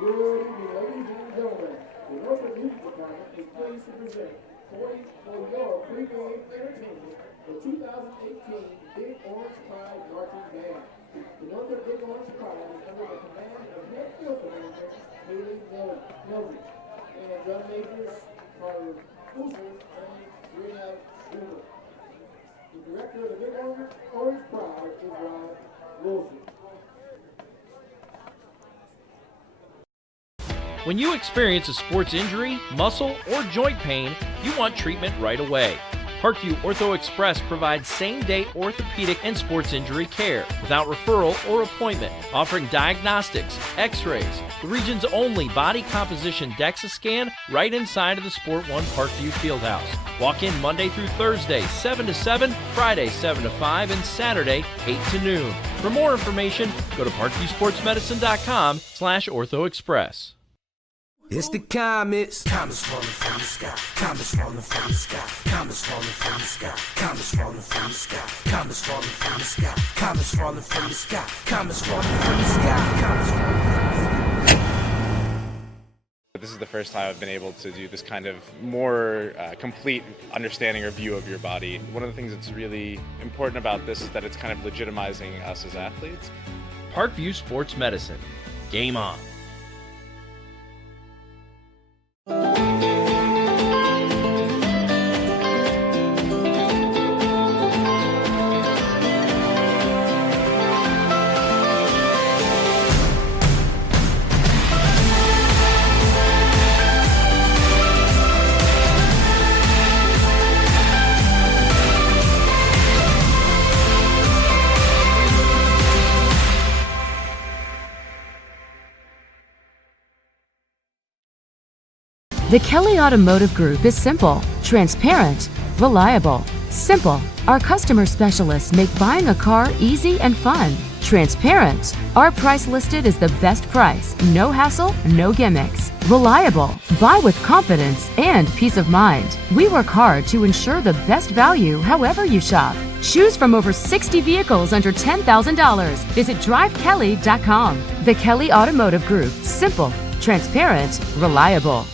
Good evening, ladies and gentlemen. The Northrop Music Department is pleased to present poised for your pre-game entertainment the 2018 Big Orange Pride Marching Band. The Northrop Big Orange Pride is under the command of head field commander Haley Mildred, and drum majors are Boozer and Rena Brewer. The director of the Big Orange Pride is Rod Wilson. When you experience a sports injury, muscle, or joint pain, you want treatment right away. Parkview Ortho Express provides same-day orthopedic and sports injury care without referral or appointment, offering diagnostics, x-rays, the region's only body composition DEXA scan right inside of the Sport One Parkview Fieldhouse. Walk in Monday through Thursday, 7 to 7, Friday, 7 to 5, and Saturday, 8 to noon. For more information, go to parkviewsportsmedicine.com/orthoexpress. It's the comets. Comets falling from the sky. Comets falling from the sky. Comets falling from the sky. Comets falling from the sky. Comets falling from the sky. Comets falling from the sky. Comets falling from the sky. Comets falling from the sky. This is the first time I've been able to do this kind of more complete understanding or view of your body. One of the things that's really important about this is that it's kind of legitimizing us as athletes. Parkview Sports Medicine. Game on. The Kelly Automotive Group is simple, transparent, reliable. Simple. Our customer specialists make buying a car easy and fun. Transparent. Our price listed is the best price. No hassle, no gimmicks. Reliable. Buy with confidence and peace of mind. We work hard to ensure the best value however you shop. Choose from over 60 vehicles under $10,000. Visit drivekelly.com. The Kelly Automotive Group. Simple, transparent, reliable.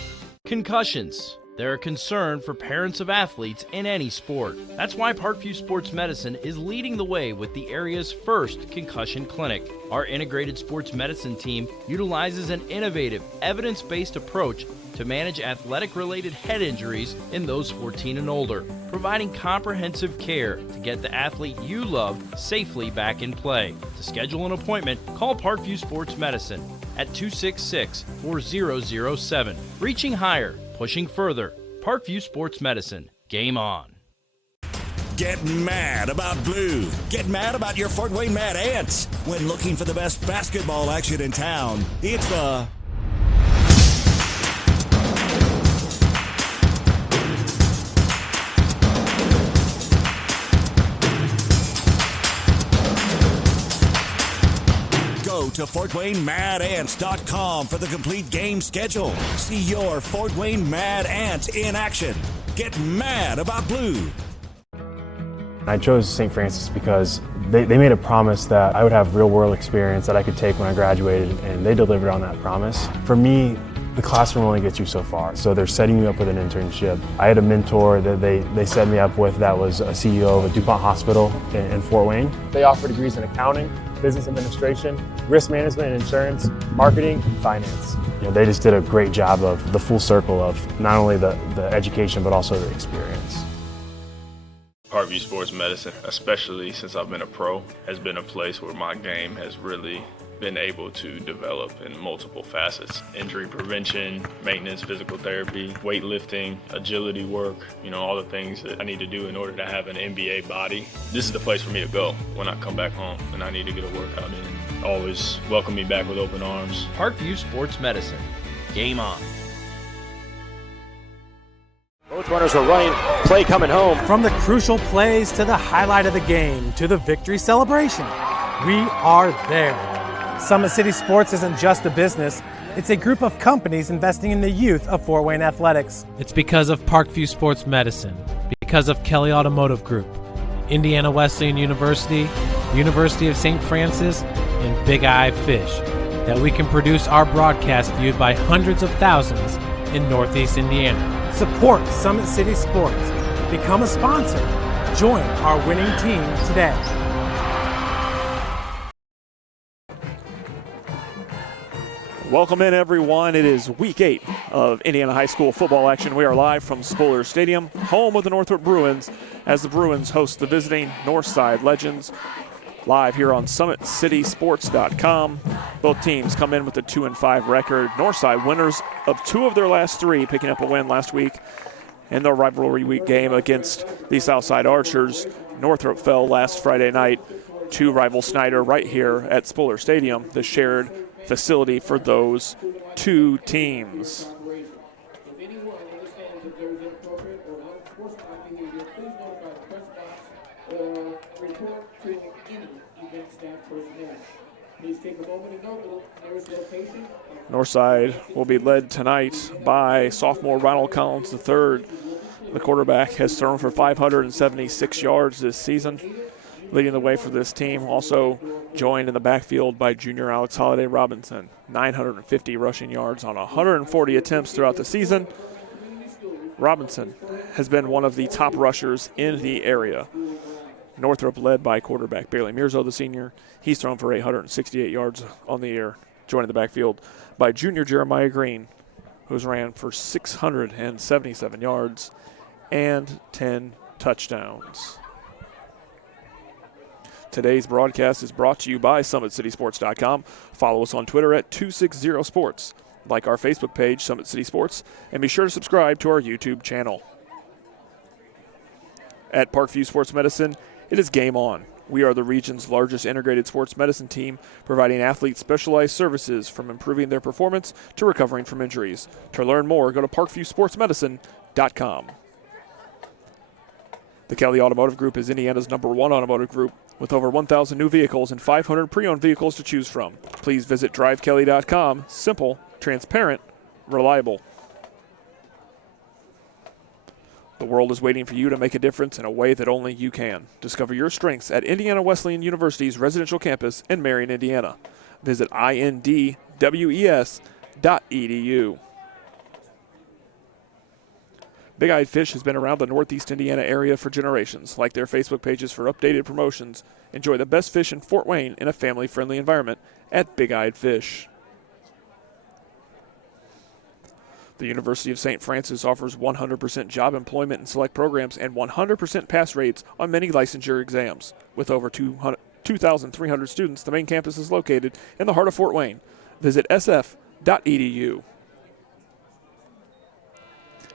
Concussions. They're a concern for parents of athletes in any sport. That's why Parkview Sports Medicine is leading the way with the area's first Concussion Clinic. Our integrated sports medicine team utilizes an innovative, evidence-based approach to manage athletic-related head injuries in those 14 and older, providing comprehensive care to get the athlete you love safely back in play. To schedule an appointment, call Parkview Sports Medicine at 266-4007. Reaching higher, pushing further. Parkview Sports Medicine. Game on. Get mad about blue. Get mad about your Fort Wayne Mad Ants. When looking for the best basketball action in town, it's the Go to FortWayneMadAnts.com for the complete game schedule. See your Fort Wayne Mad Ants in action. Get mad about blue. I chose St. Francis because they made a promise that I would have real-world experience that I could take when I graduated, and they delivered on that promise. For me, the classroom only gets you so far, so they're setting you up with an internship. I had a mentor that they set me up with that was a CEO of a DuPont hospital in Fort Wayne. They offer degrees in accounting, business administration, risk management and insurance, marketing, and finance. They just did a great job of the full circle of not only the education, but also the experience. Parkview Sports Medicine, especially since I've been a pro, has been a place where my game has really been able to develop in multiple facets. Injury prevention, maintenance, physical therapy, weightlifting, agility work, all the things that I need to do in order to have an NBA body. This is the place for me to go when I come back home and I need to get a workout in. Always welcome me back with open arms. Parkview Sports Medicine. Game on. Both runners are running, play coming home. From the crucial plays to the highlight of the game to the victory celebration, we are there. Summit City Sports isn't just a business, it's a group of companies investing in the youth of Fort Wayne athletics. It's because of Parkview Sports Medicine, because of Kelly Automotive Group, Indiana Wesleyan University, University of St. Francis, and Big Eye Fish. that we can produce our broadcast viewed by hundreds of thousands in Northeast Indiana. Support Summit City Sports. Become a sponsor. Join our winning team today. Welcome in, everyone. It is week 8 of Indiana High School football action. We are live from Spoiler Stadium, home of the Northrop Bruins, as the Bruins host the visiting Northside Legends. Live here on SummitCitySports.com. Both teams come in with a 2-5 record. Northside winners of 2 of their last 3, picking up a win last week in their rivalry week game against the Southside Archers. Northrop fell last Friday night to rival Snyder right here at Spoiler Stadium, the shared facility for those 2 teams. If anyone understands that there is inappropriate or unsportsmanlike behavior, please notify the press box or report to any event staff personnel. Please take a moment and note the nearest location. Northside will be led tonight by sophomore Ronald Collins III. The quarterback has thrown for 576 yards this season, leading the way for this team. Also joined in the backfield by junior Alex Holiday Robinson, 950 rushing yards on 140 attempts throughout the season. Robinson has been one of the top rushers in the area. Northrop led by quarterback Bailey Mirzo, the senior. He's thrown for 868 yards on the year, joined in the backfield by junior Jeremiah Green, who's ran for 677 yards and 10 touchdowns. Today's broadcast is brought to you by SummitCitySports.com. Follow us on Twitter at 260sports. Like our Facebook page, Summit City Sports, and be sure to subscribe to our YouTube channel. At Parkview Sports Medicine, it is game on. We are the region's largest integrated sports medicine team, providing athletes specialized services from improving their performance to recovering from injuries. To learn more, go to parkviewsportsmedicine.com. The Kelly Automotive Group is Indiana's #1 automotive group, with over 1,000 new vehicles and 500 pre-owned vehicles to choose from. Please visit drivekelly.com. Simple, transparent, reliable. The world is waiting for you to make a difference in a way that only you can. Discover your strengths at Indiana Wesleyan University's residential campus in Marion, Indiana. Visit indwes.edu. Big Eyed Fish has been around the Northeast Indiana area for generations. Like their Facebook pages for updated promotions. Enjoy the best fish in Fort Wayne in a family-friendly environment at Big Eyed Fish. The University of St. Francis offers 100% job employment in select programs and 100% pass rates on many licensure exams. With over 2,300 students, the main campus is located in the heart of Fort Wayne. Visit sf.edu.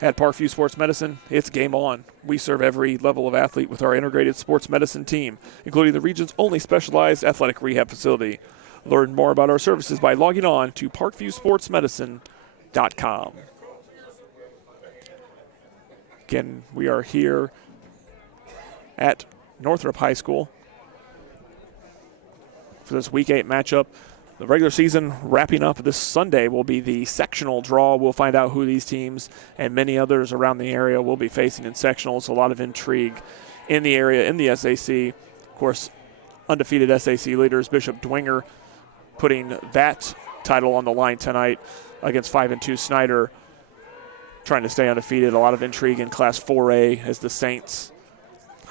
At Parkview Sports Medicine, it's game on. We serve every level of athlete with our integrated sports medicine team, including the region's only specialized athletic rehab facility. Learn more about our services by logging on to parkviewsportsmedicine.com. Again, we are here at Northrop High School for this Week 8 matchup. The regular season wrapping up this Sunday will be the sectional draw. We'll find out who these teams and many others around the area will be facing in sectionals. A lot of intrigue in the area in the SAC. Of course, undefeated SAC leaders Bishop Dwenger putting that title on the line tonight against 5-2 Snyder, trying to stay undefeated. A lot of intrigue in Class 4A as the Saints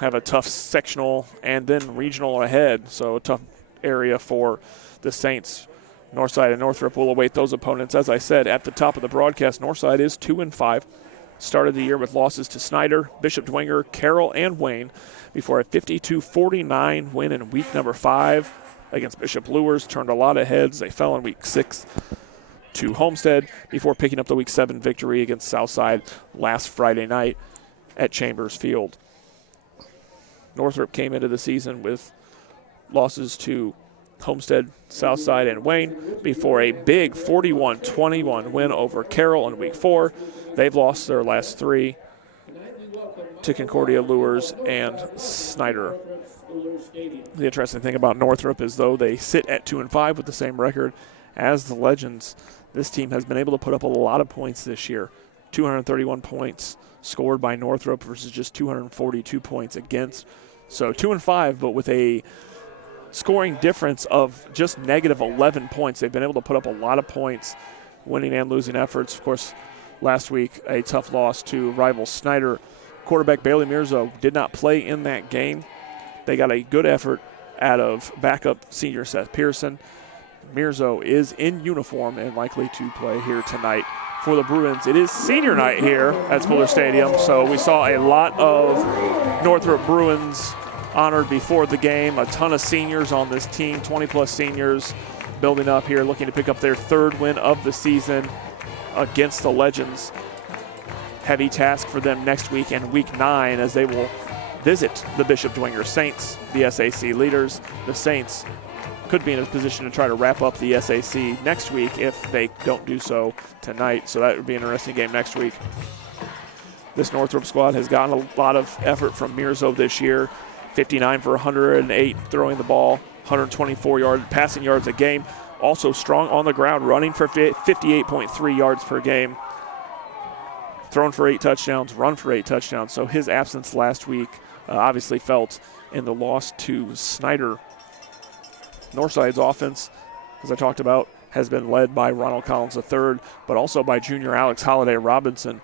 have a tough sectional and then regional ahead, so a tough area for the Saints. Northside and Northrop will await those opponents. As I said at the top of the broadcast, Northside is 2-5. Started the year with losses to Snyder, Bishop Dwenger, Carroll, and Wayne before a 52-49 win in week number 5 against Bishop Luers. Turned a lot of heads. They fell in week 6 to Homestead before picking up the week 7 victory against Southside last Friday night at Chambers Field. Northrop came into the season with losses to Homestead, Southside, and Wayne before a big 41-21 win over Carroll in week 4. They've lost their last 3 to Concordia, Luers, and Snyder. The interesting thing about Northrop is, though they sit at 2-5 with the same record as the Legends, this team has been able to put up a lot of points this year. 231 points scored by Northrop versus just 242 points against. So 2-5, but with a scoring difference of just negative 11 points. They've been able to put up a lot of points, winning and losing efforts. Of course, last week, a tough loss to rival Snyder. Quarterback Bailey Mirzo did not play in that game. They got a good effort out of backup senior Seth Pearson. Mirzo is in uniform and likely to play here tonight for the Bruins. It is senior night here at Fuller Stadium, so we saw a lot of Northrop Bruins honored before the game. A ton of seniors on this team, 20-plus seniors building up here, looking to pick up their third win of the season against the Legends. Heavy task for them next week and week 9 as they will visit the Bishop Dwenger Saints, the SAC leaders. The Saints could be in a position to try to wrap up the SAC next week if they don't do so tonight. So that would be an interesting game next week. This Northrop squad has gotten a lot of effort from Mirzo this year. 59 for 108 throwing the ball, 124 passing yards a game. Also strong on the ground, running for 58.3 yards per game. Thrown for 8 touchdowns, run for 8 touchdowns. So his absence last week obviously felt in the loss to Snyder. Northside's offense, as I talked about, has been led by Ronald Collins III, but also by junior Alex Holiday Robinson.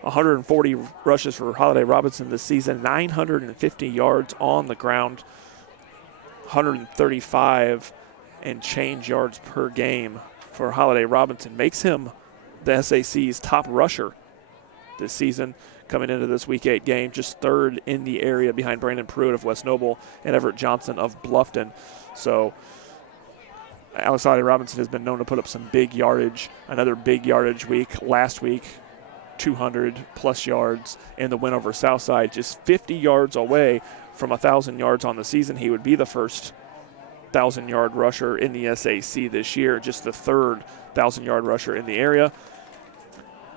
140 rushes for Holiday Robinson this season, 950 yards on the ground, 135 and change yards per game for Holiday Robinson. Makes him the SAC's top rusher this season coming into this Week 8 game, just third in the area behind Brandon Pruitt of West Noble and Everett Johnson of Bluffton. So Alex Holiday Robinson has been known to put up some big yardage, another big yardage week last week. 200-plus yards in the win over Southside, just 50 yards away from 1,000 yards on the season. He would be the first 1,000-yard rusher in the SAC this year, just the third 1,000-yard rusher in the area.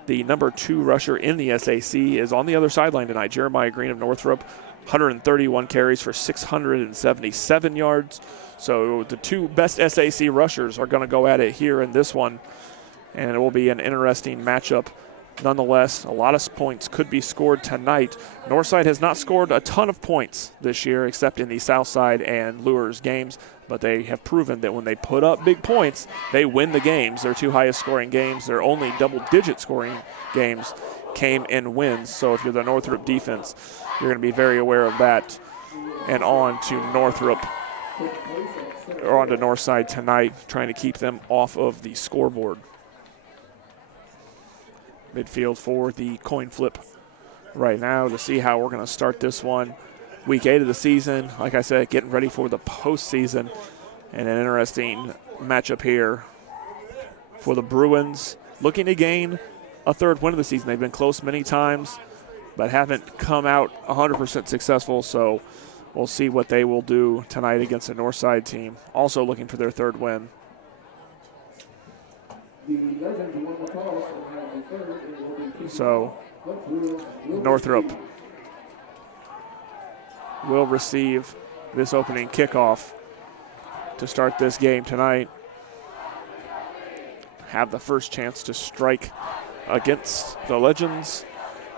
The number 2 rusher in the SAC is on the other sideline tonight, Jeremiah Green of Northrop, 131 carries for 677 yards. So the 2 best SAC rushers are going to go at it here in this one, and it will be an interesting matchup. Nonetheless, a lot of points could be scored tonight. Northside has not scored a ton of points this year except in the Southside and Lures games, but they have proven that when they put up big points, they win the games. Their 2 highest scoring games, their only double-digit scoring games, came in wins. So if you're the Northrop defense, you're going to be very aware of that. And on to Northrop, or on to Northside tonight, trying to keep them off of the scoreboard. Midfield for the coin flip right now to see how we're going to start this one. Week 8 of the season, like I said, getting ready for the postseason, and an interesting matchup here for the Bruins, looking to gain a 3rd win of the season. They've been close many times, but haven't come out 100% successful, so we'll see what they will do tonight against a Northside team, also looking for their 3rd win. So Northrop will receive this opening kickoff to start this game tonight. Have the first chance to strike against the Legends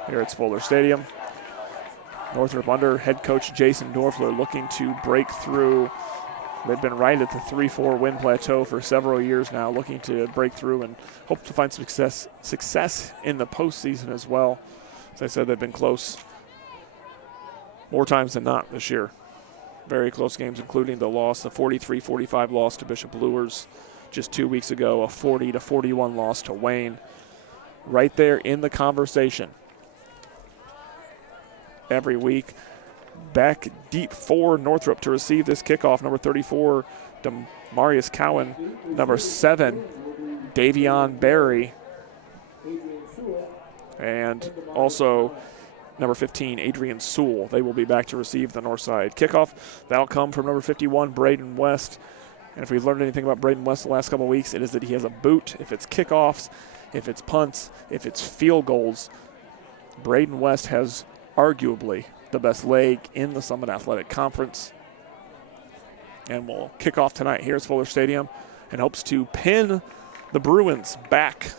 here at Fuller Stadium. Northrop under head coach Jason Dorfler looking to break through. They've been right at the 3-4 win plateau for several years now, looking to break through and hope to find success in the postseason as well. As I said, they've been close more times than not this year. Very close games, including the loss, the 43-45 loss to Bishop Lures just 2 weeks ago, a 40-41 loss to Wayne. Right there in the conversation every week. Back deep for Northrop to receive this kickoff. Number 34, Demarius Cowan. Number 7, Davion Berry. And also number 15, Adrian Sewell. They will be back to receive the Northside kickoff. That'll come from number 51, Braden West. And if we've learned anything about Braden West the last couple of weeks, it is that he has a boot. If it's kickoffs, if it's punts, if it's field goals, Braden West has arguably the best leg in the Summit Athletic Conference. And we'll kick off tonight here at Fuller Stadium and hopes to pin the Bruins back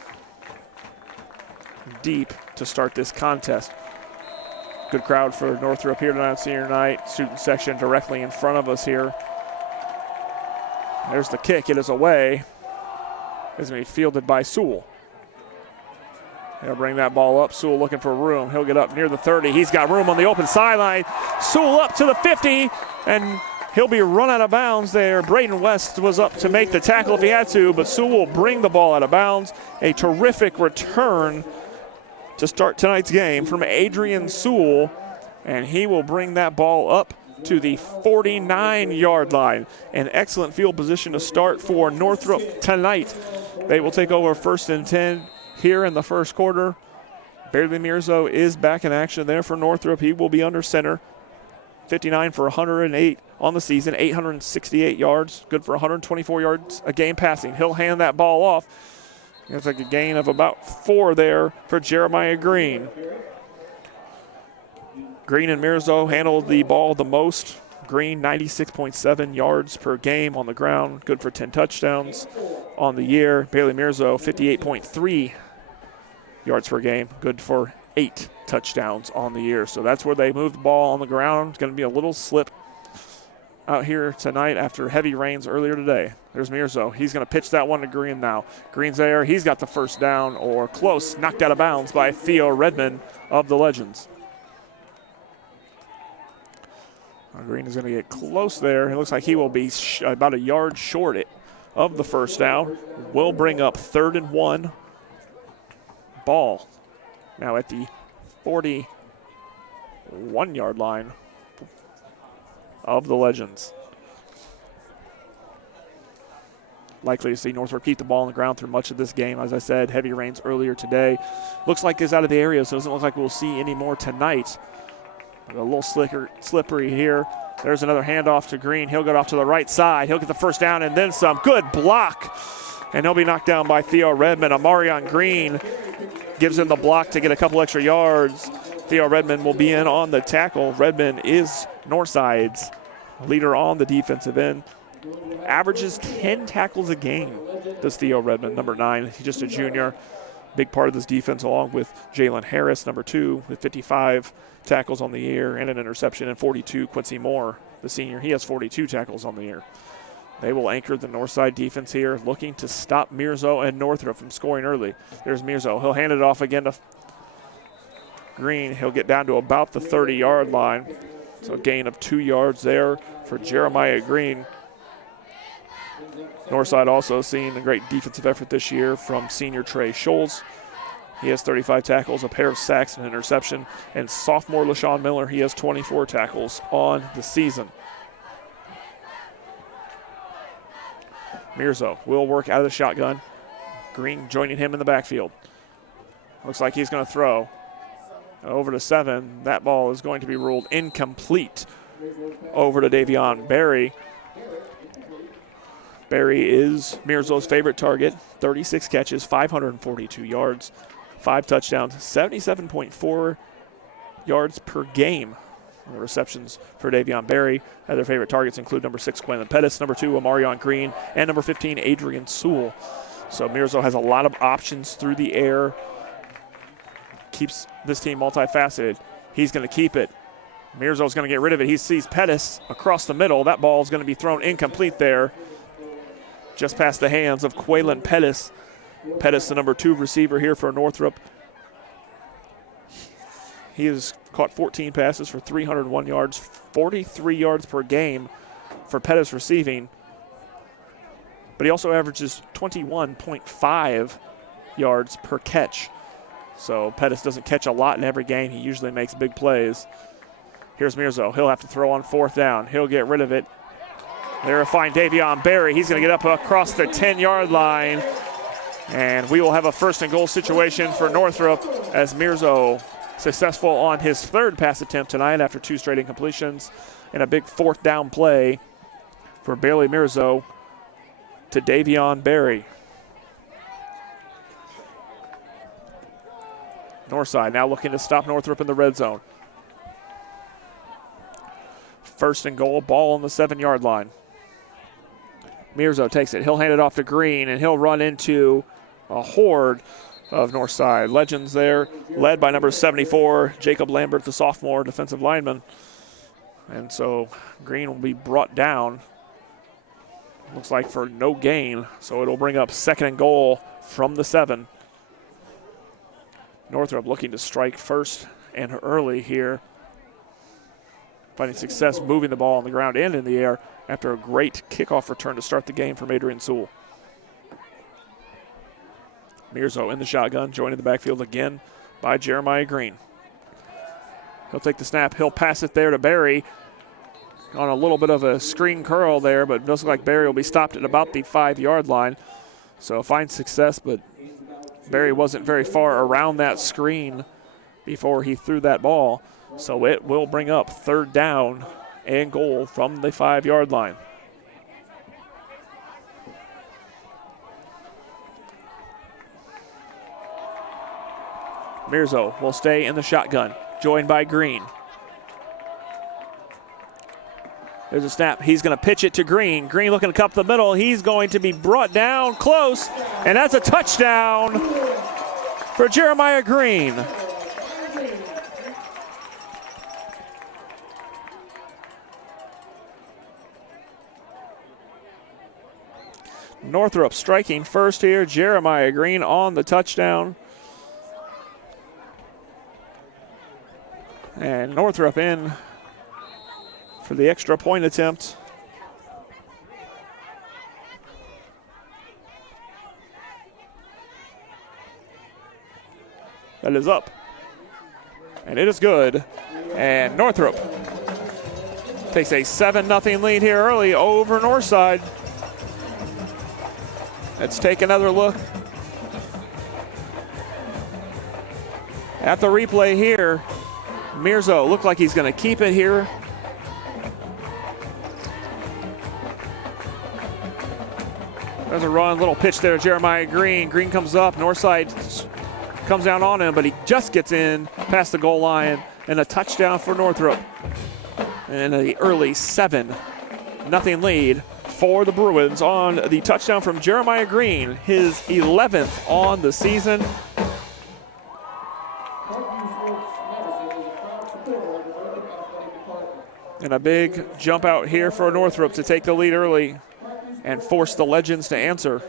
deep to start this contest. Good crowd for Northrop here tonight, senior night. Student section directly in front of us here There's the kick. It is away. It's going to be fielded by Sewell. He'll bring that ball up. Sewell looking for room. He'll get up near the 30. He's got room on the open sideline. Sewell up to the 50, and he'll be run out of bounds there. Braden West was up to make the tackle if he had to, but Sewell will bring the ball out of bounds. A terrific return to start tonight's game from Adrian Sewell, and he will bring that ball up to the 49-yard line. An excellent field position to start for Northrop tonight. They will take over 1st and 10 here in the first quarter. Bailey Mirzo is back in action there for Northrop. He will be under center. 59 for 108 on the season, 868 yards, good for 124 yards a game passing. He'll hand that ball off. It's like a gain of about 4 there for Jeremiah Green. Green and Mirzo handled the ball the most. Green, 96.7 yards per game on the ground, good for 10 touchdowns on the year. Bailey Mirzo, 58.3 yards per game, good for 8 touchdowns on the year. So that's where they moved the ball on the ground. It's going to be a little slip out here tonight after heavy rains earlier today. There's Mirzo. He's going to pitch that one to Green now. Green's there. He's got the first down, or close, knocked out of bounds by Theo Redmond of the Legends. Green is going to get close there. It looks like he will be about a yard short of the first down. Will bring up 3rd and 1. Ball now at the 41-yard line of the Legends. Likely to see Northrop keep the ball on the ground through much of this game. As I said, heavy rains earlier today. Looks like it's out of the area, so it doesn't look like we'll see any more tonight. A little slippery here. There's another handoff to Green. He'll go off to the right side. He'll get the first down and then some. Good block. And he'll be knocked down by Theo Redmond. Amarion Green gives him the block to get a couple extra yards. Theo Redmond will be in on the tackle. Redmond is Northside's leader on the defensive end. Averages 10 tackles a game, does Theo Redmond, number 9. He's just a junior. Big part of this defense, along with Jalen Harris, number 2, with 55 tackles on the year and an interception, and 42. Quincy Moore, the senior, he has 42 tackles on the year. They will anchor the Northside defense here, looking to stop Mirzo and Northrop from scoring early. There's Mirzo. He'll hand it off again to Green. He'll get down to about the 30-yard line. So a gain of 2 yards there for Jeremiah Green. Northside also seeing a great defensive effort this year from senior Trey Scholes. He has 35 tackles, a pair of sacks, and an interception. And sophomore LaShawn Miller, he has 24 tackles on the season. Mirzo will work out of the shotgun. Green joining him in the backfield. Looks like he's going to throw over to 7. That ball is going to be ruled incomplete over to Davion Berry. Berry is Mirzo's favorite target. 36 catches, 542 yards, 5 touchdowns, 77.4 yards per game. The receptions for Davion Berry. Other favorite targets include number 6, Quentin Pettis, number 2, Amarion Green, and number 15, Adrian Sewell. So Mirzo has a lot of options through the air. Keeps this team multifaceted. He's going to keep it. Mirzo's going to get rid of it. He sees Pettis across the middle. That ball is going to be thrown incomplete there. Just past the hands of Quaylen Pettis. Pettis, the number 2 receiver here for Northrop. He has caught 14 passes for 301 yards, 43 yards per game for Pettis receiving. But he also averages 21.5 yards per catch. So Pettis doesn't catch a lot in every game. He usually makes big plays. Here's Mirzo. He'll have to throw on 4th down. He'll get rid of it. They're find Davion Berry. He's going to get up across the 10-yard line. And we will have a 1st and goal situation for Northrop as Mirzo successful on his 3rd pass attempt tonight after 2 straight incompletions, and a big 4th down play for Bailey Mirzo to Davion Berry. Northside now looking to stop Northrop in the red zone. 1st and goal, ball on the 7-yard line. Mirzo takes it. He'll hand it off to Green, and he'll run into a horde of Northside Legends there, led by number 74, Jacob Lambert, the sophomore defensive lineman. And so Green will be brought down Looks like for no gain, so it'll bring up 2nd and goal from the 7. Northrop looking to strike first and early here. Finding success moving the ball on the ground and in the air after a great kickoff return to start the game from Adrian Sewell. Mirzo in the shotgun, joining the backfield again by Jeremiah Green. He'll take the snap. He'll pass it there to Barry on a little bit of a screen curl there, but it looks like Barry will be stopped at about the 5-yard line. So finds success, but Barry wasn't very far around that screen before he threw that ball. So it will bring up 3rd down and goal from the 5-yard line. Mirzo will stay in the shotgun, joined by Green. There's a snap. He's going to pitch it to Green. Green looking to cup the middle. He's going to be brought down close, and that's a touchdown for Jeremiah Green. Northrop striking first here. Jeremiah Green on the touchdown. And Northrop in for the extra point attempt. That is up. And it is good. And Northrop takes a 7-0 lead here early over Northside. Let's take another look at the replay here. Mirzo looked like he's going to keep it here. There's a run, little pitch there, Jeremiah Green. Green comes up, Northside comes down on him, but he just gets in past the goal line, and a touchdown for Northrop. And an early 7-0 lead for the Bruins on the touchdown from Jeremiah Green, his 11th on the season. And a big jump out here for Northrop to take the lead early and force the Legends to answer.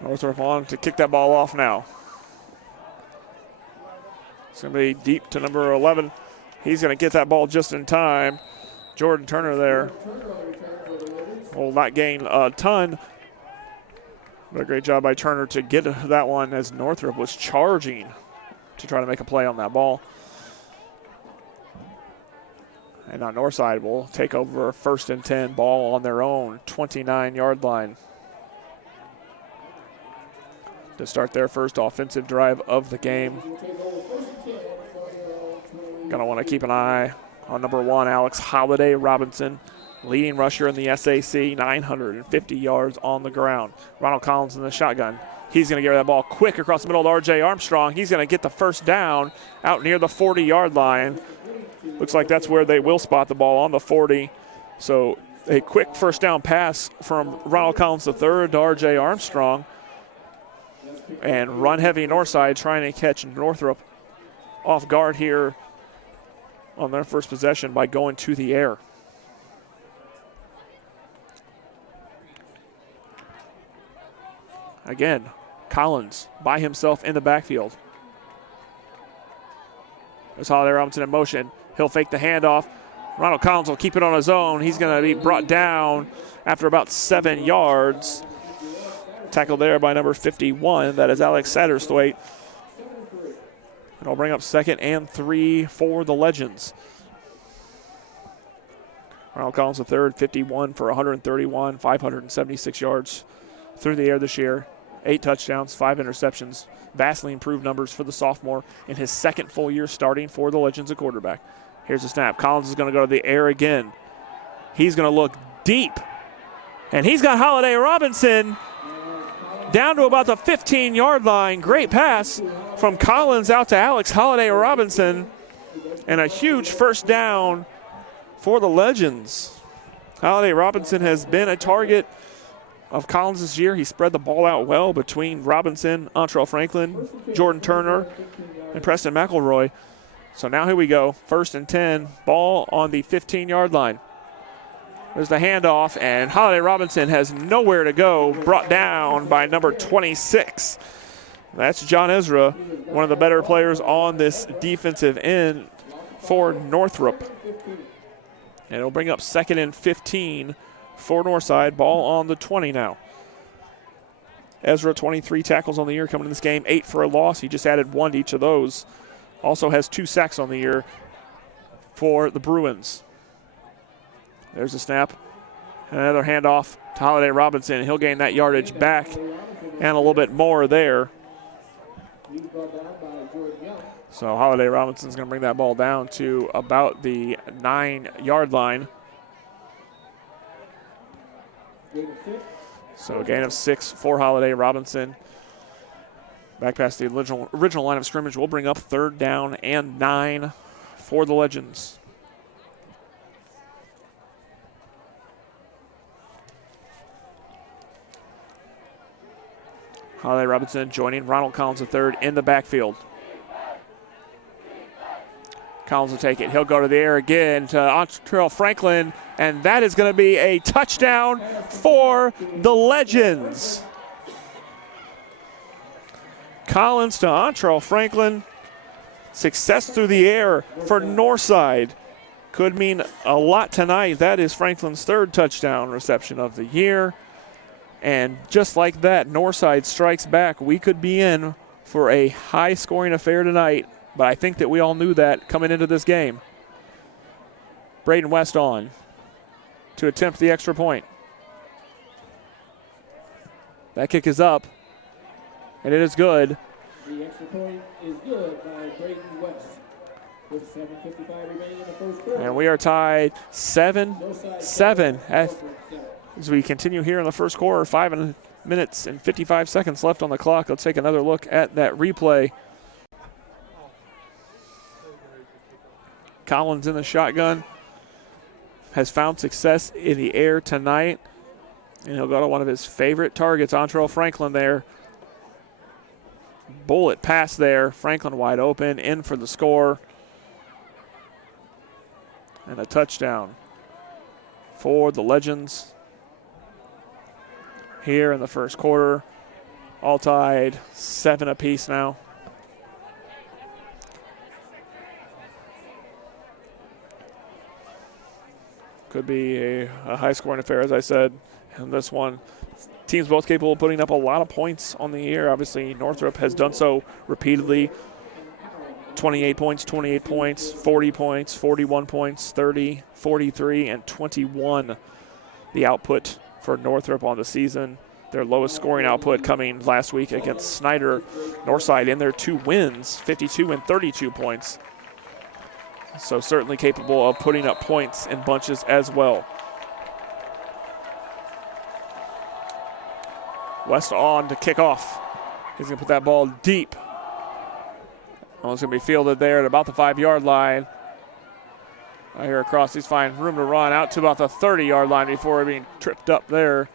Northrop on to kick that ball off now. It's going to be deep to number 11. He's going to get that ball just in time. Jordan Turner there will not gain a ton. But a great job by Turner to get that one as Northrop was charging to try to make a play on that ball. And now Northside will take over 1st and 10, ball on their own 29-yard line to start their first offensive drive of the game. Gonna want to keep an eye on number 1, Alex Holiday Robinson, leading rusher in the SAC, 950 yards on the ground. Ronald Collins in the shotgun. He's going to get that ball quick across the middle to R.J. Armstrong. He's going to get the first down out near the 40-yard line. Looks like that's where they will spot the ball, on the 40. So a quick first down pass from Ronald Collins III to R.J. Armstrong. And run-heavy Northside trying to catch Northrop off guard here on their first possession by going to the air. Again, Collins by himself in the backfield. There's Holiday Robinson in motion. He'll fake the handoff. Ronald Collins will keep it on his own. He's going to be brought down after about 7 yards. Tackled there by number 51. That is Alex Satterthwaite. It'll bring up 2nd and 3 for the Legends. Ronald Collins III, 51 for 131, 576 yards through the air this year. 8 touchdowns, 5 interceptions. Vastly improved numbers for the sophomore in his 2nd full year starting for the Legends at quarterback. Here's a snap. Collins is going to go to the air again. He's going to look deep. And he's got Holiday Robinson down to about the 15-yard line. Great pass from Collins out to Alex Holiday Robinson. And a huge first down for the Legends. Holiday Robinson has been a target of Collins this year. He spread the ball out well between Robinson, Antrell Franklin, Jordan Turner, and Preston McElroy. So now here we go. 1st and 10, ball on the 15-yard line. There's the handoff, and Holiday Robinson has nowhere to go, brought down by number 26. That's John Ezra, one of the better players on this defensive end for Northrop. And it'll bring up 2nd and 15 for Northside. Ball on the 20 now. Ezra, 23 tackles on the year coming in this game, 8 for a loss. He just added 1 to each of those. Also has 2 sacks on the year for the Bruins. There's a snap. Another handoff to Holiday Robinson. He'll gain that yardage back and a little bit more there. So Holiday Robinson's going to bring that ball down to about the 9-yard line. So a gain of 6 for Holiday Robinson. Back past the original line of scrimmage. We'll bring up 3rd down and 9 for the Legends. Holiday Robinson joining Ronald Collins III in the backfield. Collins will take it. He'll go to the air again to Antrell Franklin, and that is going to be a touchdown for the Legends. Collins to Antrell Franklin. Success through the air for Northside. Could mean a lot tonight. That is Franklin's 3rd touchdown reception of the year. And just like that, Northside strikes back. We could be in for a high-scoring affair tonight, but I think that we all knew that coming into this game. Braden West on to attempt the extra point. That kick is up, and it is good. The extra point is good by Braden West with 7:55 remaining in the first quarter. And we are tied 7-7 as we continue here in the first quarter. 5 minutes and 55 seconds left on the clock. Let's take another look at that replay. Collins in the shotgun has found success in the air tonight, and he'll go to one of his favorite targets, Antrell Franklin there. Bullet pass there. Franklin wide open, in for the score. And a touchdown for the Legends here in the first quarter. All tied 7 apiece now. Could be a high-scoring affair, as I said. And this one, teams both capable of putting up a lot of points on the year. Obviously, Northrop has done so repeatedly. 28 points, 40 points, 41 points, 30, 43, and 21. The output for Northrop on the season. Their lowest scoring output coming last week against Snyder. Northside in their 2 wins, 52 and 32 points. So certainly capable of putting up points in bunches as well. West on to kick off. He's going to put that ball deep. It's going to be fielded there at about the 5-yard line. Out here across, he's finding room to run out to about the 30-yard line before being tripped up there.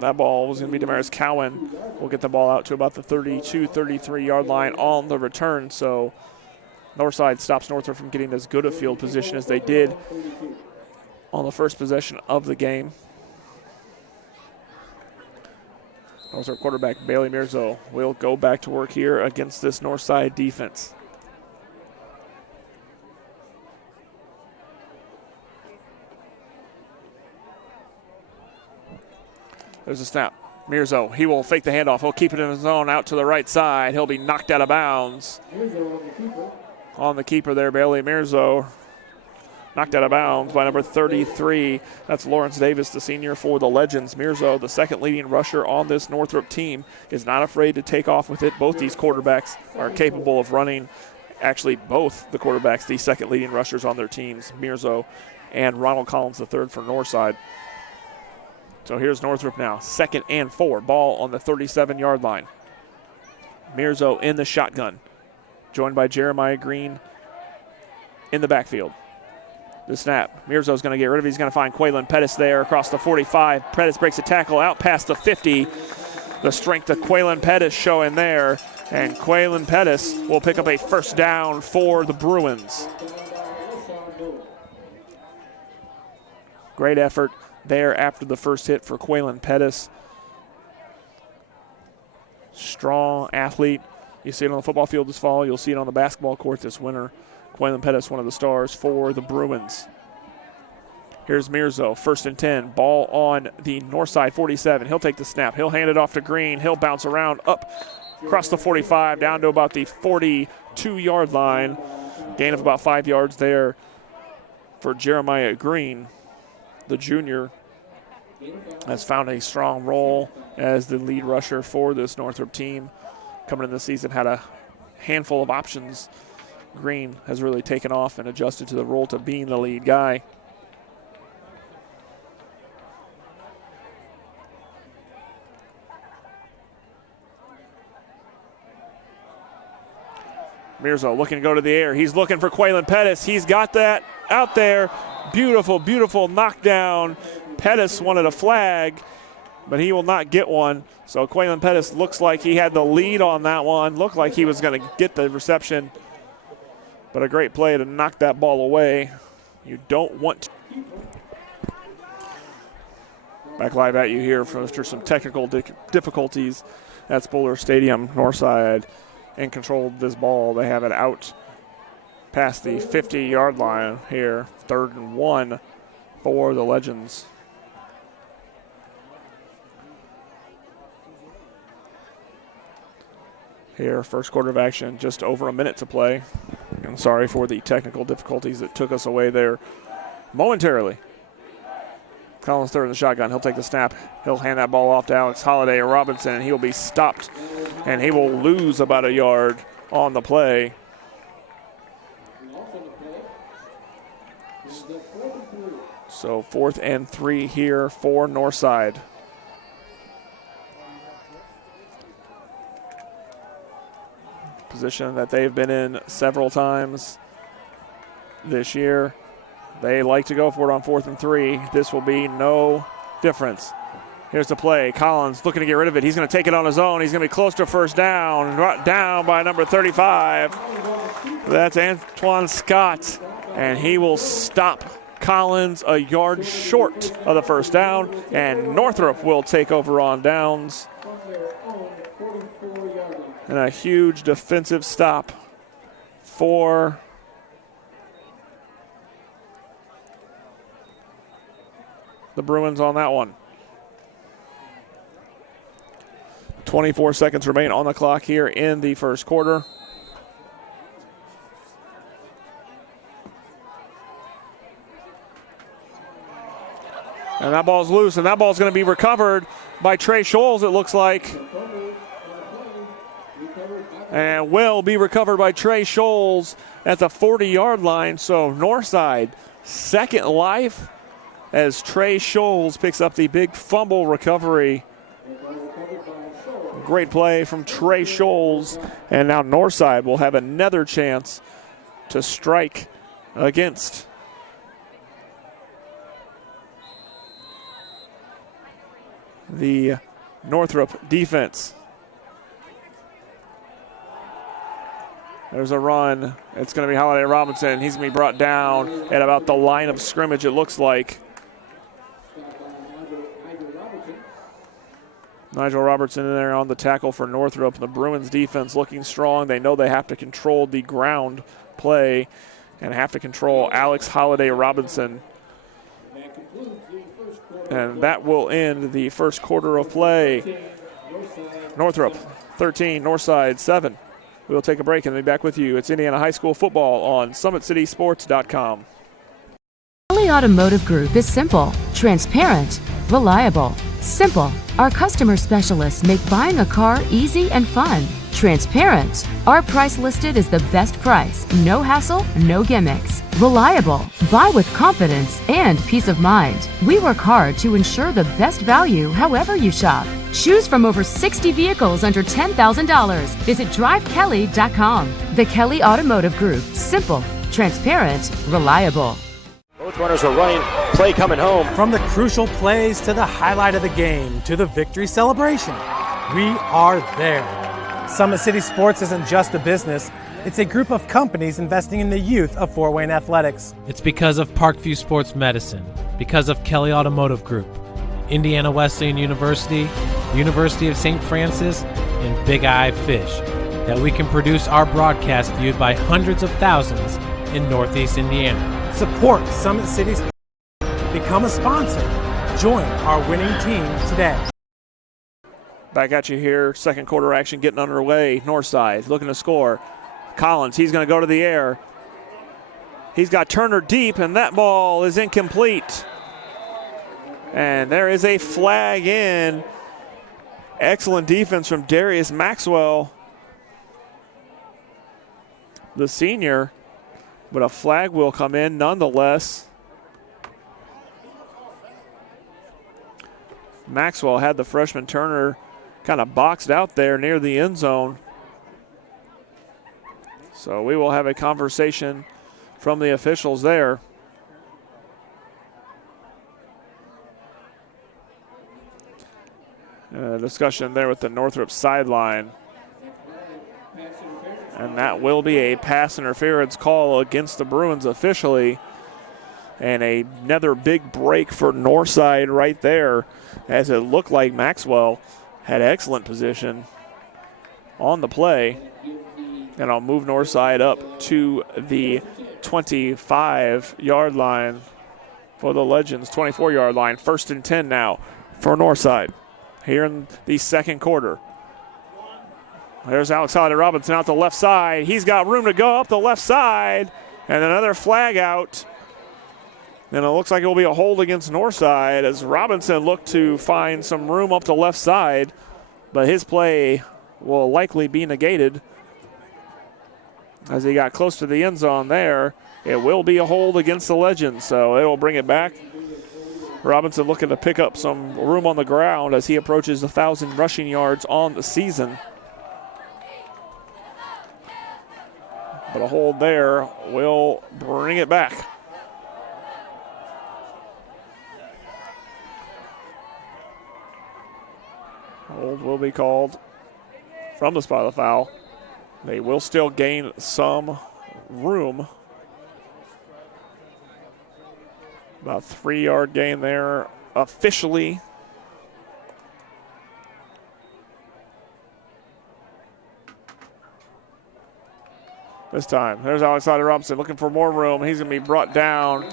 That ball was going to be Damaris Cowan. We'll get the ball out to about the 32, 33-yard line on the return. So Northside stops Northrop from getting as good a field position as they did on the first possession of the game. Northrop quarterback Bailey Mirzo will go back to work here against this Northside defense. There's a snap. Mirzo, he will fake the handoff. He'll keep it in his zone out to the right side. He'll be knocked out of bounds. On the keeper there, Bailey Mirzo. Knocked out of bounds by number 33. That's Lawrence Davis, the senior for the Legends. Mirzo, the second leading rusher on this Northrop team, is not afraid to take off with it. Both these quarterbacks are capable of running. Actually, both the quarterbacks, the second leading rushers on their teams, Mirzo and Ronald Collins III for Northside. So here's Northrop now, 2nd and 4. Ball on the 37-yard line. Mirzo in the shotgun, joined by Jeremiah Green in the backfield. The snap. Mirzo's going to get rid of it. He's going to find Quaylen Pettis there across the 45. Pettis breaks a tackle out past the 50. The strength of Quaylen Pettis showing there. And Quaylen Pettis will pick up a first down for the Bruins. Great effort there after the first hit for Quaylen Pettis. Strong athlete. You see it on the football field this fall. You'll see it on the basketball court this winter. Quaylen Pettis, one of the stars for the Bruins. Here's Mirzo, 1st and 10. Ball on the north side, 47. He'll take the snap. He'll hand it off to Green. He'll bounce around up across the 45 down to about the 42-yard line. Gain of about 5 yards there for Jeremiah Green. The junior has found a strong role as the lead rusher for this Northrop team. Coming in this season, had a handful of options. Green has really taken off and adjusted to the role to being the lead guy. Mirzo looking to go to the air. He's looking for Quaylen Pettis. He's got that out there. Beautiful, beautiful knockdown. Pettis wanted a flag, but he will not get one. So Quaylen Pettis looks like he had the lead on that one. Looked like he was going to get the reception. But a great play to knock that ball away. You don't want to. Back live at you here after some technical difficulties at Spoler Stadium. Northside in control of this ball. They have it out past the 50-yard line here. 3rd and 1 for the Legends. Here, first quarter of action, just over a minute to play. And sorry for the technical difficulties that took us away there momentarily. Collins third in the shotgun. He'll take the snap. He'll hand that ball off to Alex Holiday Robinson, and he'll be stopped. And he will lose about a yard on the play. So 4th and 3 here for Northside. Position that they've been in several times this year. They like to go for it on 4th and 3. This will be no difference. Here's the play. Collins looking to get rid of it. He's going to take it on his own. He's going to be close to a first down. Brought down by number 35. That's Antoine Scott. And he will stop Collins a yard short of the first down. And Northrop will take over on downs. And a huge defensive stop for the Bruins on that one. 24 seconds remain on the clock here in the first quarter. And that ball's loose, and that ball's going to be recovered by Trey Scholes, it looks like. And will be recovered by Trey Scholes at the 40-yard line. So Northside, second life as Trey Scholes picks up the big fumble recovery. Great play from Trey Scholes. And now Northside will have another chance to strike against the Northrop defense. There's a run. It's going to be Holiday Robinson. He's going to be brought down at about the line of scrimmage, it looks like. Nigel Robertson in there on the tackle for Northrop. The Bruins defense looking strong. They know they have to control the ground play and have to control Alex Holiday Robinson. And that will end the first quarter of play. Northrop 13, Northside 7. We'll take a break and be back with you. It's Indiana High School football on SummitCitySports.com. Kelly Automotive Group is simple, transparent, reliable, Simple. Our customer specialists make buying a car easy and fun. Transparent. Our price listed is the best price. No hassle, no gimmicks. Reliable. Buy with confidence and peace of mind. We work hard to ensure the best value however you shop. Choose from over 60 vehicles under $10,000. Visit drivekelly.com. The Kelly Automotive Group. Simple, transparent, reliable. Both runners are running. Play coming home. From the crucial plays to the highlight of the game to the victory celebration, we are there. Summit City Sports isn't just a business. It's a group of companies investing in the youth of Fort Wayne athletics. It's because of Parkview Sports Medicine, because of Kelly Automotive Group, Indiana Wesleyan University, University of St. Francis, and Big Eye Fish, that we can produce our broadcast viewed by hundreds of thousands in Northeast Indiana. Support Summit City Sports. Become a sponsor. Join our winning team today. Back at you here. Second quarter action getting underway. Northside looking to score. Collins, he's going to go to the air. He's got Turner deep, and that ball is incomplete. And there is a flag in. Excellent defense from Darius Maxwell, the senior, but a flag will come in nonetheless. Maxwell had the freshman Turner kind of boxed out there near the end zone. So we will have a conversation from the officials there. Discussion there with the Northrop sideline. And that will be a pass interference call against the Bruins officially. And another big break for Northside right there, as it looked like Maxwell had excellent position on the play. And I'll move Northside up to the 25-yard line for the Legends, 24-yard line. 1st and 10 now for Northside here in the second quarter. There's Alexander Robinson out the left side. He's got room to go up the left side, and another flag out. And it looks like it will be a hold against Northside as Robinson looked to find some room up the left side, but his play will likely be negated as he got close to the end zone there. It will be a hold against the Legends, so it will bring it back. Robinson looking to pick up some room on the ground as he approaches 1,000 rushing yards on the season. But a hold there will bring it back. Hold will be called from the spot of the foul. They will still gain some room. About 3-yard gain there officially. This time, there's Alexander Robinson looking for more room. He's going to be brought down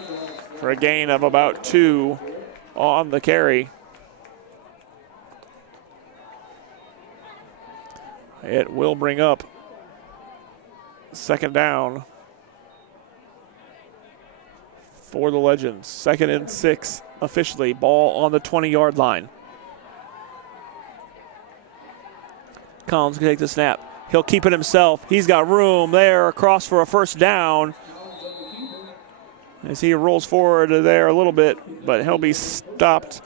for a gain of about 2 on the carry. It will bring up 2nd down for the Legends. 2nd and 6 officially. Ball on the 20-yard line. Collins can take the snap. He'll keep it himself. He's got room there across for a 1st down. As he rolls forward there a little bit, but he'll be stopped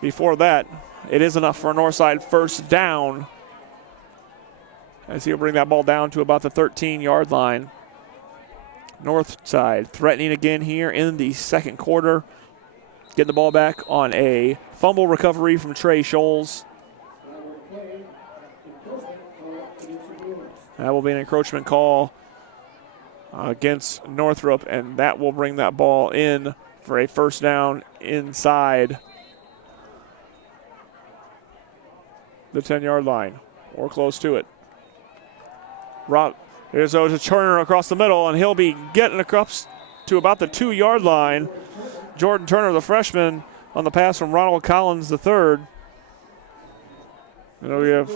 before that. It is enough for a Northside 1st down, as he'll bring that ball down to about the 13-yard line. Northside threatening again here in the second quarter. Getting the ball back on a fumble recovery from Trey Scholes. That will be an encroachment call against Northrop, and that will bring that ball in for a 1st down inside the 10-yard line or close to it. There's a Turner across the middle, and he'll be getting across to about the 2-yard line. Jordan Turner, the freshman, on the pass from Ronald Collins III. And we have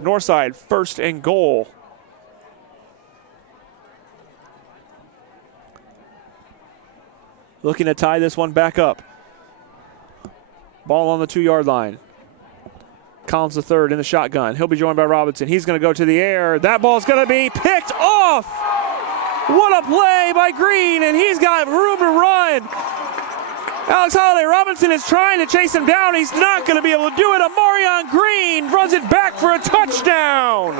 Northside 1st and goal. Looking to tie this one back up. Ball on the 2-yard line. Collins the third in the shotgun. He'll be joined by Robinson. He's going to go to the air. That ball's going to be picked off. What a play by Green, and he's got room to run. Alex Holiday Robinson is trying to chase him down. He's not going to be able to do it. Amarion Green runs it back for a touchdown.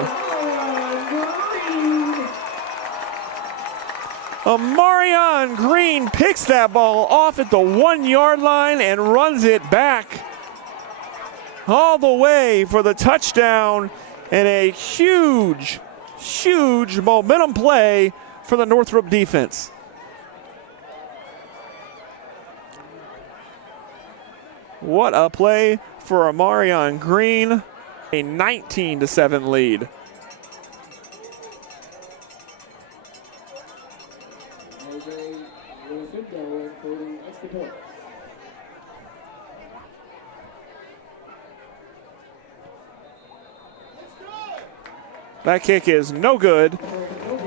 Amarion Green picks that ball off at the 1-yard line and runs it back all the way for the touchdown, and a huge, huge momentum play for the Northrop defense. What a play for Amarion Green, a 19-7 lead. That kick is no good,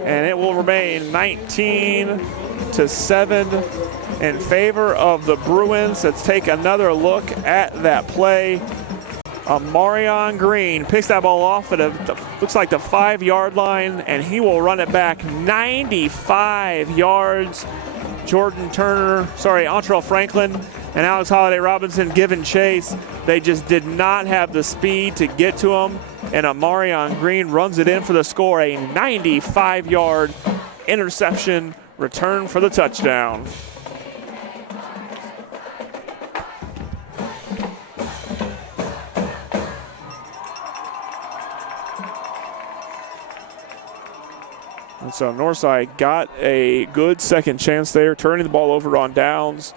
and it will remain 19-7 in favor of the Bruins. Let's take another look at that play. Amarion Green picks that ball off at looks like the 5-yard line, and he will run it back 95 yards. Antrell Franklin and Alex Holiday Robinson giving chase. They just did not have the speed to get to him, and Amarion Green runs it in for the score, a 95-yard interception return for the touchdown. And so Northside got a good second chance there, turning the ball over on downs.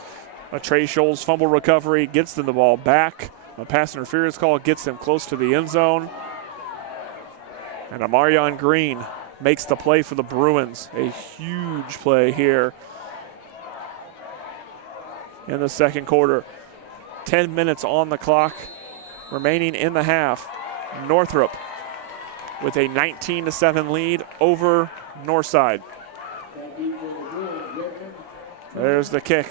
A Trey Scholes fumble recovery gets them the ball back. A pass interference call gets them close to the end zone. And Amarion Green makes the play for the Bruins. A huge play here in the second quarter. 10 minutes on the clock remaining in the half. Northrop with a 19-7 lead over Northside. There's the kick.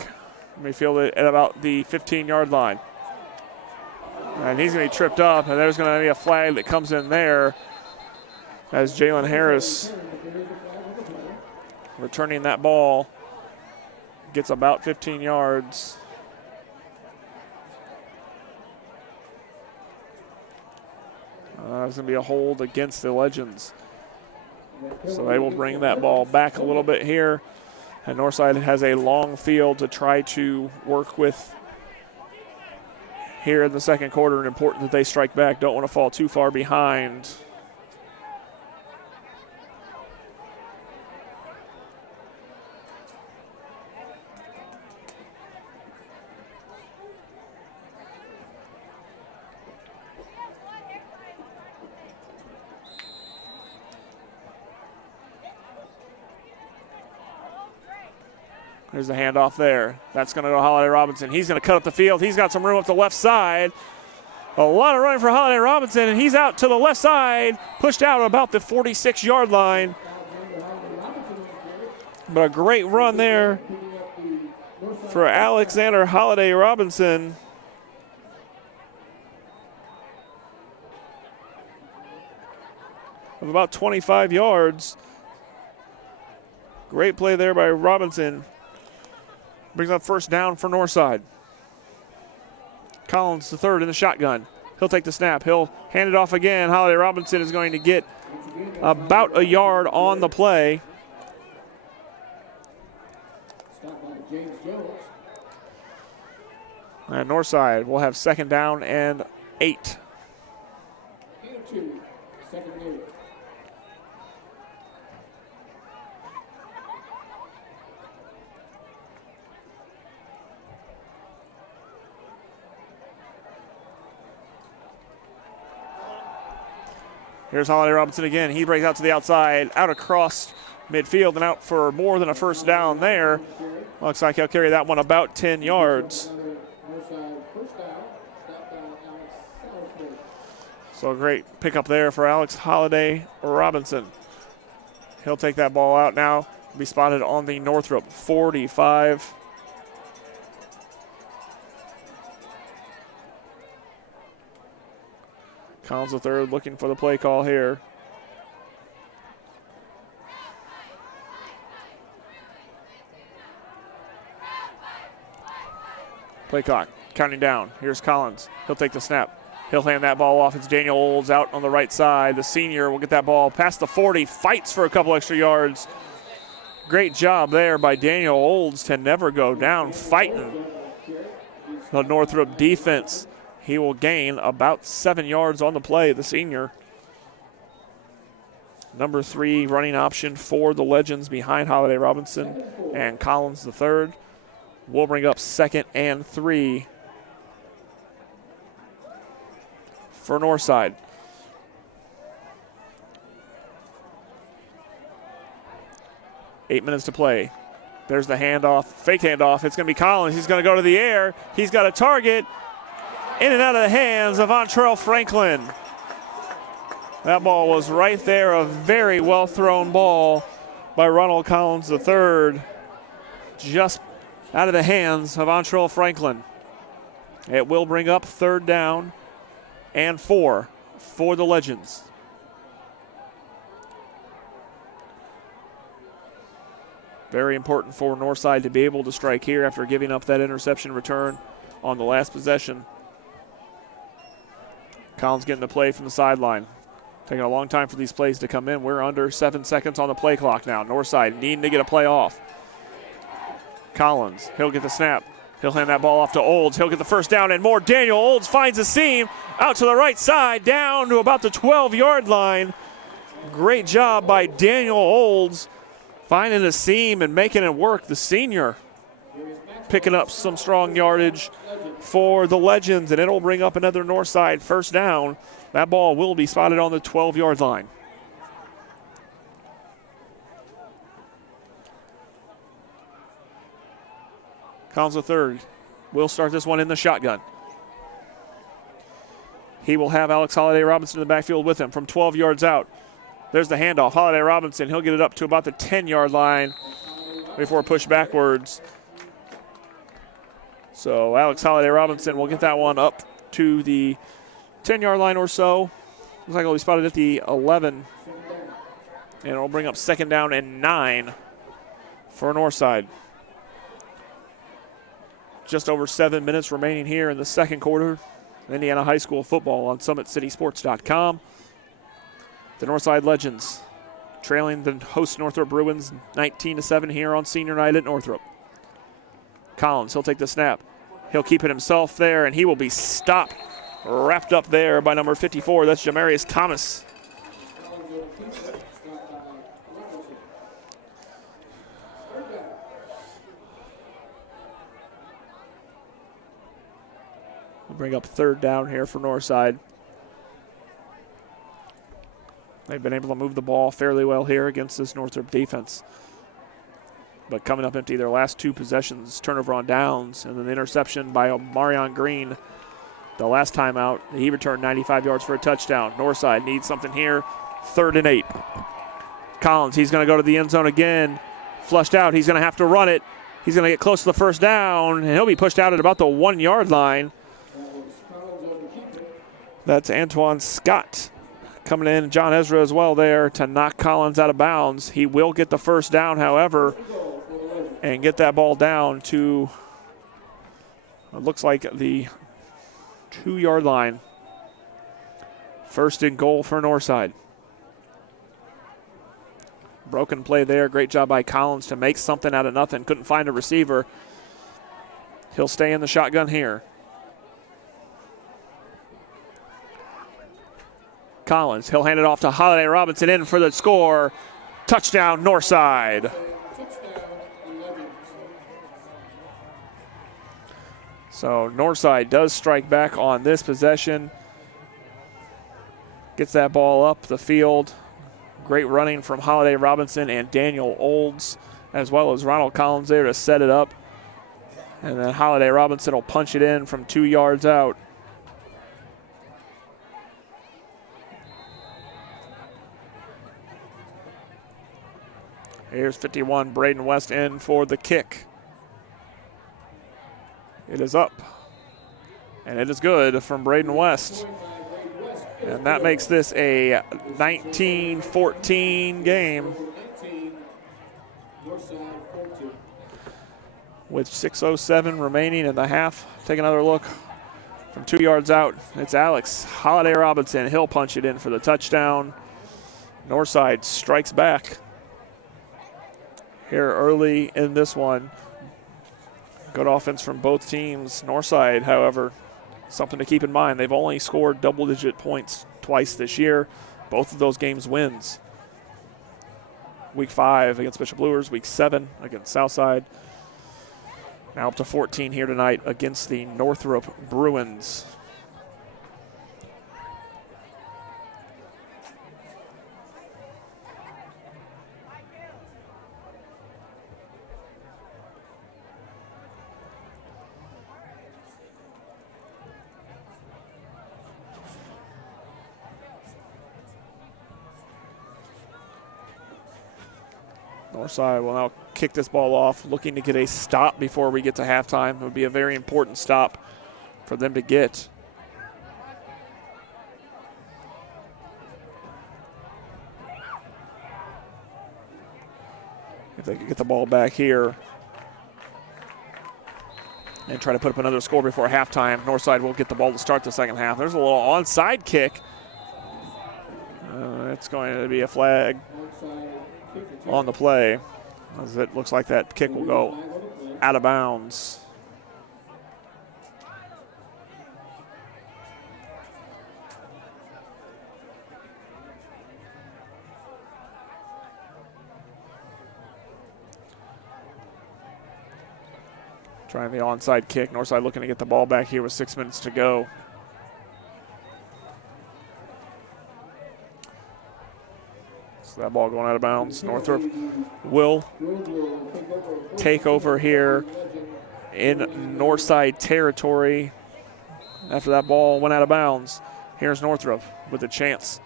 We feel it at about the 15-yard line. And he's going to be tripped up, and there's going to be a flag that comes in there as Jalen Harris, returning that ball, gets about 15 yards. There's going to be a hold against the Legends. So they will bring that ball back a little bit here. And Northside has a long field to try to work with here in the second quarter, and important that they strike back. Don't want to fall too far behind. There's the handoff there. That's going to go Holiday Robinson. He's going to cut up the field. He's got some room up the left side. A lot of running for Holiday Robinson, and he's out to the left side, pushed out about the 46-yard line. But a great run there for Alexander Holiday Robinson. Of about 25 yards. Great play there by Robinson. Brings up first down for Northside. Collins the third in the shotgun. He'll take the snap. He'll hand it off again. Holiday Robinson is going to get about a yard on the play. And Northside will have second down and 8. Here's Holiday Robinson again. He breaks out to the outside, out across midfield, and out for more than a first down there. Looks like he'll carry that one about 10 yards. So a great pickup there for Alex Holiday Robinson. He'll take that ball out now. Be spotted on the Northrop 45. Collins the third looking for the play call here. Play clock counting down. Here's Collins. He'll take the snap. He'll hand that ball off. It's Daniel Olds out on the right side. The senior will get that ball past the 40, fights for a couple extra yards. Great job there by Daniel Olds to never go down, fighting the Northrop defense. He will gain about 7 yards on the play, the senior. Number 3 running option for the Legends behind Holiday Robinson and Collins the third. We'll bring up 2nd and 3 for Northside. Eight minutes to play. There's the handoff, fake handoff. It's going to be Collins. He's going to go to the air. He's got a target. In and out of the hands of Ontrell Franklin. That ball was right there. A very well thrown ball by Ronald Collins III. Just out of the hands of Ontrell Franklin. It will bring up 3rd down and 4 for the Legends. Very important for Northside to be able to strike here after giving up that interception return on the last possession. Collins getting the play from the sideline. Taking a long time for these plays to come in. We're under 7 seconds on the play clock now. Northside needing to get a play off. Collins, he'll get the snap. He'll hand that ball off to Olds. He'll get the first down and more. Daniel Olds finds a seam out to the right side, down to about the 12-yard line. Great job by Daniel Olds finding a seam and making it work. The senior picking up some strong yardage for the Legends, and it'll bring up another Northside first down. That ball will be spotted on the 12-yard line. Collins the third will start this one in the shotgun. He will have Alex Holiday Robinson in the backfield with him from 12 yards out. There's the handoff. Holiday Robinson, he'll get it up to about the 10-yard line before push backwards. So Alex Holiday Robinson will get that one up to the 10-yard line or so. Looks like it'll be spotted at the 11. And it'll bring up 2nd down and 9 for Northside. Just over 7 minutes remaining here in the second quarter. Indiana High School football on SummitCitySports.com. The Northside Legends trailing the host Northrop Bruins 19-7 here on senior night at Northrop. Collins, he'll take the snap. He'll keep it himself there, and he will be stopped, wrapped up there by number 54. That's Jamarius Thomas. We'll bring up 3rd down here for Northside. They've been able to move the ball fairly well here against this Northrop defense. But coming up empty their last 2 possessions, turnover on downs, and then the interception by Marion Green the last time out. He returned 95 yards for a touchdown. Northside needs something here. 3rd and 8. Collins, he's going to go to the end zone again. Flushed out. He's going to have to run it. He's going to get close to the first down, and he'll be pushed out at about the 1-yard line. That's Antoine Scott coming in. John Ezra as well there to knock Collins out of bounds. He will get the first down, however, and get that ball down to, it looks like the 2-yard line. 1st and goal for Northside. Broken play there. Great job by Collins to make something out of nothing. Couldn't find a receiver. He'll stay in the shotgun here. Collins, he'll hand it off to Holiday Robinson in for the score. Touchdown, Northside. So Northside does strike back on this possession. Gets that ball up the field. Great running from Holiday Robinson and Daniel Olds, as well as Ronald Collins there to set it up. And then Holiday Robinson will punch it in from 2 yards out. Here's 51, Braden West in for the kick. It is up, and it is good from Braden West. And that makes this a 19-14 game. With 6:07 remaining in the half. Take another look from 2 yards out. It's Alex Holiday Robinson. He'll punch it in for the touchdown. Northside strikes back here early in this one. Good offense from both teams. Northside, however, something to keep in mind. They've only scored double-digit points twice this year. Both of those games wins. Week 5 against Bishop Luers. Week 7 against Southside. Now up to 14 here tonight against the Northrop Bruins. Northside will now kick this ball off, looking to get a stop before we get to halftime. It would be a very important stop for them to get. If they could get the ball back here and try to put up another score before halftime, Northside will get the ball to start the second half. There's a little onside kick. It's going to be a flag on the play, as it looks like that kick will go out of bounds. Trying the onside kick. Northside looking to get the ball back here with 6 minutes to go. That ball going out of bounds. Northrop will take over here in Northside territory after that ball went out of bounds. Here's Northrop with a chance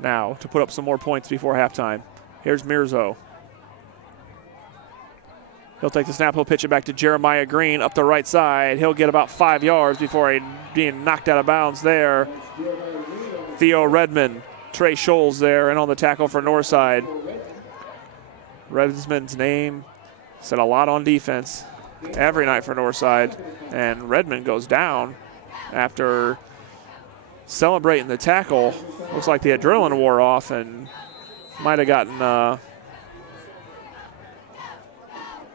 now to put up some more points before halftime. Here's Mirzo. He'll take the snap. He'll pitch it back to Jeremiah Green up the right side. He'll get about 5 yards before being knocked out of bounds there. Theo Redmond. Trey Scholes there and on the tackle for Northside. Redmond's name said a lot on defense every night for Northside, and Redmond goes down after celebrating the tackle. Looks like the adrenaline wore off and might have gotten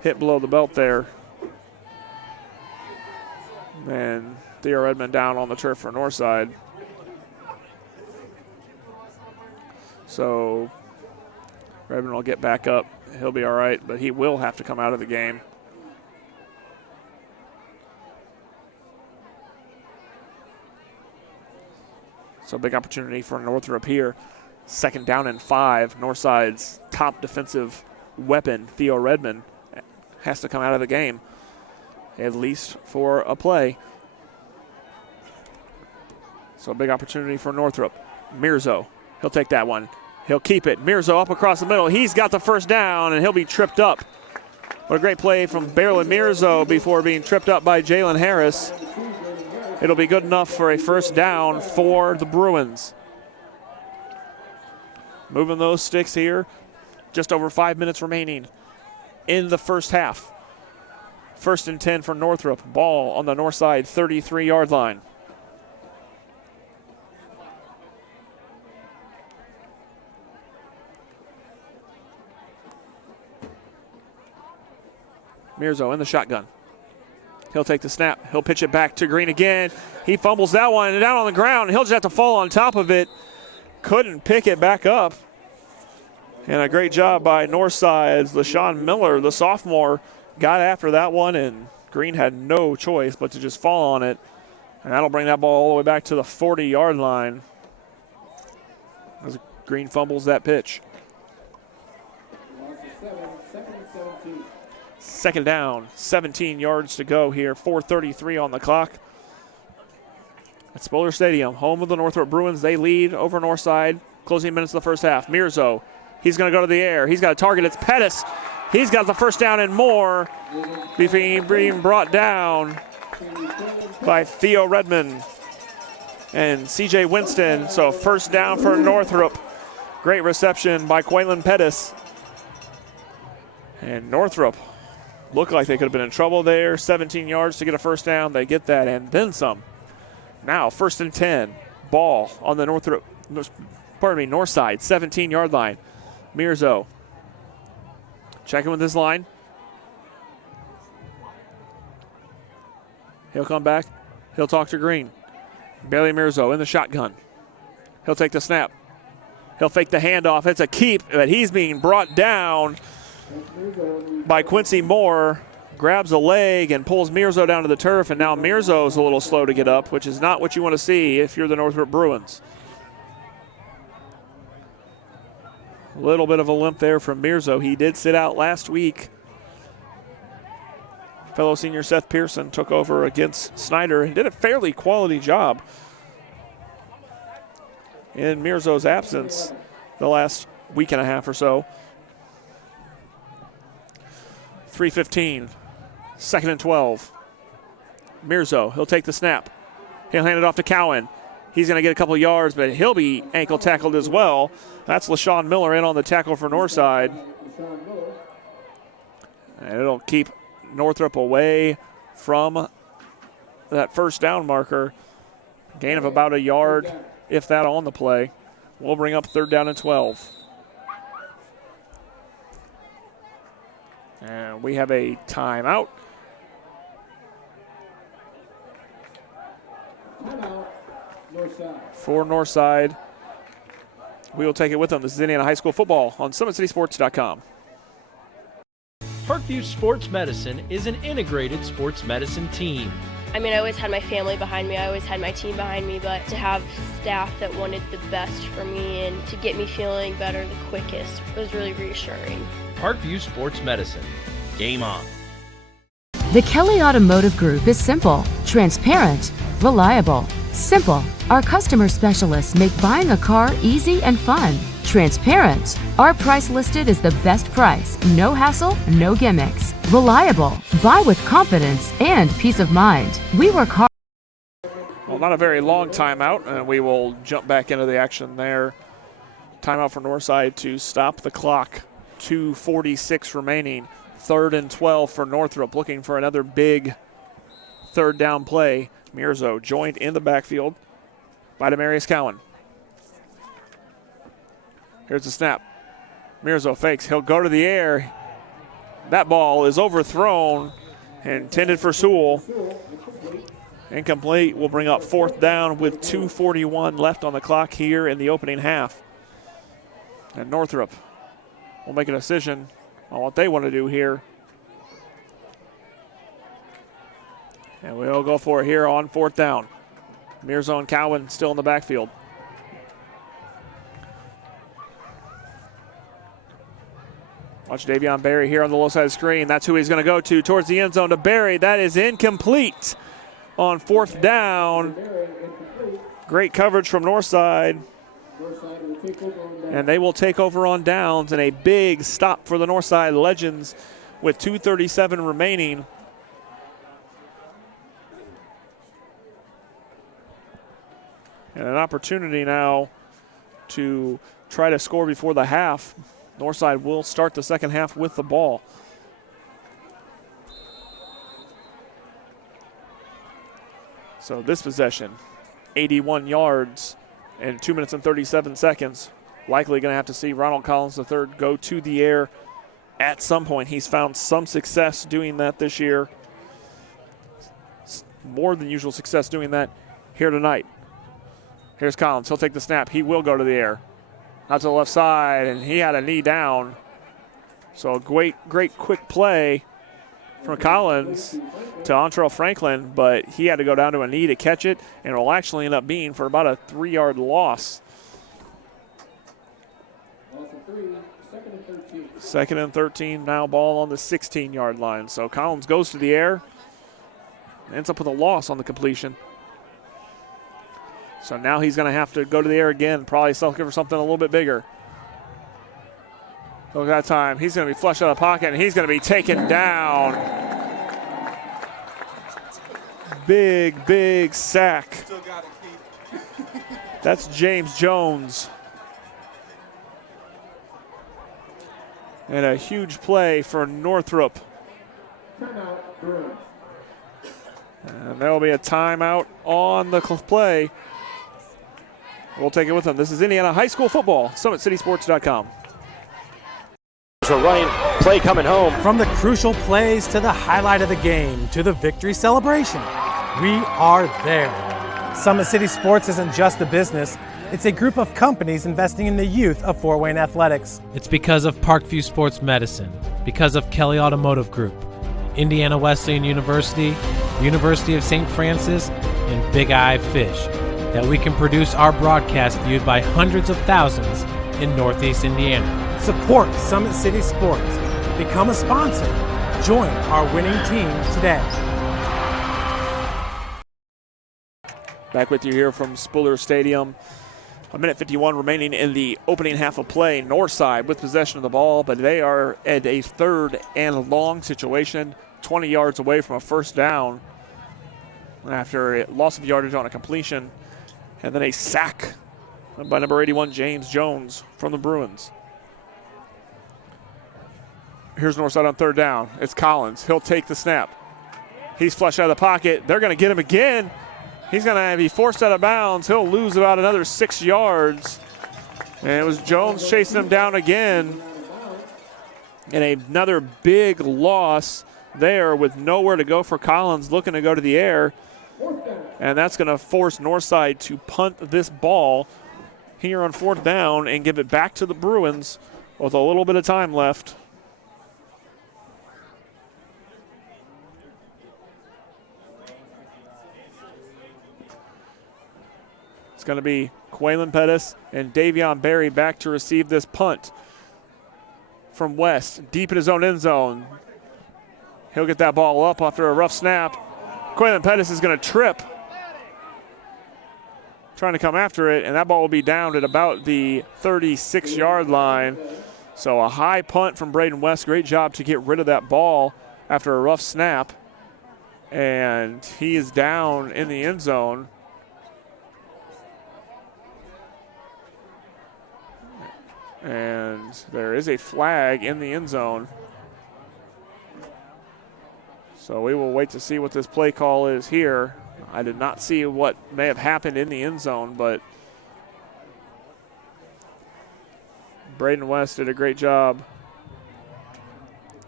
hit below the belt there. And Theo Redmond down on the turf for Northside. So Redmond will get back up. He'll be all right, but he will have to come out of the game. So big opportunity for Northrop here. 2nd down and 5. Northside's top defensive weapon, Theo Redmond, has to come out of the game, at least for a play. So big opportunity for Northrop. Mirzo, he'll take that one. He'll keep it. Mirzo up across the middle. He's got the first down, and he'll be tripped up. What a great play from Barely Mirzo before being tripped up by Jalen Harris. It'll be good enough for a first down for the Bruins. Moving those sticks here. Just over 5 minutes remaining in the first half. 1st and 10 for Northrop. Ball on the north side, 33-yard line. Mirzo in the shotgun. He'll take the snap. He'll pitch it back to Green again. He fumbles that one and down on the ground. He'll just have to fall on top of it. Couldn't pick it back up. And a great job by Northside's LaShawn Miller, the sophomore, got after that one, and Green had no choice but to just fall on it. And that'll bring that ball all the way back to the 40-yard line as Green fumbles that pitch. 2nd down, 17 yards to go here, 4:33 on the clock. At Spohler Stadium, home of the Northrop Bruins, they lead over Northside. Closing minutes of the first half. Mirzo, he's going to go to the air. He's got a target. It's Pettis. He's got the first down and more before being brought down by Theo Redmond. and C.J. Winston. So first down for Northrop. Great reception by Quaylen Pettis. And Northrop looked like they could have been in trouble there. 17 yards to get a first down. They get that and then some. Now 1st and 10. Ball on the north side, 17-yard line. Mirzo checking with his line. He'll come back. He'll talk to Green. Bailey Mirzo in the shotgun. He'll take the snap. He'll fake the handoff. It's a keep, but he's being brought down by Quincy Moore. Grabs a leg and pulls Mirzo down to the turf, and now Mirzo's a little slow to get up, which is not what you want to see if you're the Northrop Bruins. A little bit of a limp there from Mirzo. He did sit out last week. Fellow senior Seth Pearson took over against Snyder and did a fairly quality job in Mirzo's absence the last week and a half or so. 3:15, 2nd and 12. Mirzo, he'll take the snap. He'll hand it off to Cowan. He's going to get a couple yards, but he'll be ankle tackled as well. That's LaShawn Miller in on the tackle for Northside. And it'll keep Northrop away from that first down marker. Gain of about a yard, if that, on the play. We'll bring up 3rd down and 12. And we have a timeout. For Northside. We will take it with them. This is Indiana High School football on SummitCitySports.com. Parkview Sports Medicine is an integrated sports medicine team. I mean, I always had my family behind me. I always had my team behind me, but to have staff that wanted the best for me and to get me feeling better the quickest was really reassuring. Parkview Sports Medicine. Game on. The Kelly Automotive Group is simple, transparent, reliable. Simple. Our customer specialists make buying a car easy and fun. Transparent. Our price listed is the best price. No hassle, no gimmicks. Reliable. Buy with confidence and peace of mind. We work hard. Well, not a very long timeout, and we will jump back into the action there. Timeout for Northside to stop the clock. 2:46 remaining. 3rd and 12 for Northrop, looking for another big 3rd down play. Mirzo joined in the backfield by Demarius Cowan. Here's the snap. Mirzo fakes. He'll go to the air. That ball is overthrown and intended for Sewell. Incomplete. Will bring up 4th down with 2:41 left on the clock here in the opening half. And Northrop will make a decision on what they want to do here. And we'll go for it here on 4th down. Mirzo and Cowan still in the backfield. Watch Davion Berry here on the low side screen. That's who he's going to go to towards the end zone to Berry. That is incomplete on 4th down. Great coverage from Northside. And they will take over on downs, and a big stop for the Northside Legends with 2:37 remaining. And an opportunity now to try to score before the half. Northside will start the second half with the ball. So this possession, 81 yards in 2 minutes and 37 seconds. Likely going to have to see Ronald Collins III go to the air at some point. He's found some success doing that this year. More than usual success doing that here tonight. Here's Collins. He'll take the snap. He will go to the air. Out to the left side, and he had a knee down. So a great quick play from Collins to Antrell Franklin, but he had to go down to a knee to catch it, and it will actually end up being for about a 3-yard loss. 2nd and 13, now ball on the 16-yard line. So Collins goes to the air, ends up with a loss on the completion. So now he's going to have to go to the air again, probably looking for something a little big bigger. Look at that time. He's going to be flushed out of the pocket, and he's going to be taken down. Big sack That's James Jones. And a huge play for Northrop. Timeout, Bruins. And there will be a timeout on the play. We'll take it with them. This is Indiana High School football. SummitCitySports.com. A running play coming home. From the crucial plays to the highlight of the game to the victory celebration, we are there. Summit City Sports isn't just a business. It's a group of companies investing in the youth of Fort Wayne athletics. It's because of Parkview Sports Medicine, because of Kelly Automotive Group, Indiana Wesleyan University, University of St. Francis, and Big Eye Fish, that we can produce our broadcast viewed by hundreds of thousands in Northeast Indiana. Support Summit City Sports. Become a sponsor. Join our winning team today. Back with you here from Spuller Stadium. 1:51 remaining in the opening half of play. Northside with possession of the ball, but they are at a 3rd and long situation, 20 yards away from a first down after a loss of yardage on a completion, and then a sack by number 81, James Jones, from the Bruins. Here's Northside on 3rd down. It's Collins. He'll take the snap. He's flushed out of the pocket. They're going to get him again. He's going to be forced out of bounds. He'll lose about another 6 yards. And it was Jones chasing him down again. And another big loss there with nowhere to go for Collins, looking to go to the air. And that's going to force Northside to punt this ball here on 4th down and give it back to the Bruins with a little bit of time left. It's going to be Quaylen Pettis and Davion Berry back to receive this punt from West, deep in his own end zone. He'll get that ball up after a rough snap. Quaylen Pettis is going to trip, trying to come after it, and that ball will be down at about the 36-yard line. So a high punt from Braden West. Great job to get rid of that ball after a rough snap. And he is down in the end zone. And there is a flag in the end zone. So we will wait to see what this play call is here. I did not see what may have happened in the end zone, but Braden West did a great job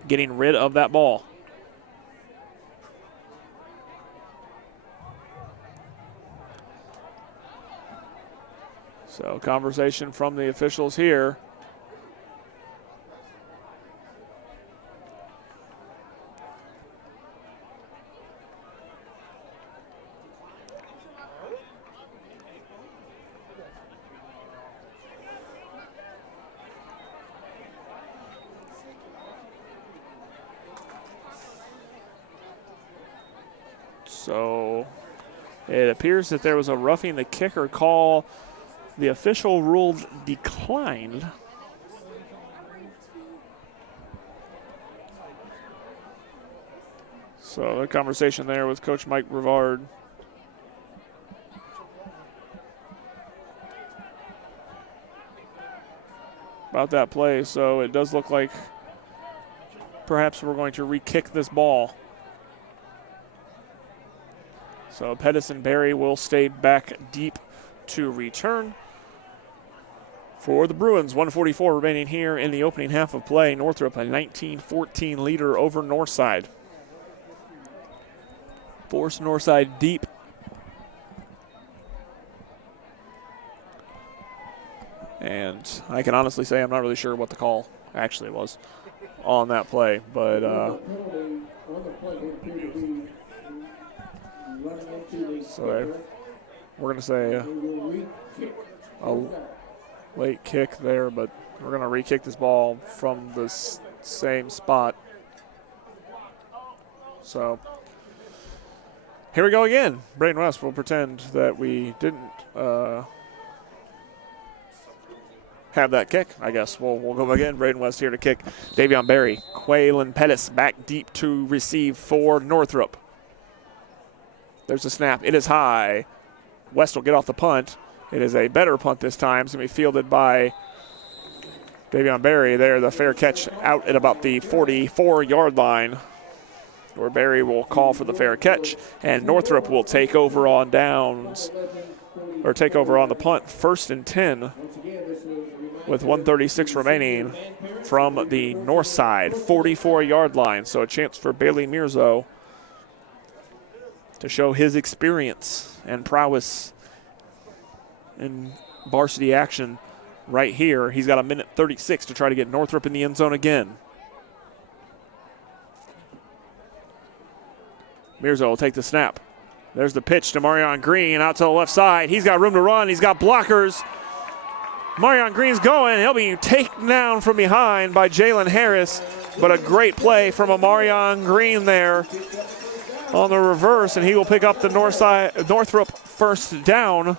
getting rid of that ball. So conversation from the officials here. So it appears that there was a roughing the kicker call. The official ruled declined. So the conversation there with Coach Mike Brevard. About that play, so it does look like perhaps we're going to re-kick this ball. So Pettis and Berry will stay back deep to return. For the Bruins, 1:44 remaining here in the opening half of play. Northrop, a 19-14 leader over Northside. Force Northside deep. And I can honestly say I'm not really sure what the call actually was on that play, but so we're going to say a late kick there, but we're going to re-kick this ball from the same spot. So here we go again. Braden West will pretend that we didn't have that kick, I guess. We'll go again. Braden West here to kick. Davion Berry, Quaylen Pettis back deep to receive for Northrop. There's a snap. It is high. West will get off the punt. It is a better punt this time. It's going to be fielded by Davion Berry there. The fair catch out at about the 44-yard line, where Berry will call for the fair catch, and Northrop will take over on downs, or take over on the punt. 1st and 10 with 1:36 remaining from the north side, 44-yard line. So a chance for Bailey Mirzo to show his experience and prowess in varsity action right here. He's got 1:36 to try to get Northrop in the end zone again. Mirzo will take the snap. There's the pitch to Marion Green out to the left side. He's got room to run. He's got blockers. Marion Green's going. He'll be taken down from behind by Jalen Harris, but a great play from Marion Green there on the reverse, and he will pick up the Northrop first down.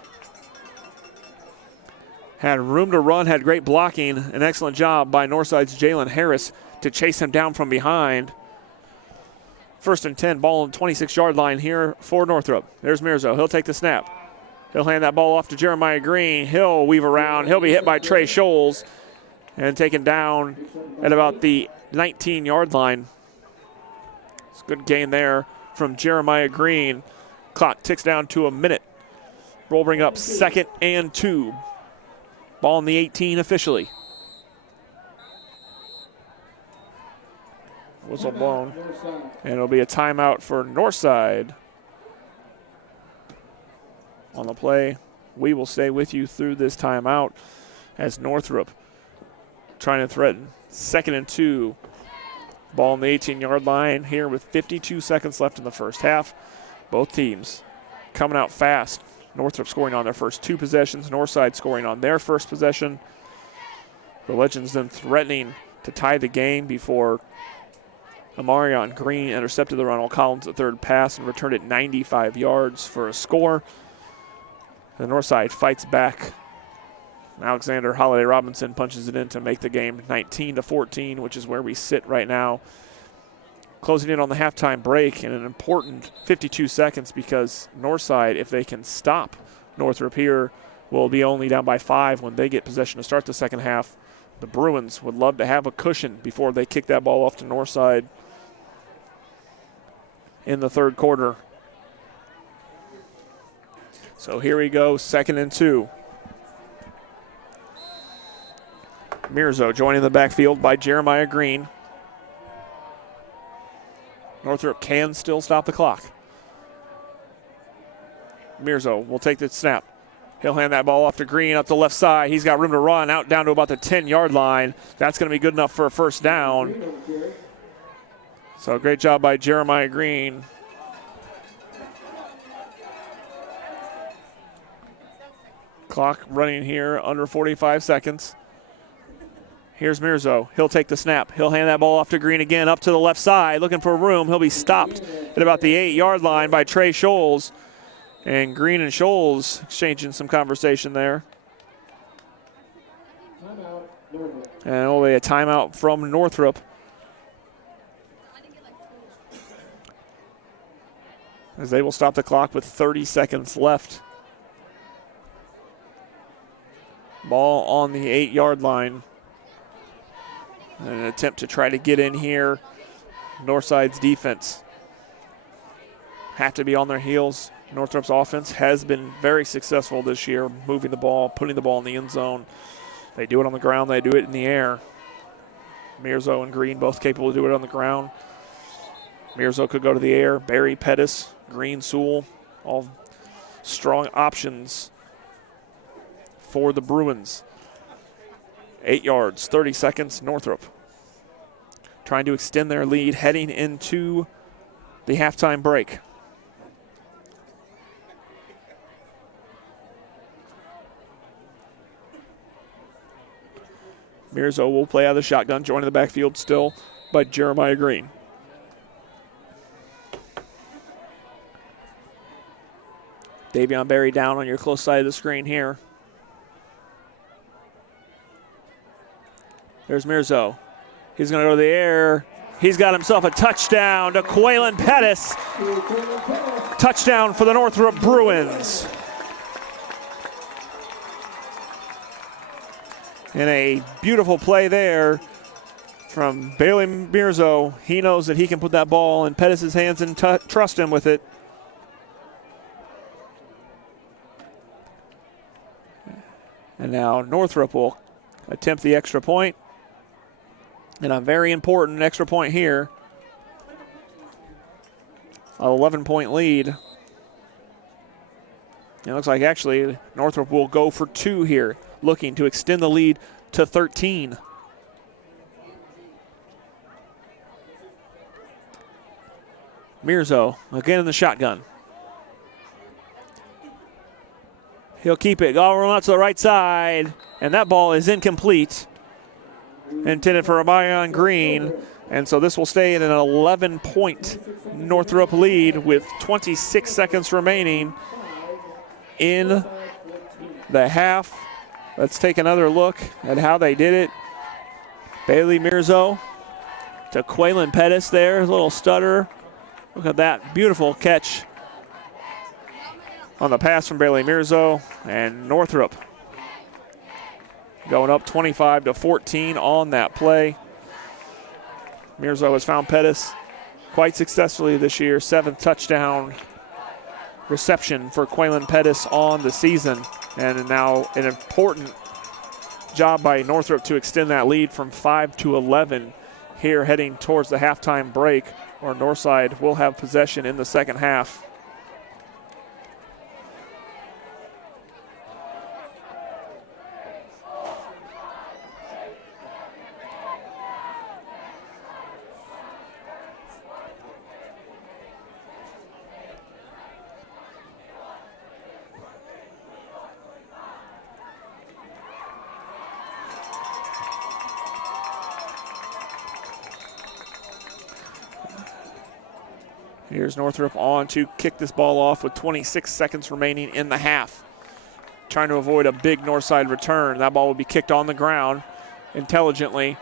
Had room to run, had great blocking. An excellent job by Northside's Jalen Harris to chase him down from behind. 1st and 10, ball on the 26-yard line here for Northrop. There's Mirzo. He'll take the snap. He'll hand that ball off to Jeremiah Green. He'll weave around. He'll be hit by Trey Scholes and taken down at about the 19-yard line. It's a good gain there from Jeremiah Green. Clock ticks down to a minute. We'll bring up 2nd and 2. Ball on the 18 officially. Whistle blown. And it'll be a timeout for Northside. On the play, we will stay with you through this timeout as Northrop trying to threaten. 2nd and 2. Ball on the 18-yard line here with 52 seconds left in the first half. Both teams coming out fast. Northrop scoring on their first 2 possessions. Northside scoring on their first possession. The Legends then threatening to tie the game before Amarion Green intercepted the Ronald Collins at third pass and returned it 95 yards for a score. The Northside fights back. Alexander Holiday Robinson punches it in to make the game 19-14, which is where we sit right now. Closing in on the halftime break in an important 52 seconds, because Northside, if they can stop Northrop here, will be only down by 5 when they get possession to start the second half. The Bruins would love to have a cushion before they kick that ball off to Northside in the third quarter. So here we go, 2nd and 2. Mirzo joining the backfield by Jeremiah Green. Northrop can still stop the clock. Mirzo will take the snap. He'll hand that ball off to Green up the left side. He's got room to run out down to about the 10-yard line. That's going to be good enough for a first down. So great job by Jeremiah Green. Clock running here under 45 seconds. Here's Mirzo. He'll take the snap. He'll hand that ball off to Green again up to the left side, looking for room. He'll be stopped at about the 8-yard line by Trey Scholes. And Green and Scholes exchanging some conversation there. And it'll be a timeout from Northrop. As they will stop the clock with 30 seconds left. Ball on the 8-yard line. An attempt to try to get in here. Northside's defense have to be on their heels. Northrop's offense has been very successful this year, moving the ball, putting the ball in the end zone. They do it on the ground, they do it in the air. Mirzo and Green both capable to do it on the ground. Mirzo could go to the air. Barry, Pettis, Green, Sewell, all strong options for the Bruins. 8 yards, 30 seconds, Northrop trying to extend their lead heading into the halftime break. Mirzo will play out of the shotgun, joining the backfield still by Jeremiah Green. Davion Berry down on your close side of the screen here. There's Mirzo. He's going to go to the air. He's got himself a touchdown to Quaylen Pettis. Touchdown for the Northrop Bruins. And a beautiful play there from Bailey Mirzo. He knows that he can put that ball in Pettis' hands and trust him with it. And now Northrop will attempt the extra point. And a very important extra point here. An 11-point lead. It looks like actually Northrop will go for 2 here, looking to extend the lead to 13. Mirzo again in the shotgun. He'll keep it. Going out to the right side, and that ball is incomplete. Intended for Amayan Green, and so this will stay in an 11-point Northrop lead with 26 seconds remaining in the half. Let's take another look at how they did it. Bailey Mirzo to Quaylen Pettis there, a little stutter. Look at that beautiful catch on the pass from Bailey Mirzo, and Northrop going up 25-14 on that play. Mirzo has found Pettis quite successfully this year. 7th touchdown reception for Quaylen Pettis on the season. And now an important job by Northrop to extend that lead from 5 to 11 here heading towards the halftime break, where Northside will have possession in the second half. Here's Northrop on to kick this ball off with 26 seconds remaining in the half. Trying to avoid a big Northside return. That ball will be kicked on the ground intelligently.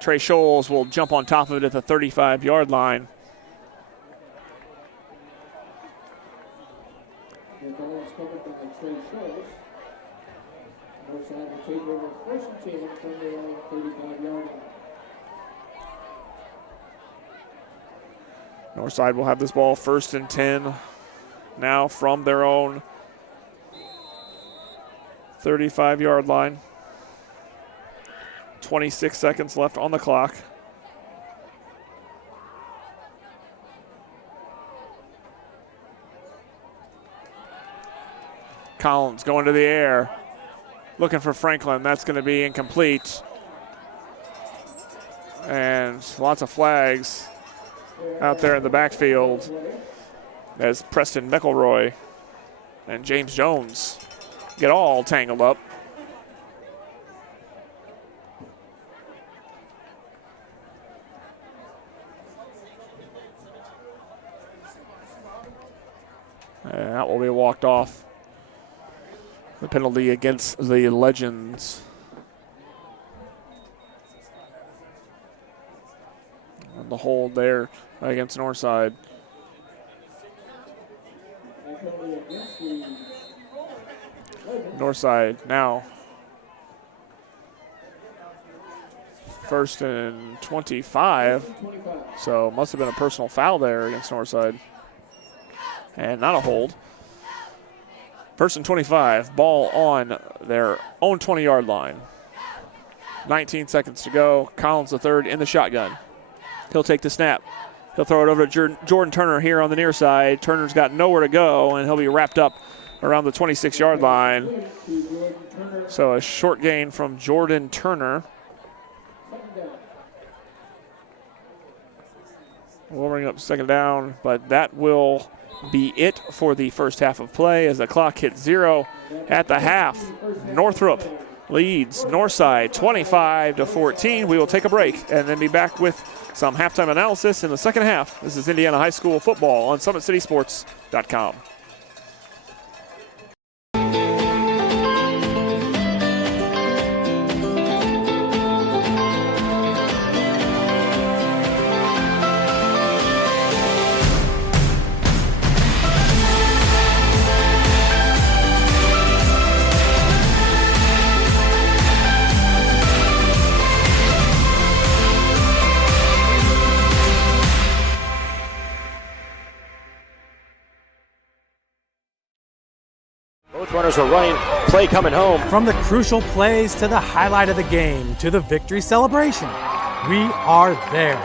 Trey Scholes will jump on top of it at the 35-yard line. The ball is covered by Trey Scholes. Northside will take over 1st and 10 from their own 35-yard line. Northside will have this ball 1st and 10 now from their own 35-yard line. 26 seconds left on the clock. Collins going to the air, looking for Franklin. That's going to be incomplete. And lots of flags out there in the backfield as Preston McElroy and James Jones get all tangled up. And that will be walked off. The penalty against the Legends. And the hold there against Northside. Northside now 1st and 25. So must have been a personal foul there against Northside. And not a hold. 1st and 25, ball on their own 20-yard line. 19 seconds to go. Collins III in the shotgun. He'll take the snap. He'll throw it over to Jordan Turner here on the near side. Turner's got nowhere to go, and he'll be wrapped up around the 26-yard line. So a short gain from Jordan Turner. We'll bring up 2nd down, but that will be it for the first half of play as the clock hits 0 at the half. Northrop leads Northside 25-14. We will take a break and then be back with some halftime analysis in the second half. This is Indiana High School football on SummitCitySports.com. runners are running. Play coming home. From the crucial plays to the highlight of the game to the victory celebration, we are there.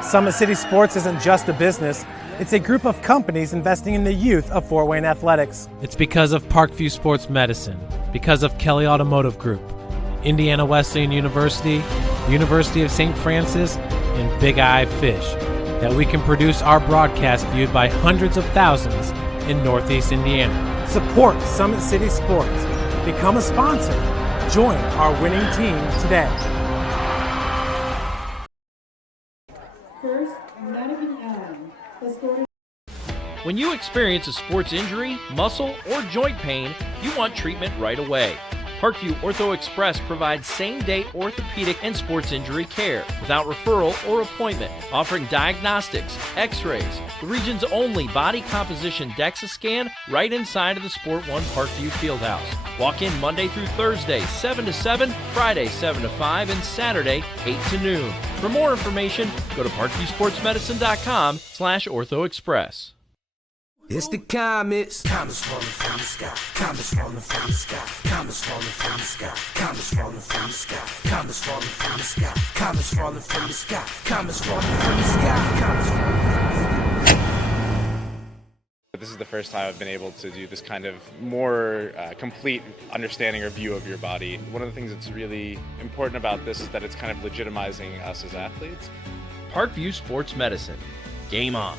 Summit City Sports isn't just a business. It's a group of companies investing in the youth of Fort Wayne athletics. It's because of Parkview Sports Medicine, because of Kelly Automotive Group, Indiana Wesleyan University, University of St. Francis, and Big Eye Fish, that we can produce our broadcast viewed by hundreds of thousands in Northeast Indiana. Support Summit City Sports. Become a sponsor. Join our winning team today. First, Mannequin escorted. When you experience a sports injury, muscle, or joint pain, you want treatment right away. Parkview Ortho Express provides same-day orthopedic and sports injury care without referral or appointment, offering diagnostics, x-rays, the region's only body composition DEXA scan right inside of the Sport One Parkview Fieldhouse. Walk in Monday through Thursday, 7 to 7, Friday, 7 to 5, and Saturday, 8 to noon. For more information, go to parkviewsportsmedicine.com/orthoexpress. It's the comets. Comets falling from the sky. Comets falling from the sky. Comets falling from the sky. Comets falling from the sky. Comets falling from the sky. Comets falling from the sky. Comets falling from the sky. Comets falling from the sky. This is the first time I've been able to do this kind of more complete understanding or view of your body. One of the things that's really important about this is that it's kind of legitimizing us as athletes. Parkview Sports Medicine. Game on.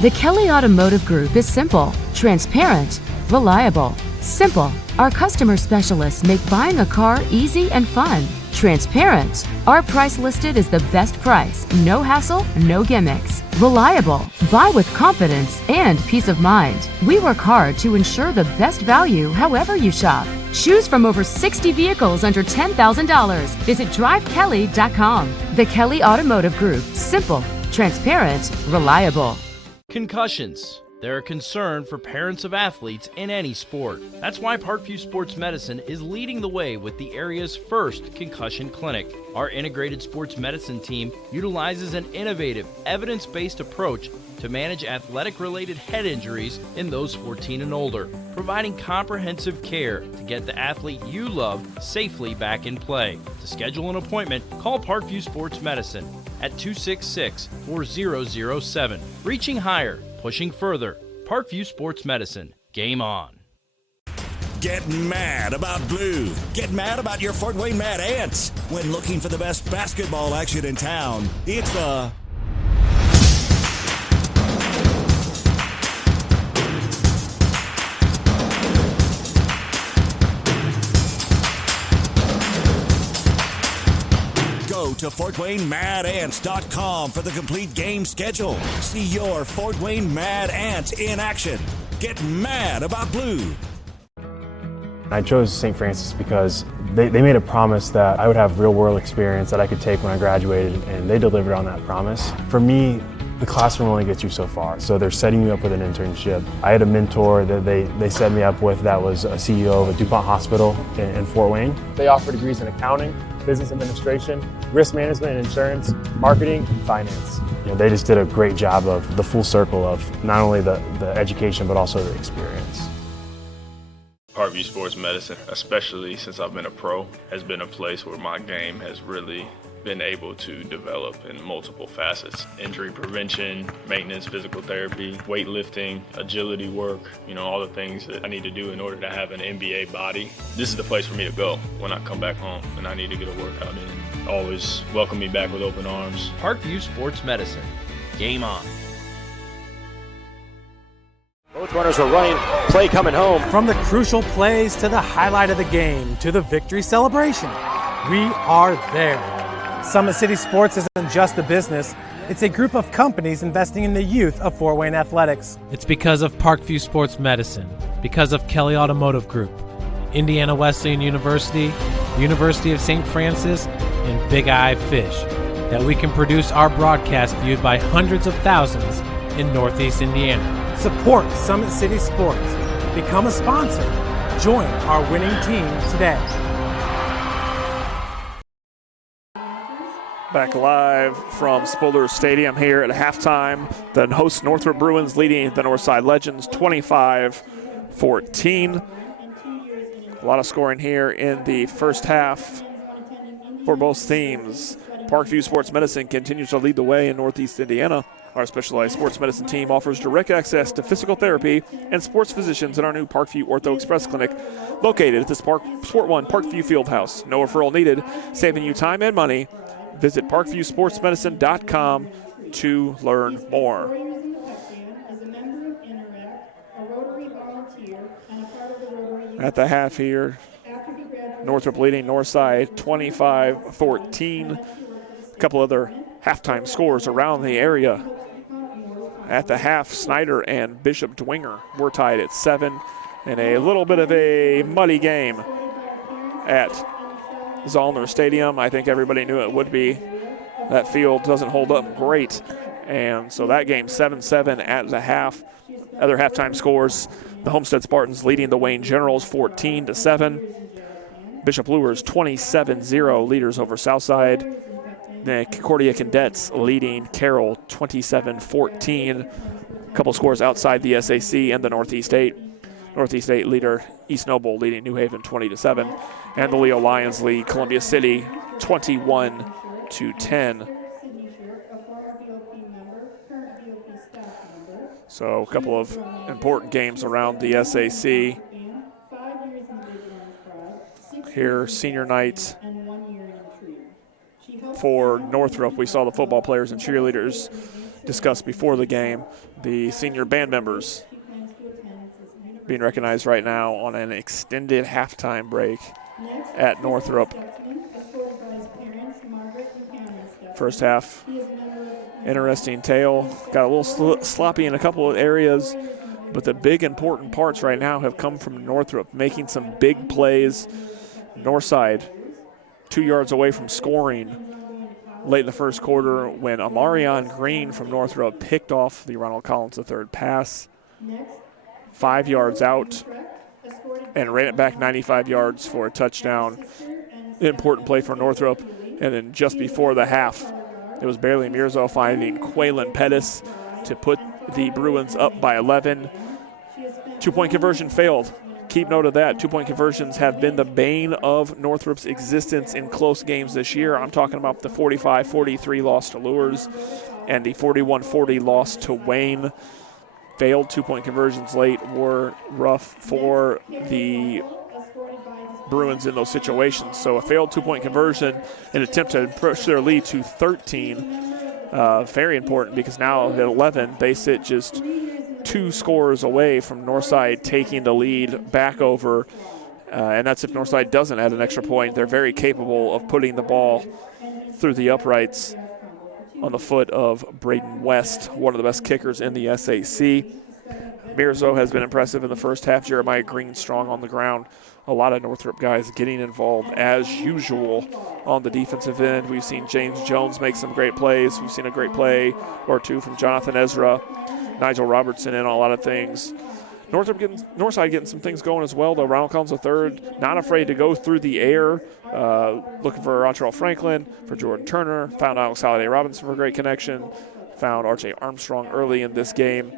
The Kelly Automotive Group is simple, transparent, reliable. Simple. Our customer specialists make buying a car easy and fun. Transparent. Our price listed is the best price. No hassle, no gimmicks. Reliable. Buy with confidence and peace of mind. We work hard to ensure the best value however you shop. Choose from over 60 vehicles under $10,000. Visit drivekelly.com. The Kelly Automotive Group. Simple, transparent, reliable. Concussions. They're a concern for parents of athletes in any sport. That's why Parkview Sports Medicine is leading the way with the area's first Concussion Clinic. Our integrated sports medicine team utilizes an innovative, evidence-based approach to manage athletic-related head injuries in those 14 and older, providing comprehensive care to get the athlete you love safely back in play. To schedule an appointment, call Parkview Sports Medicine at 266-4007. Reaching higher, pushing further. Parkview Sports Medicine. Game on. Get mad about blue. Get mad about your Fort Wayne Mad Ants. When looking for the best basketball action in town, it's the Go to FortWayneMadAnts.com for the complete game schedule. See your Fort Wayne Mad Ants in action. Get mad about blue. I chose St. Francis because they made a promise that I would have real-world experience that I could take when I graduated, and they delivered on that promise. For me, the classroom only gets you so far, so they're setting you up with an internship. I had a mentor that they set me up with that was a CEO of a DuPont hospital in Fort Wayne. They offer degrees in accounting, business administration, risk management and insurance, marketing, and finance. They just did a great job of the full circle of not only the education, but also the experience. Parkview Sports Medicine, especially since I've been a pro, has been a place where my game has really been able to develop in multiple facets. Injury prevention, maintenance, physical therapy, weightlifting, agility work, all the things that I need to do in order to have an NBA body. This is the place for me to go when I come back home and I need to get a workout in. Always welcome me back with open arms. Parkview Sports Medicine. Game on. Both runners are running. Play coming home. From the crucial plays to the highlight of the game to the victory celebration, we are there. Summit City Sports isn't just a business, it's a group of companies investing in the youth of Fort Wayne athletics. It's because of Parkview Sports Medicine, because of Kelly Automotive Group, Indiana Wesleyan University, University of St. Francis, and Big Eye Fish, that we can produce our broadcast viewed by hundreds of thousands in Northeast Indiana. Support Summit City Sports. Become a sponsor. Join our winning team today. Back live from Spiller Stadium here at halftime. The host Northrop Bruins leading the Northside Legends 25-14. A lot of scoring here in the first half for both teams. Parkview Sports Medicine continues to lead the way in Northeast Indiana. Our specialized sports medicine team offers direct access to physical therapy and sports physicians in our new Parkview Ortho Express Clinic located at the Sport One Parkview Fieldhouse. No referral needed, saving you time and money. Visit parkviewsportsmedicine.com to learn more. At the half here, Northrop leading Northside 25-14. A couple other halftime scores around the area. At the half, Snyder and Bishop Dwinger were tied at 7 in a little bit of a muddy game at Zollner Stadium. I think everybody knew it would be. That field doesn't hold up great. And so that game 7-7 at the half. Other halftime scores, the Homestead Spartans leading the Wayne Generals 14-7. Bishop Luers 27-0 leaders over Southside. The Concordia Cadets leading Carroll 27-14. A couple scores outside the SAC and the Northeast 8. Northeast 8 leader East Noble leading New Haven 20-7. And the Leo Lions lead Columbia City 21-10. So a couple of important games around the SAC. Here, senior night for Northrop. We saw the football players and cheerleaders discussed before the game. The senior band members being recognized right now on an extended halftime break at Northrop. First half, interesting tale. Got a little sloppy in a couple of areas, but the big important parts right now have come from Northrop, making some big plays. Northside 2 yards away from scoring late in the first quarter when Amarion Green from Northrop picked off the Ronald Collins III pass 5 yards out and ran it back 95 yards for a touchdown. Important play for Northrop. And then just before the half, it was Barely Mirzo finding Quaylen Pettis to put the Bruins up by 11. 2-point conversion failed. Keep note of that. 2-point conversions have been the bane of Northrop's existence in close games this year. I'm talking about the 45-43 loss to Luers and the 41-40 loss to Wayne. Failed 2-point conversions late were rough for the Bruins in those situations. So a failed 2-point conversion, an attempt to push their lead to 13. Very important because now at 11, they sit just 2 scores away from Northside taking the lead back over. And that's if Northside doesn't add an extra point. They're very capable of putting the ball through the uprights on the foot of Braden West, one of the best kickers in the SAC. Mirzo has been impressive in the first half. Jeremiah Green strong on the ground. A lot of Northrop guys getting involved as usual on the defensive end. We've seen James Jones make some great plays. We've seen a great play or two from Jonathan Ezra. Nigel Robertson in on a lot of things. Northside getting some things going as well, though. Ronald Collins III not afraid to go through the air, looking for Archel Franklin, for Jordan Turner. Found Alex Halliday-Robinson for a great connection. Found R.J. Armstrong early in this game.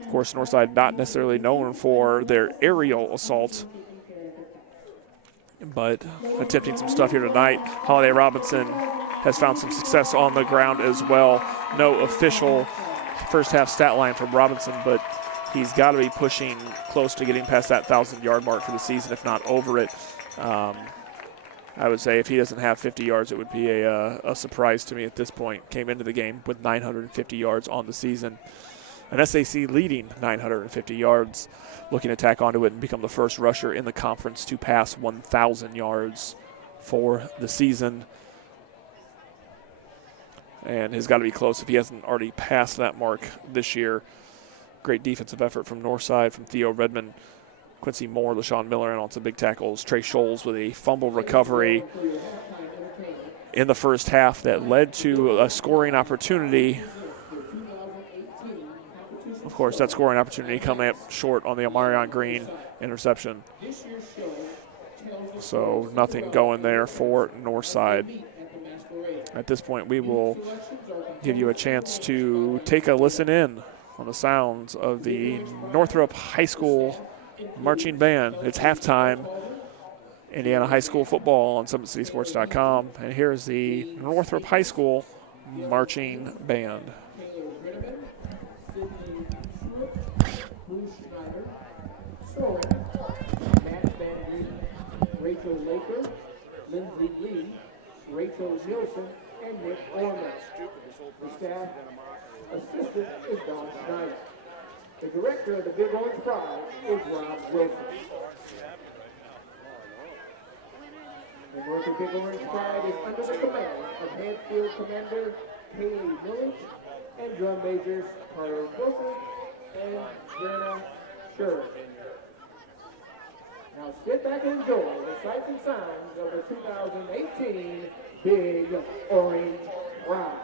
Of course, Northside not necessarily known for their aerial assault, but attempting some stuff here tonight. Halliday-Robinson has found some success on the ground as well. No official first half stat line from Robinson, but he's got to be pushing close to getting past that 1,000-yard mark for the season, if not over it. I would say if he doesn't have 50 yards, it would be a surprise to me at this point. Came into the game with 950 yards on the season. An SAC leading 950 yards, looking to tack onto it and become the first rusher in the conference to pass 1,000 yards for the season. and has got to be close if he hasn't already passed that mark this year. Great defensive effort from Northside, from Theo Redmond, Quincy Moore, LaShawn Miller, and on some big tackles. Trey Scholes with a fumble recovery in the first half that led to a scoring opportunity. Of course, that scoring opportunity coming up short on the Omarion Green interception. So nothing going there for Northside. At this point, we will give you a chance to take a listen in on the sounds of the Northrop High School marching band. It's halftime, Indiana High School football on SummitCitySports.com. And here's the Northrop High School marching band. Rachel Laker, Lindsay Lee, Rachel Nielsen, and Nick Orman. The staff assistant is Don Schneider. The director of the Big Orange Pride is Rob Wilson. The Northern Big Orange Pride is under the command of head field commander Haley Millage and drum majors Carter Wilson and Brenna Sherman. Now sit back and enjoy the sights and sounds of the 2018 Big Orange Pride.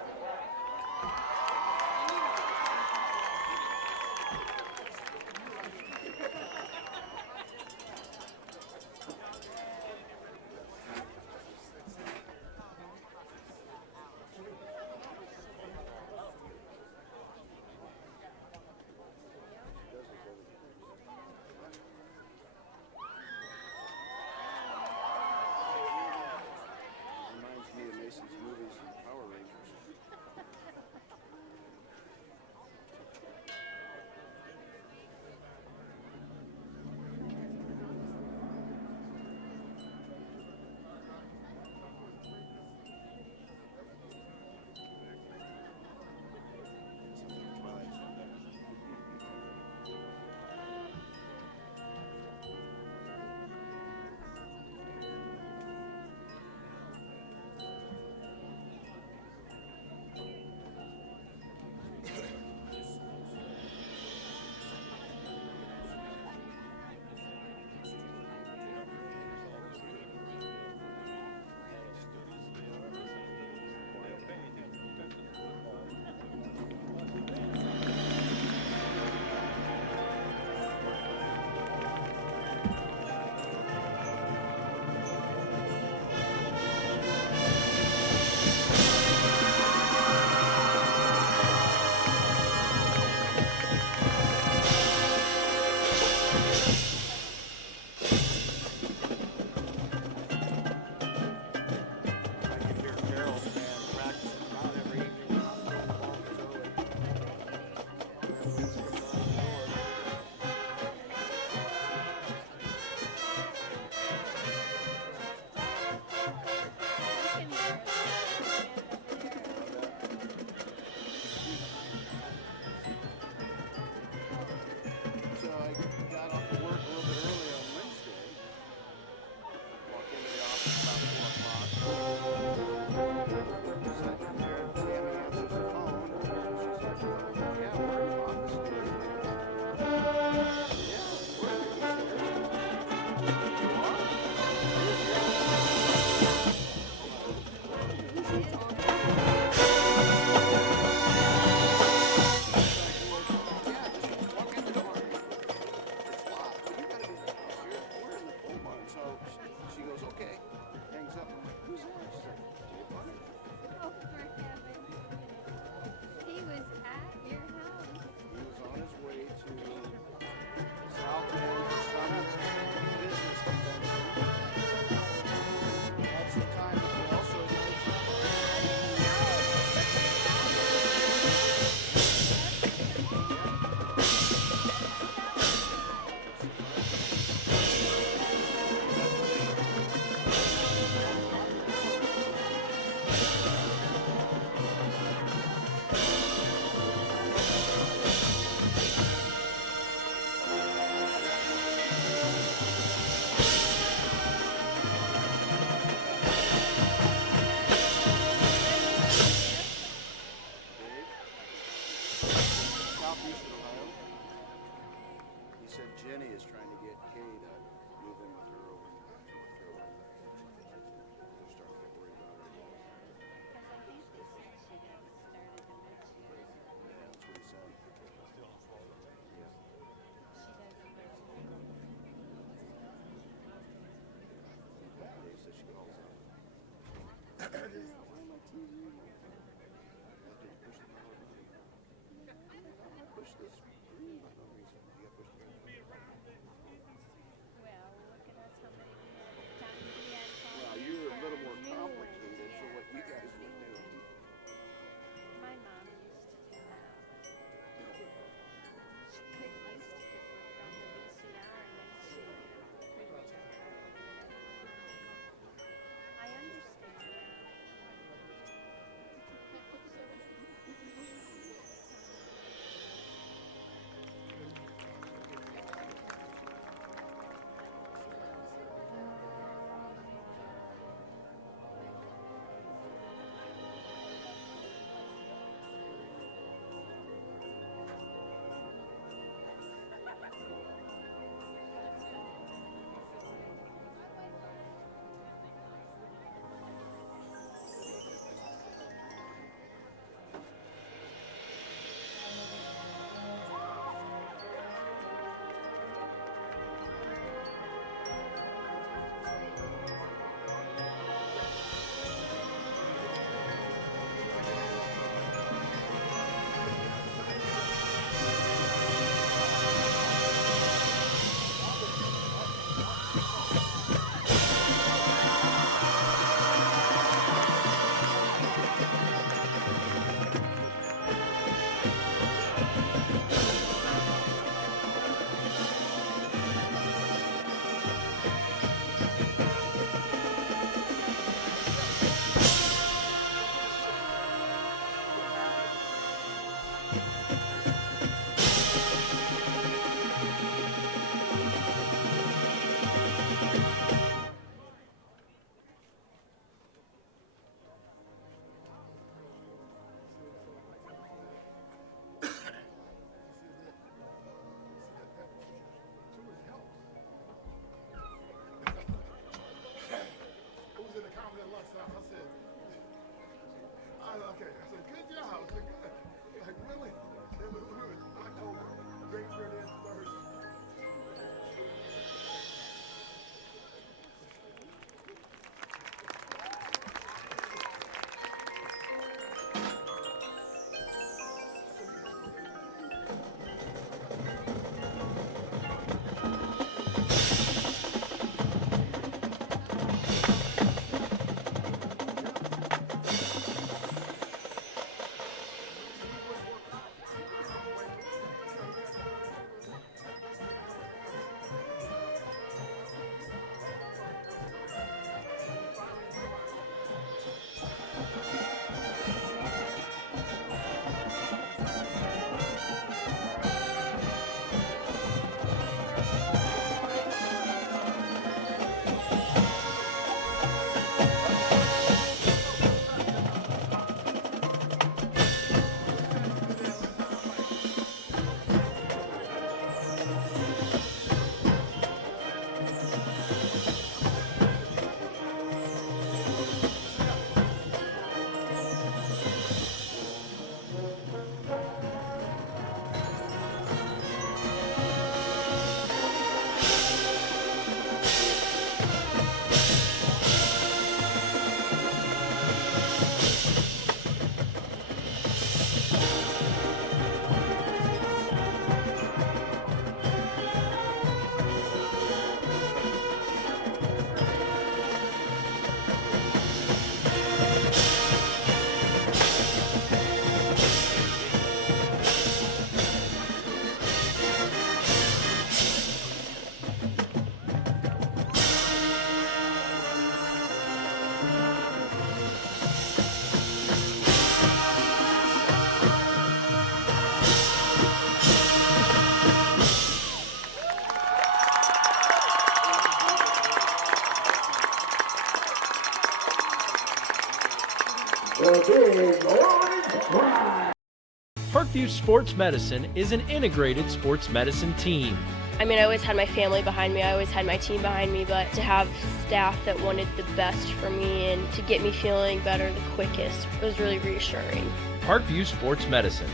Parkview Sports Medicine is an integrated sports medicine team. I mean, I always had my family behind me, I always had my team behind me, but to have staff that wanted the best for me and to get me feeling better the quickest was really reassuring. Parkview Sports Medicine.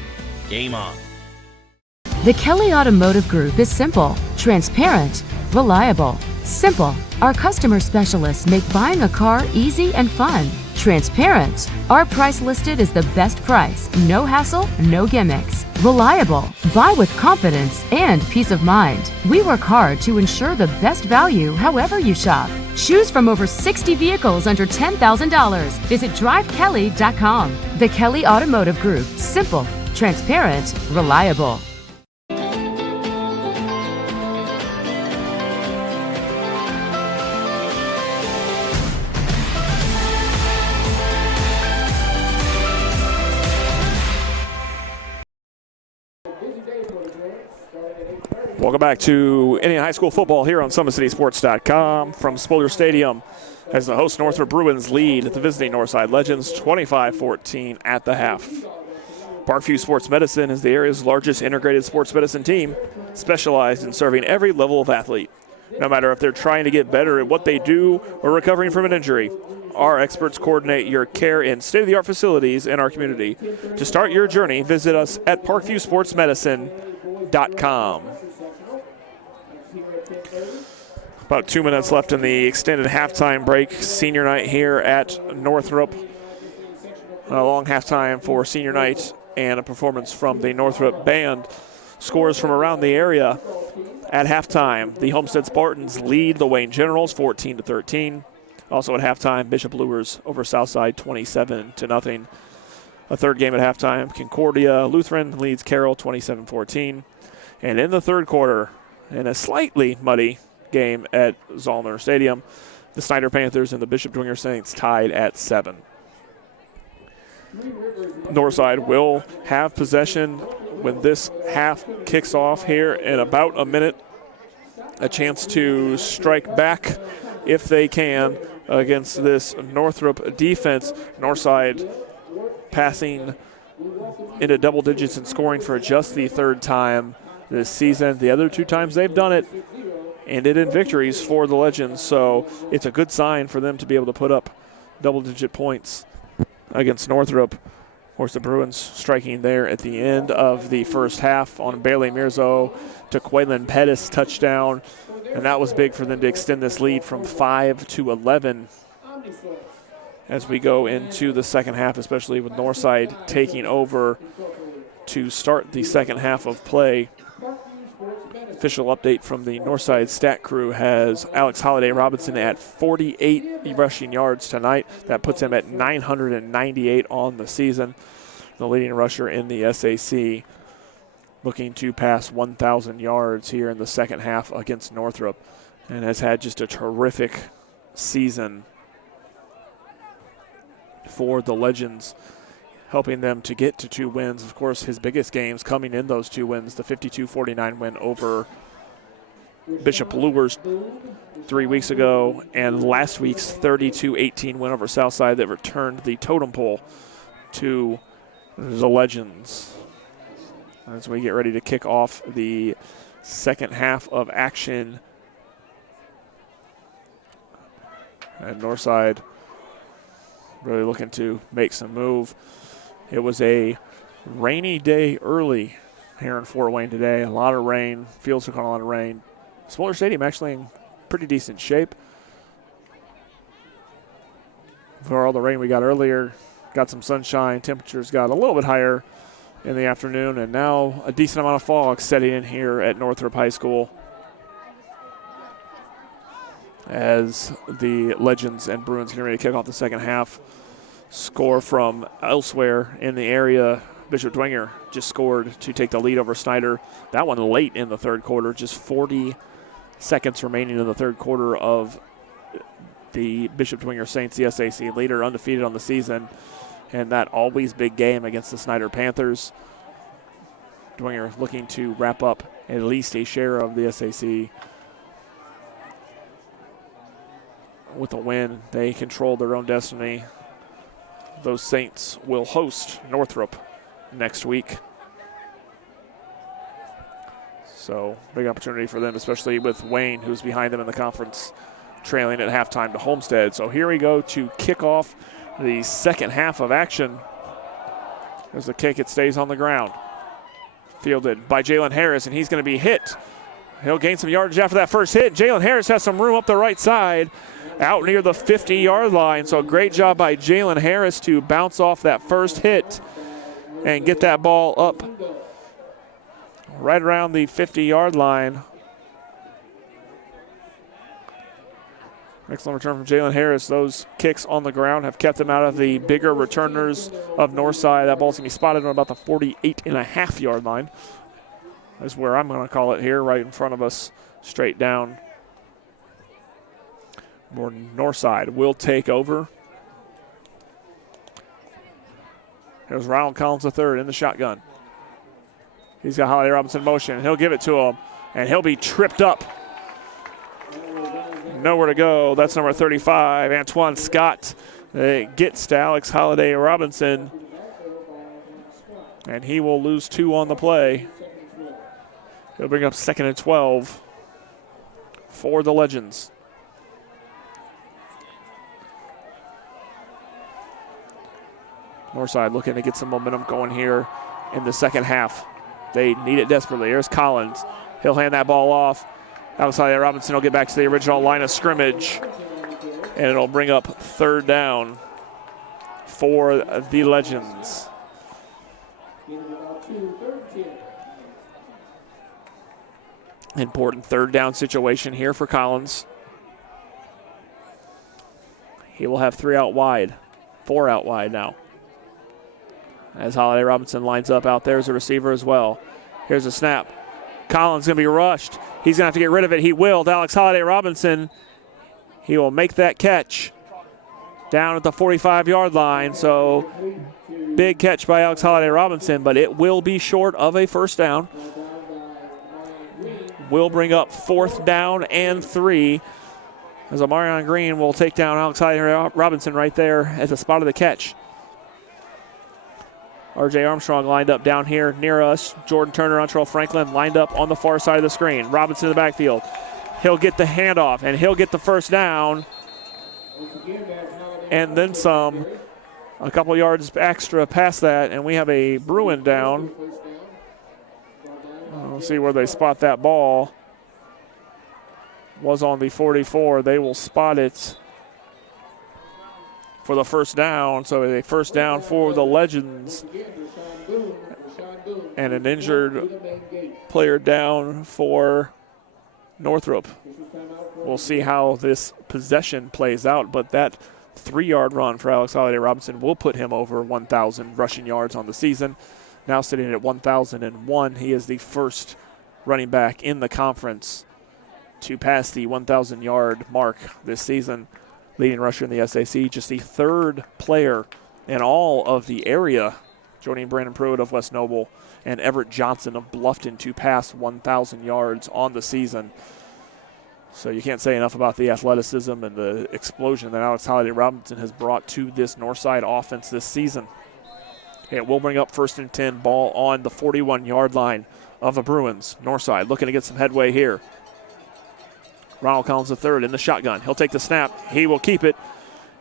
Game on. The Kelly Automotive Group is simple, transparent, reliable. Simple. Our customer specialists make buying a car easy and fun. Transparent. Our price listed is the best price. No hassle, no gimmicks. Reliable. Buy with confidence and peace of mind. We work hard to ensure the best value however you shop. Choose from over 60 vehicles under $10,000. Visit drivekelly.com. The Kelly Automotive Group. Simple, transparent, reliable. Welcome back to Indiana High School football here on SummitCitySports.com from Spoiler Stadium as the host Northrop Bruins lead the visiting Northside Legends 25-14 at the half. Parkview Sports Medicine is the area's largest integrated sports medicine team, specialized in serving every level of athlete. No matter if they're trying to get better at what they do or recovering from an injury, our experts coordinate your care in state-of-the-art facilities in our community. To start your journey, visit us at parkviewsportsmedicine.com. About 2 minutes left in the extended halftime break. Senior night here at Northrop. A long halftime for senior night and a performance from the Northrop band. Scores from around the area at halftime. The Homestead Spartans lead the Wayne Generals 14-13. Also at halftime, Bishop Luers over Southside 27-0. A third game at halftime, Concordia Lutheran leads Carroll 27-14. And in the third quarter, in a slightly muddy game at Zollner Stadium, the Snyder Panthers and the Bishop Dwenger Saints tied at 7. Northside will have possession when this half kicks off here in about a minute. A chance to strike back if they can against this Northrop defense. Northside passing into double digits and scoring for just the third time this season. The other two times they've done it ended in victories for the Legends, so it's a good sign for them to be able to put up double-digit points against Northrop Of course, the Bruins striking there at the end of the first half on Bailey Mirzo to Quaylen Pettis touchdown. And that was big for them to extend this lead from 5 to 11 as we go into the second half, especially with Northside taking over to start the second half of play. Official update from the Northside stat crew has Alex Holiday Robinson at 48 rushing yards tonight. That puts him at 998 on the season. The leading rusher in the SAC, looking to pass 1,000 yards here in the second half against Northrop, and has had just a terrific season for the Legends, helping them to get to 2 wins. Of course, his biggest games coming in those 2 wins, the 52-49 win over Bishop Luers 3 weeks ago, and last week's 32-18 win over Southside that returned the totem pole to the Legends. As we get ready to kick off the second half of action, and Northside really looking to make some move. It was a rainy day early here in Fort Wayne today. A lot of rain. Fields took on a lot of rain. Smaller stadium actually in pretty decent shape. For all the rain we got earlier, got some sunshine. Temperatures got a little bit higher in the afternoon, and now a decent amount of fog setting in here at Northrop High School as the Legends and Bruins getting ready to kick off the second half. Score from elsewhere in the area. Bishop Dwenger just scored to take the lead over Snyder. That one late in the third quarter, just 40 seconds remaining in the third quarter of the Bishop Dwenger Saints, the SAC leader, undefeated on the season, and that always big game against the Snyder Panthers. Dwenger looking to wrap up at least a share of the SAC with a win. They control their own destiny. Those Saints will host Northrop next week. So big opportunity for them, especially with Wayne, who's behind them in the conference, trailing at halftime to Homestead. So here we go to kick off the second half of action. There's the kick, it stays on the ground. Fielded by Jalen Harris, and he's going to be hit. He'll gain some yardage after that first hit. Jalen Harris has some room up the right side, out near the 50-yard line. So great job by Jalen Harris to bounce off that first hit and get that ball up right around the 50-yard line. Excellent return from Jalen Harris. Those kicks on the ground have kept them out of the bigger returners of Northside. That ball's going to be spotted on about the 48.5-yard line. That's where I'm going to call it here, right in front of us, straight down. More Northside will take over. Here's Ronald Collins III in the shotgun. He's got Holiday Robinson in motion. He'll give it to him, and he'll be tripped up. Nowhere to go. That's number 35, Antoine Scott. It gets to Alex Holiday Robinson, and he will lose 2 on the play. He'll bring up 2nd and 12 for the Legends. Northside looking to get some momentum going here in the second half. They need it desperately. Here's Collins. He'll hand that ball off. Outside, Robinson will get back to the original line of scrimmage, and it'll bring up 3rd down for the Legends. Important 3rd down situation here for Collins. He will have 3 out wide, 4 out wide now, as Holiday Robinson lines up out there as a receiver as well. Here's a snap. Collins going to be rushed. He's going to have to get rid of it. He will. To Alex Holiday Robinson. He will make that catch down at the 45-yard line. So big catch by Alex Holiday Robinson, but it will be short of a first down. Will bring up 4th down and 3. As Amarion Green will take down Alex Holiday Robinson right there at the spot of the catch. R.J. Armstrong lined up down here near us. Jordan Turner, Antrell Franklin lined up on the far side of the screen. Robinson in the backfield. He'll get the handoff, and he'll get the first down. And then some a couple yards extra past that, and we have a Bruin down. We'll see where they spot that ball. Was on the 44. They will spot it for the first down. So a first down for the Legends. And an injured player down for Northrop. We'll see how this possession plays out, but that 3-yard run for Alex Holiday Robinson will put him over 1,000 rushing yards on the season. Now sitting at 1,001. He is the first running back in the conference to pass the 1,000-yard mark this season. Leading rusher in the SAC, just the third player in all of the area, joining Brandon Pruitt of West Noble and Everett Johnson of Bluffton to pass 1,000 yards on the season. So you can't say enough about the athleticism and the explosion that Alex Holiday Robinson has brought to this Northside offense this season. It will bring up 1st and 10, ball on the 41-yard line of the Bruins. Northside looking to get some headway here. Ronald Collins III in the shotgun. He'll take the snap. He will keep it.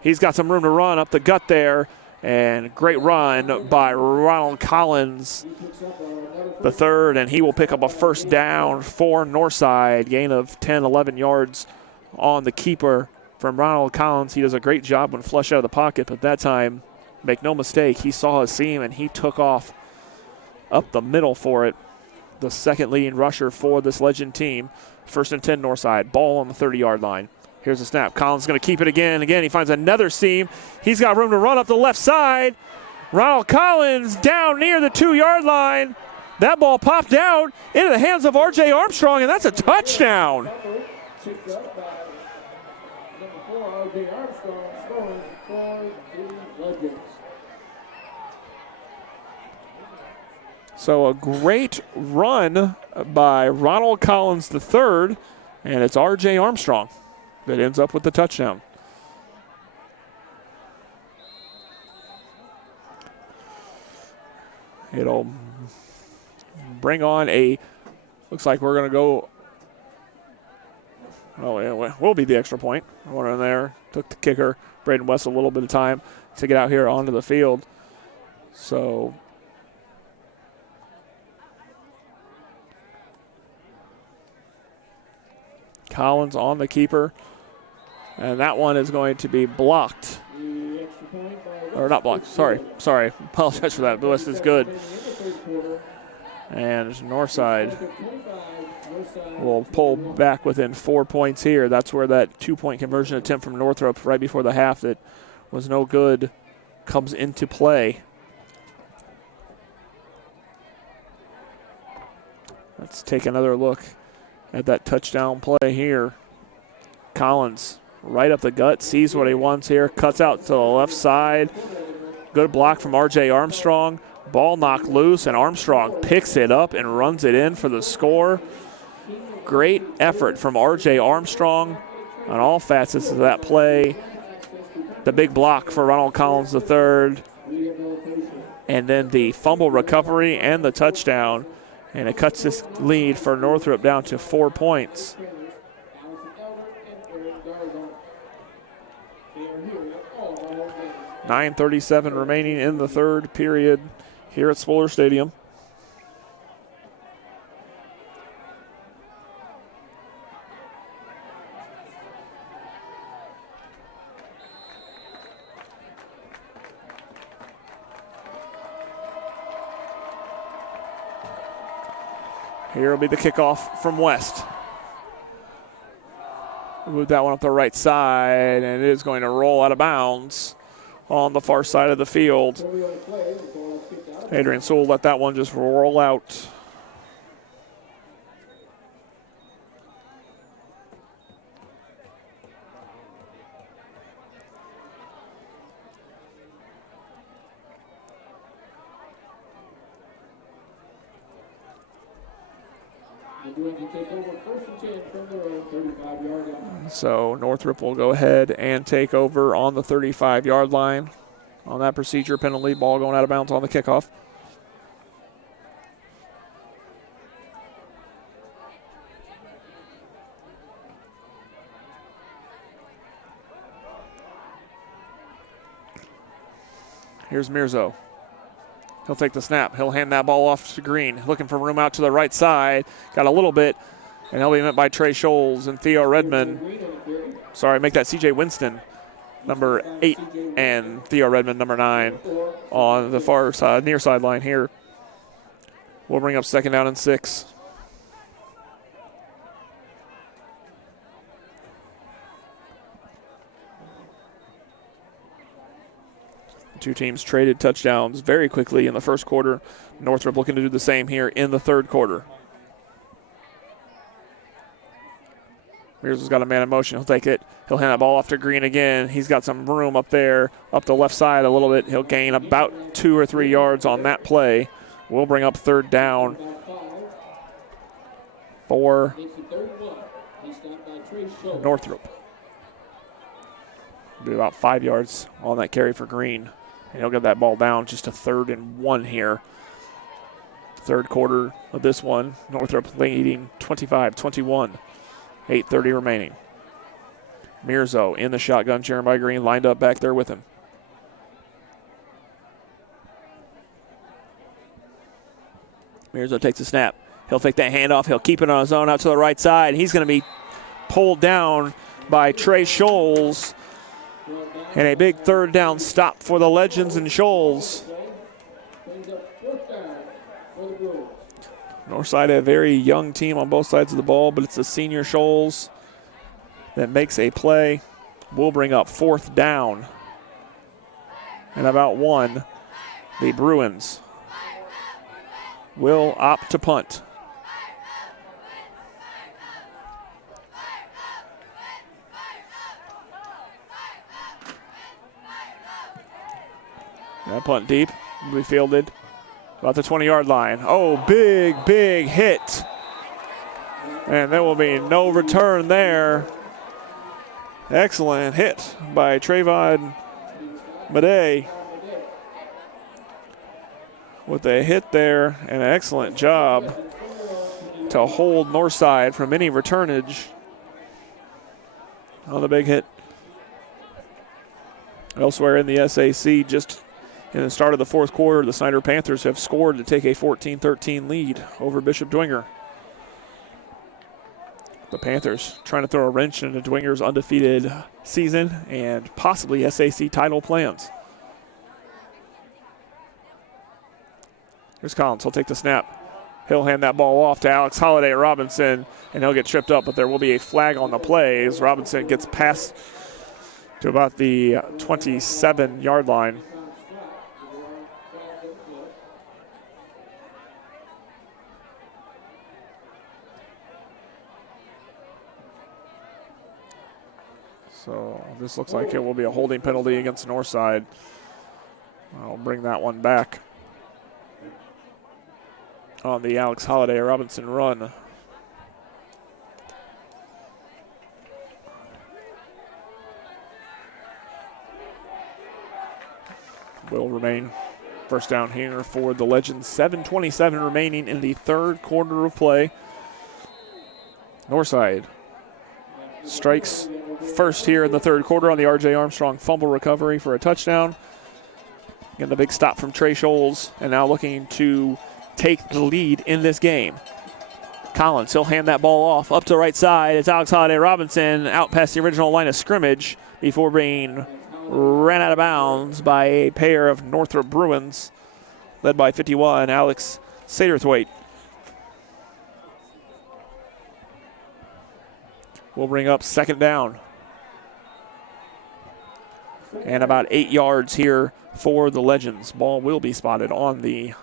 He's got some room to run up the gut there. And great run by Ronald Collins III, and he will pick up a first down for Northside. Gain of 10, 11 yards on the keeper from Ronald Collins. He does a great job when flush out of the pocket, but that time, make no mistake, he saw a seam and he took off up the middle for it. The second leading rusher for this Legend team. 1st and 10 Northside. Ball on the 30-yard line. Here's the snap. Collins is going to keep it again. Again, he finds another seam. He's got room to run up the left side. Ronald Collins down near the 2-yard line. That ball popped out into the hands of R.J. Armstrong, and that's a touchdown. So a great run by Ronald Collins III, and it's R.J. Armstrong that ends up with the touchdown. It'll bring on looks like we're going to go, it will be the extra point. One in there, took the kicker, Braden West, a little bit of time to get out here onto the field. So Collins on the keeper, and that one is going to be blocked. Or not blocked, sorry. Apologize for that. The West is good. And Northside will pull back within 4 points here. That's where that 2-point conversion attempt from Northrop right before the half that was no good comes into play. Let's take another look at that touchdown play here. Collins right up the gut, sees what he wants here, cuts out to the left side. Good block from R.J. Armstrong. Ball knocked loose, and Armstrong picks it up and runs it in for the score. Great effort from R.J. Armstrong on all facets of that play. The big block for Ronald Collins III. And then the fumble recovery and the touchdown. And it cuts this lead for Northrop down to 4 points. 9:37 remaining in the third period here at Spoiler Stadium. Here will be the kickoff from West. Move that one up the right side, and it is going to roll out of bounds on the far side of the field. Adrian Sewell let that one just roll out. So Northrop will go ahead and take over on the 35-yard line on that procedure penalty. Ball going out of bounds on the kickoff. Here's Mirzo. He'll take the snap. He'll hand that ball off to Green. Looking for room out to the right side. Got a little bit, and he'll be met by Trey Scholes and Theo Redmond. Sorry, make that C.J. Winston, number 8, and Theo Redmond, number 9, on the far side, near sideline here. We'll bring up 2nd down and 6. Two teams traded touchdowns very quickly in the first quarter. Northrop looking to do the same here in the third quarter. Mears has got a man in motion. He'll take it. He'll hand that ball off to Green again. He's got some room up there, up the left side a little bit. He'll gain about 2 or 3 yards on that play. We'll bring up 3rd down for Northrop. Be about 5 yards on that carry for Green. And he'll get that ball down just to 3rd and 1 here. Third quarter of this one. Northrop leading 25-21. 8:30 remaining. Mirzo in the shotgun, Jeremiah Green lined up back there with him. Mirzo takes a snap. He'll take that handoff. He'll keep it on his own out to the right side. He's going to be pulled down by Trey Scholes. And a big 3rd down stop for the Legends and Shoals. Northside, a very young team on both sides of the ball, but it's the senior Shoals that makes a play. We'll bring up 4th down. And about 1, the Bruins will opt to punt. That punt deep will be fielded about the 20-yard line. Oh, big hit. And there will be no return there. Excellent hit by Trayvon Madej with a hit there, and an excellent job to hold Northside from any returnage on the big hit. Elsewhere in the SAC, just in the start of the fourth quarter, the Snyder Panthers have scored to take a 14-13 lead over Bishop Dwenger. The Panthers trying to throw a wrench into Dwenger's undefeated season and possibly SAC title plans. Here's Collins. He'll take the snap. He'll hand that ball off to Alex Holiday Robinson, and he'll get tripped up, but there will be a flag on the play as Robinson gets past to about the 27-yard line. So this looks like it will be a holding penalty against Northside. I'll bring that one back on the Alex Holiday Robinson run. Will remain first down here for the Legends. 7:27 remaining in the third quarter of play. Northside strikes first here in the third quarter on the R.J. Armstrong fumble recovery for a touchdown. Getting a big stop from Trey Scholes, and now looking to take the lead in this game. Collins, he'll hand that ball off up to the right side. It's Alex Holiday Robinson out past the original line of scrimmage before being ran out of bounds by a pair of Northrop Bruins, led by 51, Alex Satterthwaite. We'll bring up second down. And about 8 yards here for the Legends. Ball will be spotted on the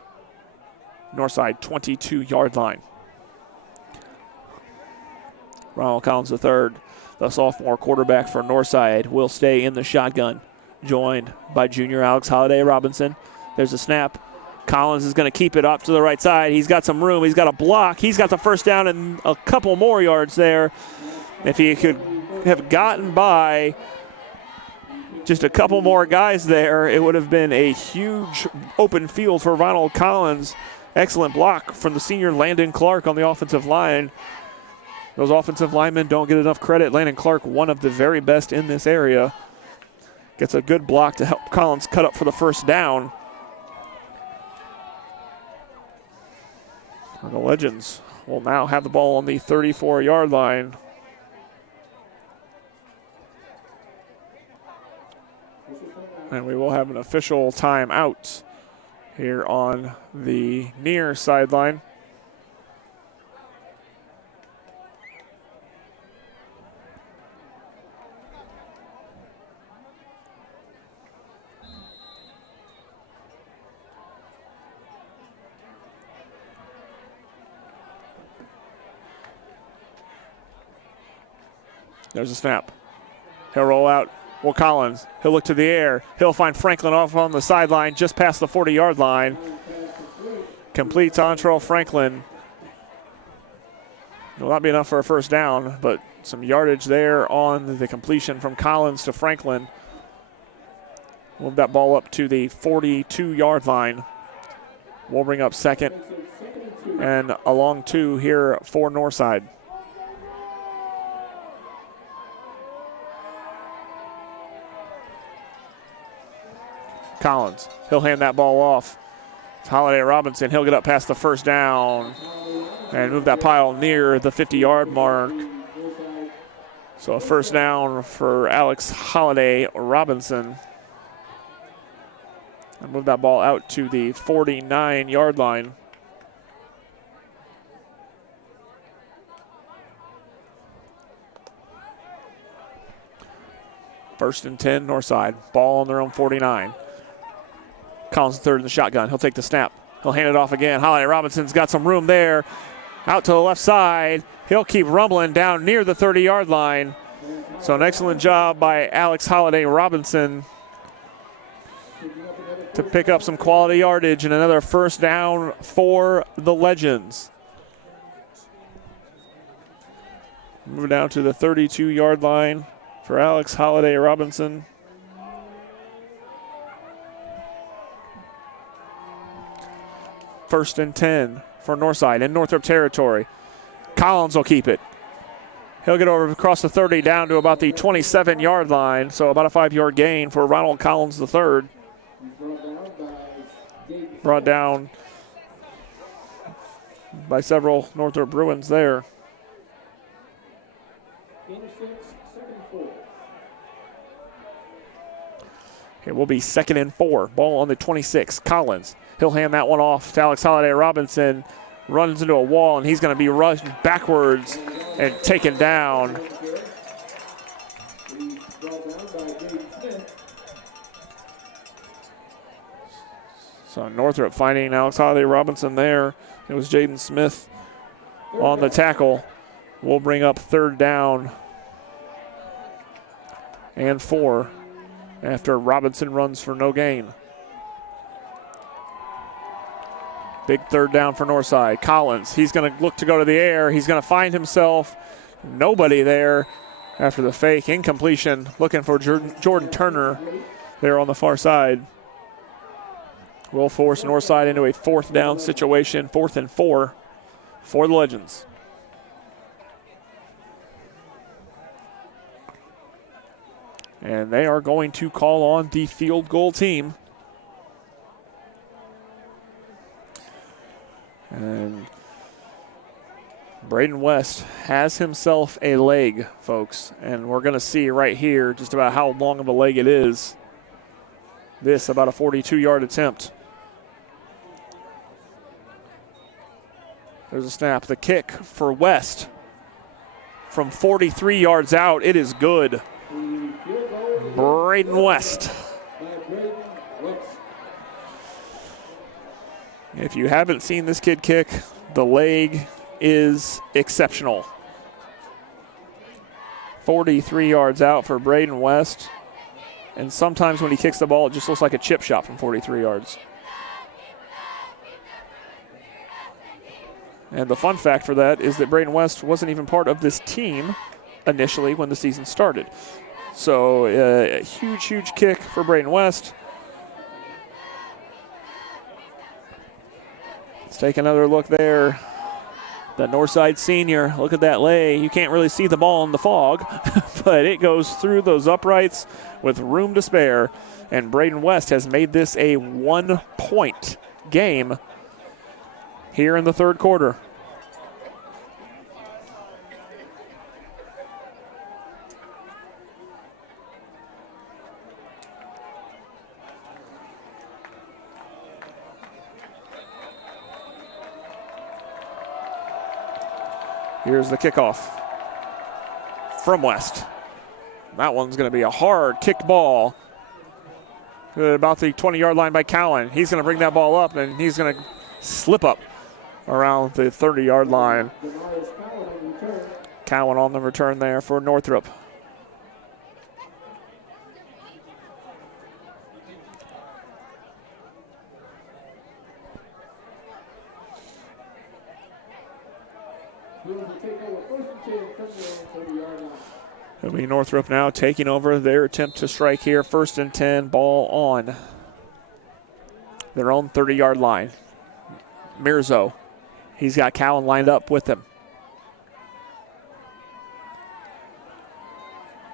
Northside 22-yard line. Ronald Collins III, the sophomore quarterback for Northside, will stay in the shotgun, joined by junior Alex Holiday Robinson. There's a snap. Collins is going to keep it up to the right side. He's got some room. He's got a block. He's got the first down and a couple more yards there. If he could have gotten by just a couple more guys there, it would have been a huge open field for Ronald Collins. Excellent block from the senior Landon Clark on the offensive line. Those offensive linemen don't get enough credit. Landon Clark, one of the very best in this area. Gets a good block to help Collins cut up for the first down. And the Legends will now have the ball on the 34-yard line. And we will have an official timeout here on the near sideline. There's a snap. He'll roll out. Will Collins. He'll look to the air. He'll find Franklin off on the sideline just past the 40-yard line. Completes Ontrell Franklin. Will not be enough for a first down, but some yardage there on the completion from Collins to Franklin. Move that ball up to the 42-yard line. We'll bring up second and a long two here for Northside. Collins, he'll hand that ball off. It's Holiday Robinson. He'll get up past the first down and move that pile near the 50-yard mark. So a first down for Alex Holiday Robinson. And move that ball out to the 49-yard line. First and 10, Northside. Ball on their own 49. Collins third in the shotgun. He'll take the snap. He'll hand it off again. Holiday Robinson's got some room there. Out to the left side. He'll keep rumbling down near the 30-yard line. So an excellent job by Alex Holiday Robinson to pick up some quality yardage and another first down for the Legends. Move down to the 32-yard line for Alex Holiday Robinson. First and 10 for Northside in Northrop territory. Collins will keep it. He'll get over across the 30 down to about the 27-yard line, so about a 5-yard gain for Ronald Collins III. Brought down by several Northrop Bruins there. It will be 2nd and 4. Ball on the 26. Collins. He'll hand that one off to Alex Holiday Robinson. Runs into a wall, and he's going to be rushed backwards and taken down. So Northrop finding Alex Holiday Robinson there. It was Jaden Smith on the tackle. We'll bring up third down and 4 after Robinson runs for no gain. Big third down for Northside. Collins, he's going to look to go to the air. He's going to find himself nobody there after the fake incompletion. Looking for Jordan Turner there on the far side. Will force Northside into a 4th down situation, 4th and 4 for the Legends. And they are going to call on the field goal team. And Braden West has himself a leg, folks. And we're going to see right here just about how long of a leg it is. This about a 42-yard attempt. There's a snap. The kick for West from 43 yards out. It is good. Braden West. If you haven't seen this kid kick, the leg is exceptional. 43 yards out for Braden West. And sometimes when he kicks the ball, it just looks like a chip shot from 43 yards. And the fun fact for that is that Braden West wasn't even part of this team initially when the season started. So a huge, huge kick for Braden West. Let's take another look there. The Northside senior, look at that lay. You can't really see the ball in the fog, but it goes through those uprights with room to spare. And Braden West has made this a 1-point game here in the third quarter. Here's the kickoff from West. That one's going to be a hard kicked ball. About the 20-yard line by Cowan. He's going to bring that ball up, and he's going to slip up around the 30-yard line. Cowan on the return there for Northrop. It'll be Northrop now taking over their attempt to strike here. 1st and 10, ball on their own 30-yard line. Mirzo, he's got Cowan lined up with him.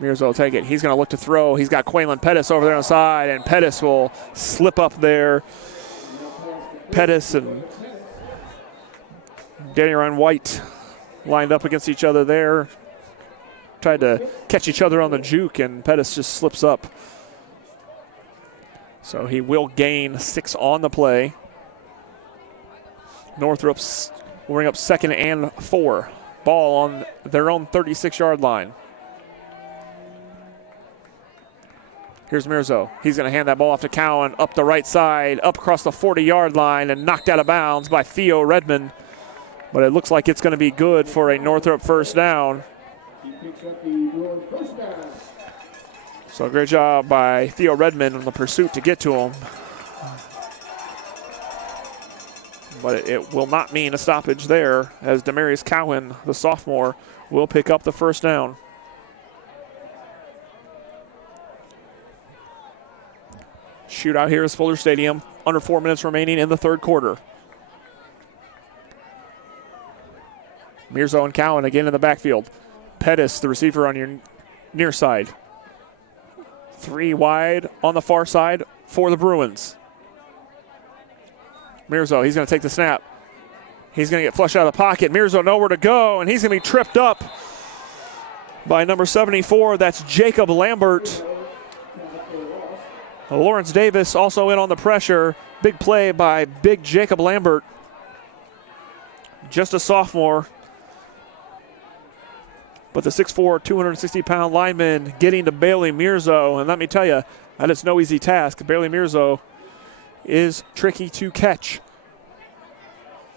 Mirzo will take it. He's going to look to throw. He's got Quaylen Pettis over there on the side, and Pettis will slip up there. Pettis and Danny Ryan White lined up against each other there. Tried to catch each other on the juke, and Pettis just slips up. So he will gain 6 on the play. Northrop's will bring up 2nd and 4. Ball on their own 36-yard line. Here's Mirzo. He's going to hand that ball off to Cowan up the right side, up across the 40-yard line, and knocked out of bounds by Theo Redmond. But it looks like it's going to be good for a Northrop first down. So great job by Theo Redmond on the pursuit to get to him. But it will not mean a stoppage there, as Demarius Cowan, the sophomore, will pick up the first down. Shootout here is Fuller Stadium. Under 4 minutes remaining in the third quarter. Mirzo and Cowan again in the backfield. Pettis, the receiver on your near side. 3 wide on the far side for the Bruins. Mirzo, he's going to take the snap. He's going to get flushed out of the pocket. Mirzo nowhere to go, and he's going to be tripped up by number 74. That's Jacob Lambert. Lawrence Davis also in on the pressure. Big play by big Jacob Lambert. Just a sophomore. But the 6'4", 260-pound lineman getting to Bailey Mirzo. And let me tell you, that is no easy task. Bailey Mirzo is tricky to catch.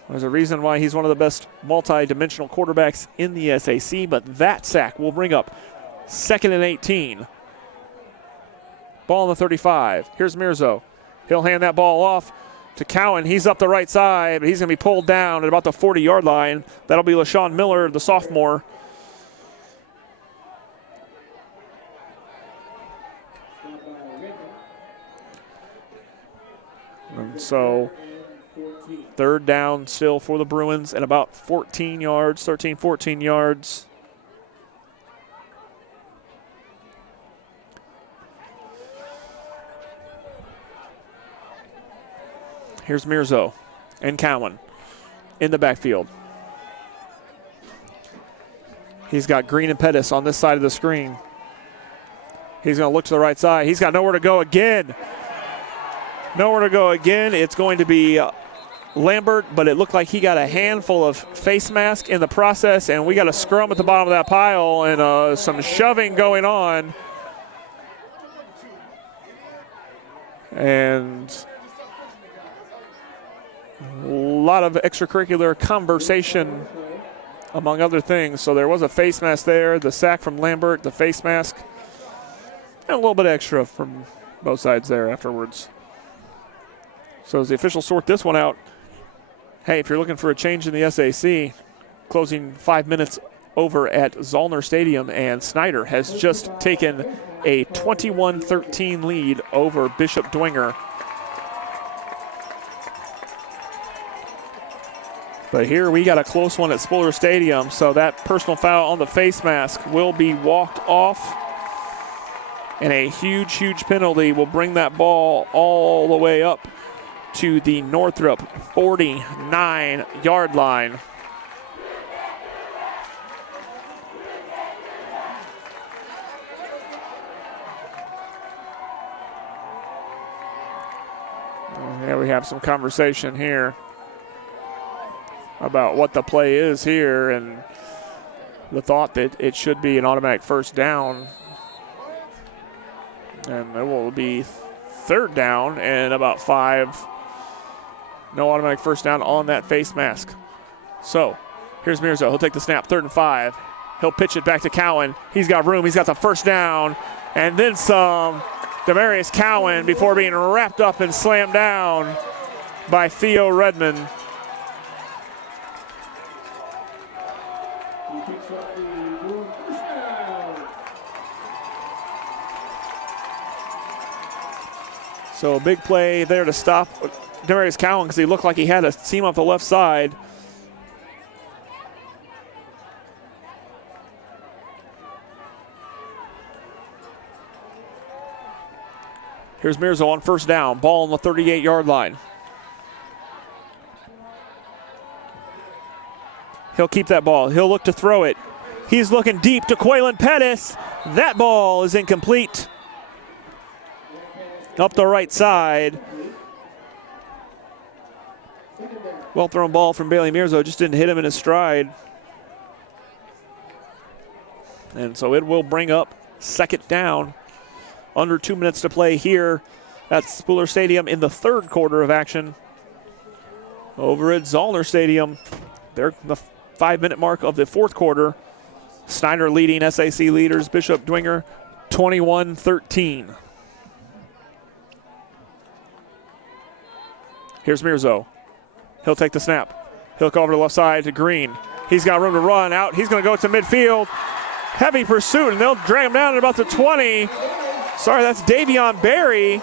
There's a reason why he's one of the best multi-dimensional quarterbacks in the SAC, but that sack will bring up 2nd and 18. Ball on the 35. Here's Mirzo. He'll hand that ball off to Cowan. He's up the right side, but he's going to be pulled down at about the 40-yard line. That'll be LaShawn Miller, the sophomore. And so 3rd down still for the Bruins at about 14 yards, 13, 14 yards. Here's Mirzo and Cowan in the backfield. He's got Green and Pettis on this side of the screen. He's going to look to the right side. He's got nowhere to go again. Nowhere to go again. It's going to be Lambert, but it looked like he got a handful of face mask in the process, and we got a scrum at the bottom of that pile and some shoving going on. And a lot of extracurricular conversation, among other things. So there was a face mask there, the sack from Lambert, the face mask, and a little bit extra from both sides there afterwards. So as the officials sort this one out, hey, if you're looking for a change in the SAC, closing 5 minutes over at Zollner Stadium, and Snyder has just taken a 21-13 lead over Bishop Dwenger. But here we got a close one at Spooler Stadium, so that personal foul on the face mask will be walked off. And a huge, huge penalty will bring that ball all the way up to the Northrop 49-yard line. Yeah, we have some conversation here about what the play is here and the thought that it should be an automatic first down. And it will be third down and about 5. No automatic first down on that face mask. So here's Mirzo. He'll take the snap, 3rd and 5. He'll pitch it back to Cowan. He's got room. He's got the first down and then some. Demarius Cowan before being wrapped up and slammed down by Theo Redmond. So a big play there to stop Demarius Cowan because he looked like he had a seam off the left side. Here's Mirzo on first down. Ball on the 38-yard line. He'll keep that ball. He'll look to throw it. He's looking deep to Quaylen Pettis. That ball is incomplete. Up the right side. Well thrown ball from Bailey Mirzo. Just didn't hit him in his stride. And so it will bring up 2nd down. Under 2 minutes to play here at Spooler Stadium in the 3rd quarter of action. Over at Zollner Stadium, they're the 5-minute mark of the 4th quarter. Snyder leading SAC leaders Bishop Dwenger 21-13. Here's Mirzo. He'll take the snap. He'll go over to the left side to Green. He's got room to run out. He's going to go to midfield. Heavy pursuit, and they'll drag him down at about the 20. Sorry, that's Davion Berry.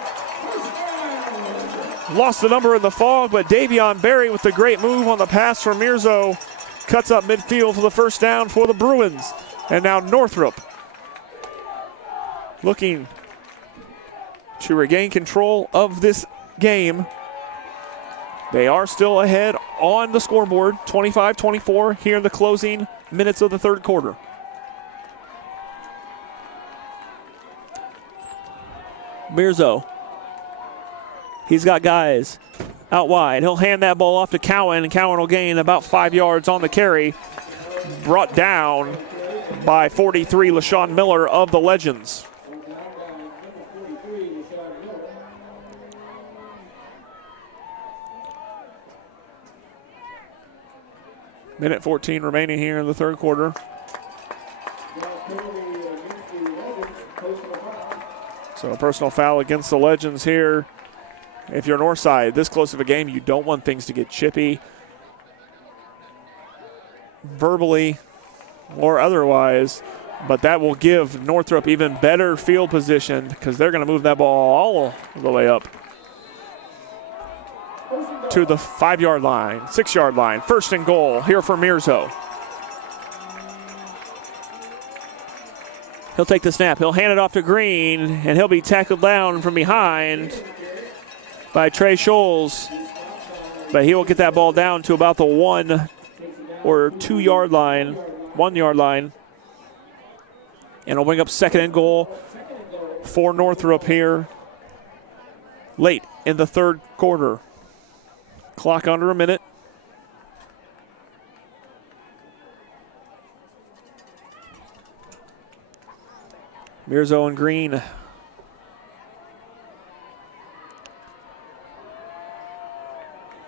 Lost the number in the fog, but Davion Berry with the great move on the pass from Mirzo cuts up midfield for the first down for the Bruins. And now Northrop looking to regain control of this game. They are still ahead on the scoreboard, 25-24 here in the closing minutes of the 3rd quarter. Mirzo. He's got guys out wide. He'll hand that ball off to Cowan, and Cowan will gain about 5 yards on the carry. Brought down by 43, LaShawn Miller of the Legends. Minute 14 remaining here in the 3rd quarter. So a personal foul against the Legends here. If you're Northside, this close of a game, you don't want things to get chippy, verbally or otherwise. But that will give Northrop even better field position because they're going to move that ball all the way up to the 5-yard line, 6-yard line. 1st and goal here for Mirzo. He'll take the snap. He'll hand it off to Green, and he'll be tackled down from behind by Trey Scholes. But he will get that ball down to about the 1 or 2 yard line, 1 yard line. And it'll bring up 2nd and goal for Northrop here late in the 3rd quarter. Clock under a minute. Mirzo and Green.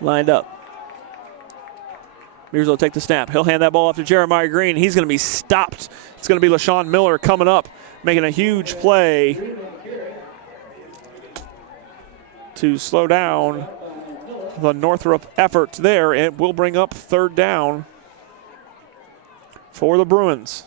Lined up. Mirzo will take the snap. He'll hand that ball off to Jeremiah Green. He's going to be stopped. It's going to be LaShawn Miller coming up, making a huge play to slow down the Northrop effort there. It will bring up 3rd down for the Bruins.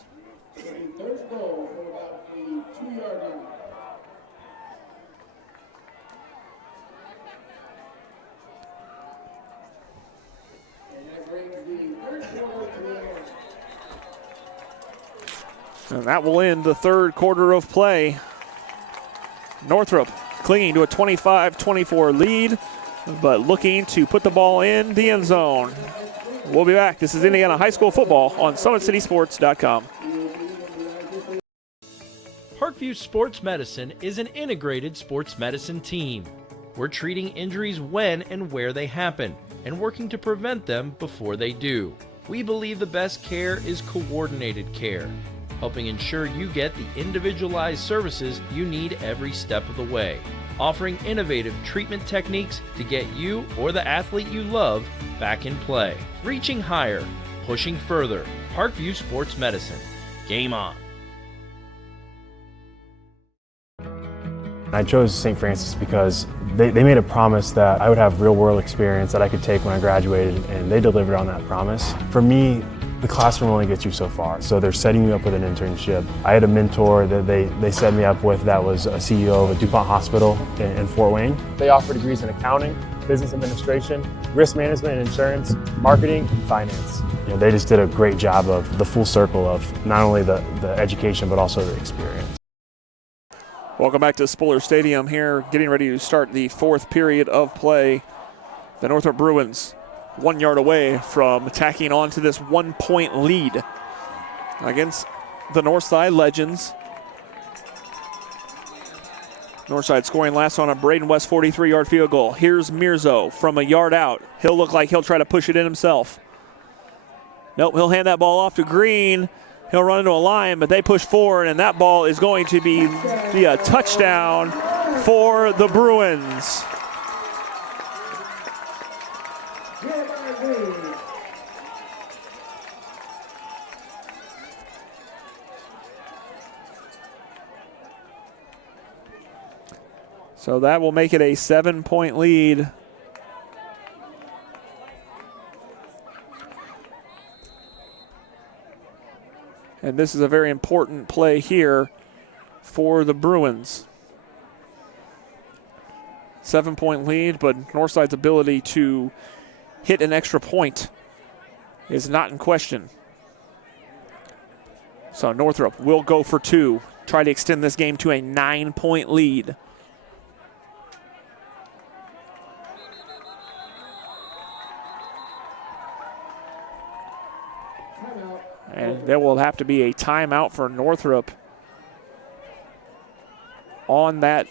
And that will end the third quarter of play. Northrop clinging to a 25-24 lead, but looking to put the ball in the end zone. We'll be back. This is Indiana High School football on SummitCitySports.com. Parkview Sports Medicine is an integrated sports medicine team. We're treating injuries when and where they happen and working to prevent them before they do. We believe the best care is coordinated care, helping ensure you get the individualized services you need every step of the way, offering innovative treatment techniques to get you or the athlete you love back in play. Reaching higher, pushing further. Parkview Sports Medicine. Game on. I chose St. Francis because they made a promise that I would have real-world experience that I could take when I graduated, and they delivered on that promise. For me, the classroom only gets you so far, so they're setting you up with an internship. I had a mentor that they set me up with that was a CEO of a DuPont hospital in Fort Wayne. They offer degrees in accounting, business administration, risk management and insurance, marketing, and finance. You know, they just did a great job of the full circle of not only the education but also the experience. Welcome back to Spuller Stadium here, getting ready to start the fourth period of play. The Northrop Bruins 1 yard away from tacking on to this 1 point lead against the Northside Legends. Northside scoring last on a Braden West 43-yard field goal. Here's Mirzo from a yard out. He'll look like he'll try to push it in himself. Nope, he'll hand that ball off to Green. He'll run into a line, but they push forward, and that ball is going to be a touchdown for the Bruins. So that will make it a 7-point lead. And this is a very important play here for the Bruins. 7-point lead, but Northside's ability to hit an extra point is not in question. So Northrop will go for two, try to extend this game to a 9-point lead. And there will have to be a timeout for Northrop on that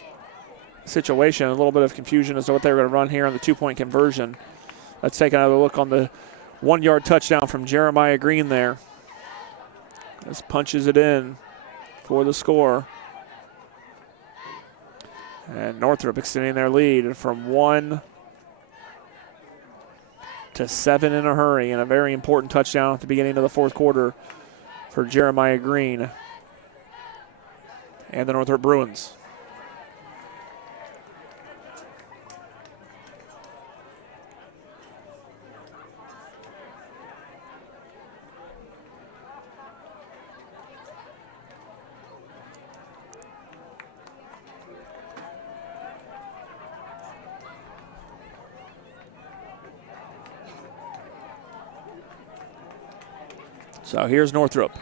situation. A little bit of confusion as to what they were going to run here on the 2-point conversion. Let's take another look on the 1 yard touchdown from Jeremiah Green there. This punches it in for the score. And Northrop extending their lead from 1 to 7 in a hurry, and a very important touchdown at the beginning of the fourth quarter for Jeremiah Green and the Northrop Bruins. So here's Northrop.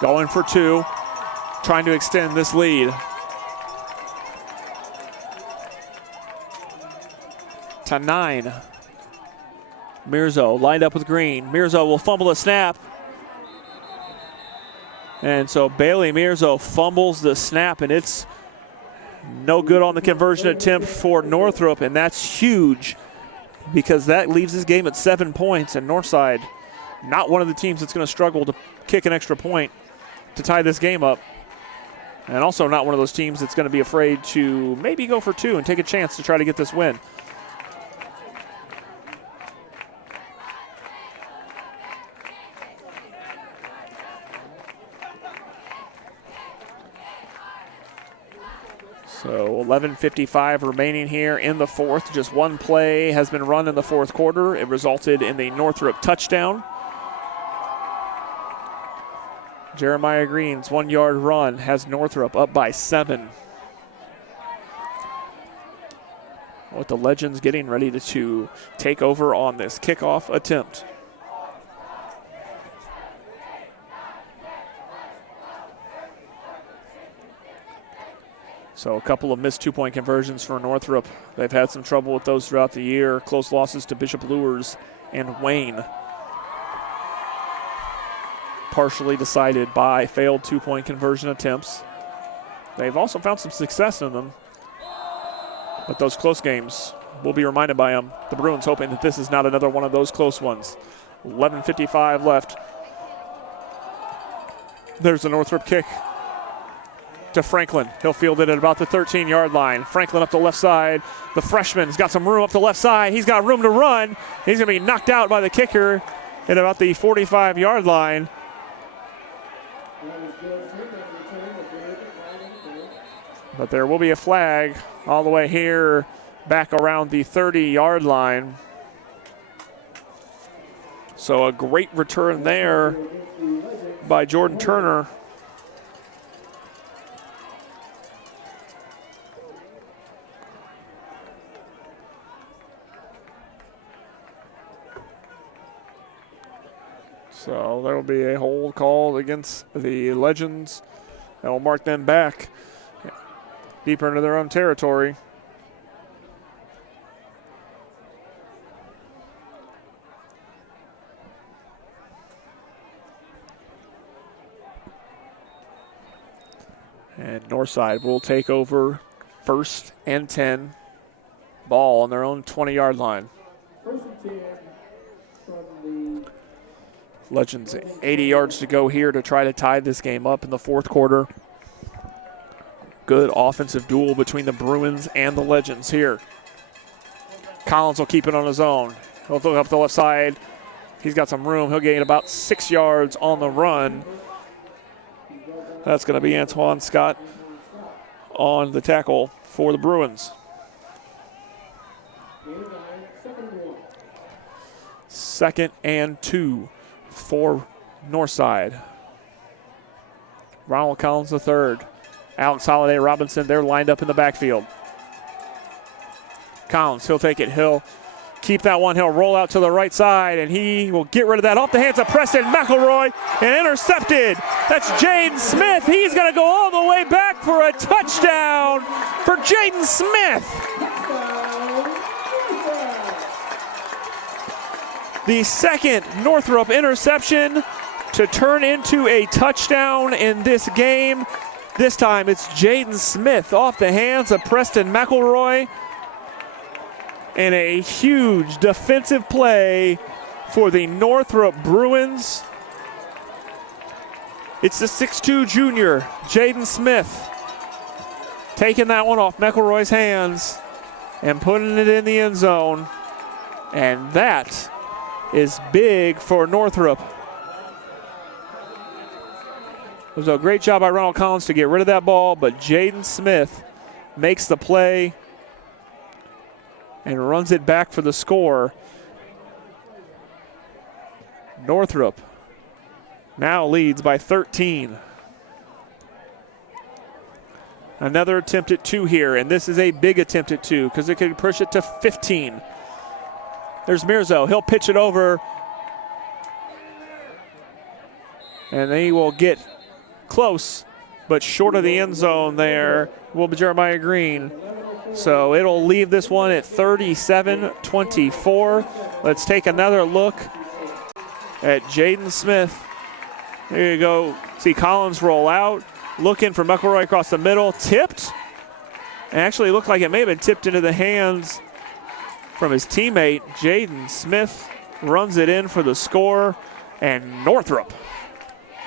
Going for two, trying to extend this lead. To 9. Mirzo lined up with Green. Mirzo will fumble a snap. And so Bailey Mirzo fumbles the snap, and it's no good on the conversion attempt for Northrop, and that's huge, because that leaves this game at 7 points, and Northside, not one of the teams that's going to struggle to kick an extra point to tie this game up. And also not one of those teams that's going to be afraid to maybe go for two and take a chance to try to get this win. So 11:55 remaining here in the fourth. Just one play has been run in the fourth quarter. It resulted in the Northrop touchdown. Jeremiah Green's 1 yard run has Northrop up by 7. With the Legends getting ready to take over on this kickoff attempt. So a couple of missed two-point conversions for Northrop. They've had some trouble with those throughout the year. Close losses to Bishop Luers and Wayne. Partially decided by failed two-point conversion attempts. They've also found some success in them. But those close games, we'll be reminded by them. The Bruins hoping that this is not another one of those close ones. 11:55 left. There's a Northrop kick to Franklin. He'll field it at about the 13-yard line. Franklin up the left side. The freshman's got some room up the left side. He's got room to run. He's going to be knocked out by the kicker at about the 45-yard line. But there will be a flag all the way here back around the 30-yard line. So a great return there by Jordan Turner. So there will be a hold called against the Legends. That will mark them back deeper into their own territory. And Northside will take over 1st and 10. Ball on their own 20-yard line. 1st and 10 from the Legends 80 yards to go here to try to tie this game up in the fourth quarter. Good offensive duel between the Bruins and the Legends here. Collins will keep it on his own. He'll look up the left side. He's got some room. He'll gain about 6 yards on the run. That's going to be Antoine Scott on the tackle for the Bruins. 2nd and 2 for Northside. Ronald Collins III. Alex Holiday Robinson, they're lined up in the backfield. Collins, he'll take it. He'll keep that one. He'll roll out to the right side, and he will get rid of that off the hands of Preston McElroy and intercepted. That's Jaden Smith. He's going to go all the way back for a touchdown for Jaden Smith. The second Northrop interception to turn into a touchdown in this game. This time it's Jaden Smith off the hands of Preston McElroy. And a huge defensive play for the Northrop Bruins. It's the 6'2 junior, Jaden Smith, taking that one off McElroy's hands and putting it in the end zone. And that is big for Northrop. It was a great job by Ronald Collins to get rid of that ball, but Jaden Smith makes the play and runs it back for the score. Northrop now leads by 13. Another attempt at 2 here, and this is a big attempt at 2 because it could push it to 15. There's Mirzo. He'll pitch it over, and he will get close, but short of the end zone there will be Jeremiah Green. So it'll leave this one at 37-24. Let's take another look at Jaden Smith. There you go. See Collins roll out, looking for McElroy across the middle, tipped. And actually looked like it may have been tipped into the hands from his teammate. Jaden Smith runs it in for the score, and Northrop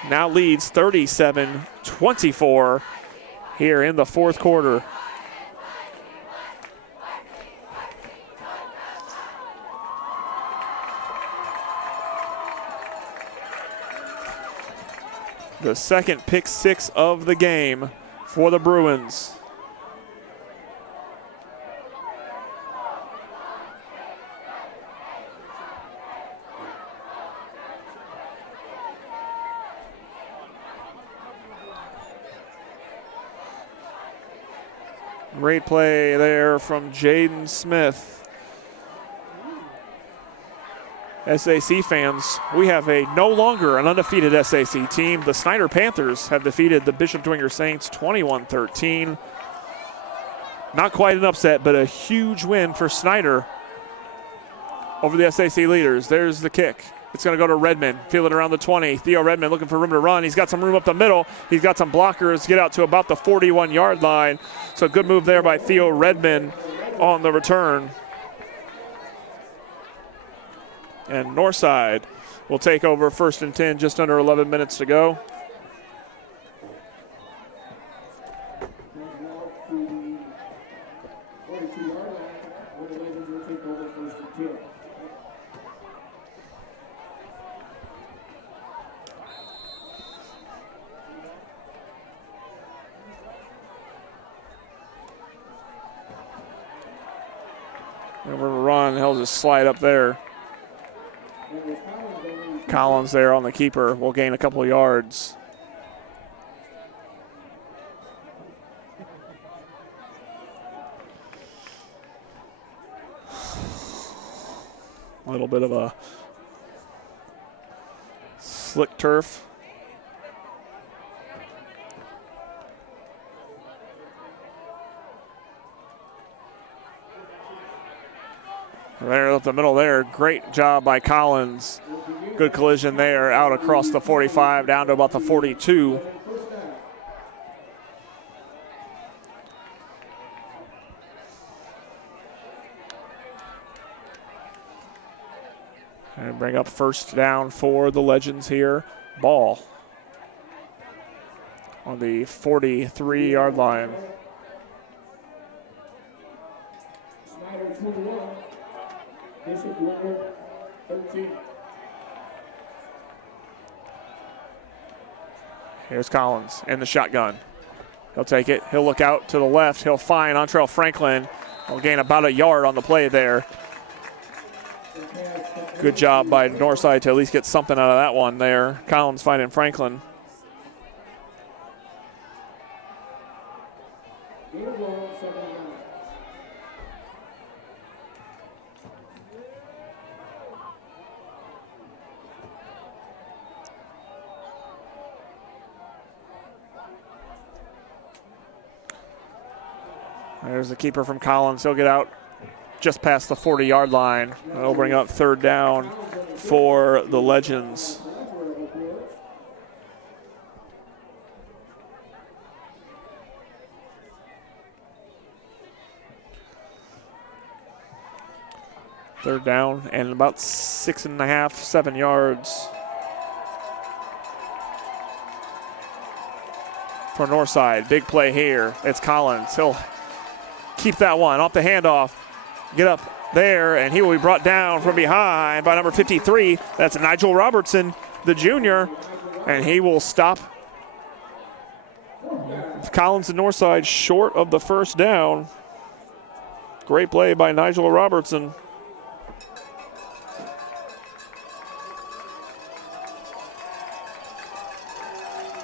now leads 37-24 here in the fourth quarter. The second pick 6 of the game for the Bruins. Great play there from Jaden Smith. SAC fans, we have no longer an undefeated SAC team. The Snyder Panthers have defeated the Bishop Dwenger Saints 21-13. Not quite an upset, but a huge win for Snyder over the SAC leaders. There's the kick. It's going to go to Redmond. Feel it around the 20. Theo Redmond looking for room to run. He's got some room up the middle. He's got some blockers. Get out to about the 41-yard line. So good move there by Theo Redmond on the return. And Northside will take over 1st and 10, just under 11 minutes to go. Run, he'll just slide up there. Collins there on the keeper will gain a couple of yards. A little bit of a slick turf. There up the middle there. Great job by Collins. Good collision there out across the 45 down to about the 42. And bring up 1st down for the Legends here. Ball on the 43-yard line. Snyder 21. Bishop Leonard 13. Here's Collins in the shotgun. He'll take it. He'll look out to the left. He'll find Ontrell Franklin. He'll gain about a yard on the play there. Good job by Northside to at least get something out of that one there. Collins finding Franklin. There's the keeper from Collins. He'll get out just past the 40-yard line. That'll bring up 3rd down for the Legends. Third down and about 6.5, 7 yards for Northside. Big play here. It's Collins. He'll keep that one off the handoff. Get up there, and he will be brought down from behind by number 53. That's Nigel Robertson, the junior, and he will stop Collins and Northside short of the 1st down. Great play by Nigel Robertson.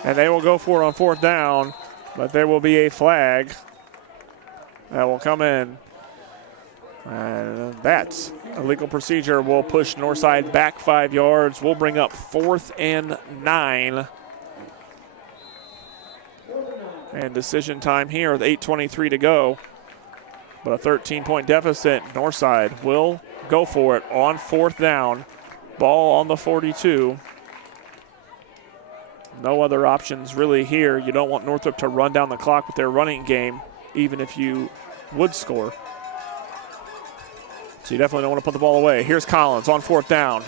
And they will go for it on 4th down, but there will be a flag that will come in. And that illegal procedure will push Northside back 5 yards. We'll bring up 4th and 9. And decision time here with 8:23 to go. But a 13-point deficit. Northside will go for it on 4th down. Ball on the 42. No other options really here. You don't want Northrop to run down the clock with their running game, even if you would score. So you definitely don't want to put the ball away. Here's Collins on 4th down.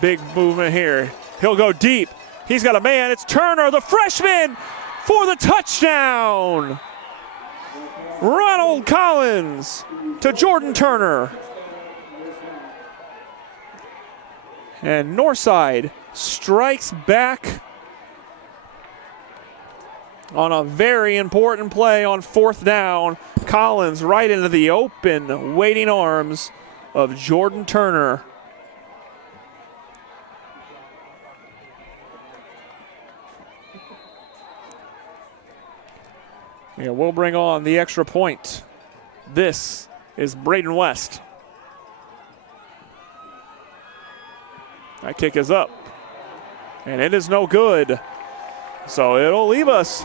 Big movement here. He'll go deep. He's got a man. It's Turner, the freshman, for the touchdown. Ronald Collins to Jordan Turner. And Northside strikes back on a very important play on 4th down. Collins right into the open, waiting arms of Jordan Turner. Yeah, we'll bring on the extra point. This is Braden West. That kick is up, and it is no good. So it'll leave us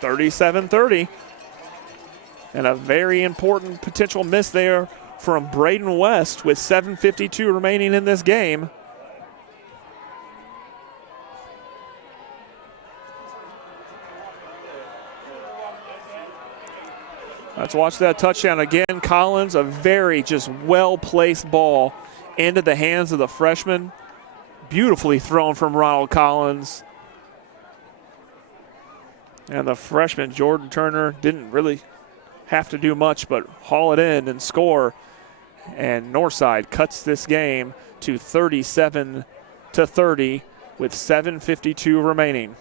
37-30. And a very important potential miss there from Braden West with 7:52 remaining in this game. Let's watch that touchdown again. Collins, a very just well-placed ball into the hands of the freshman. Beautifully thrown from Ronald Collins. And the freshman, Jordan Turner, didn't really have to do much but haul it in and score. And Northside cuts this game to 37-30 with 7:52 remaining.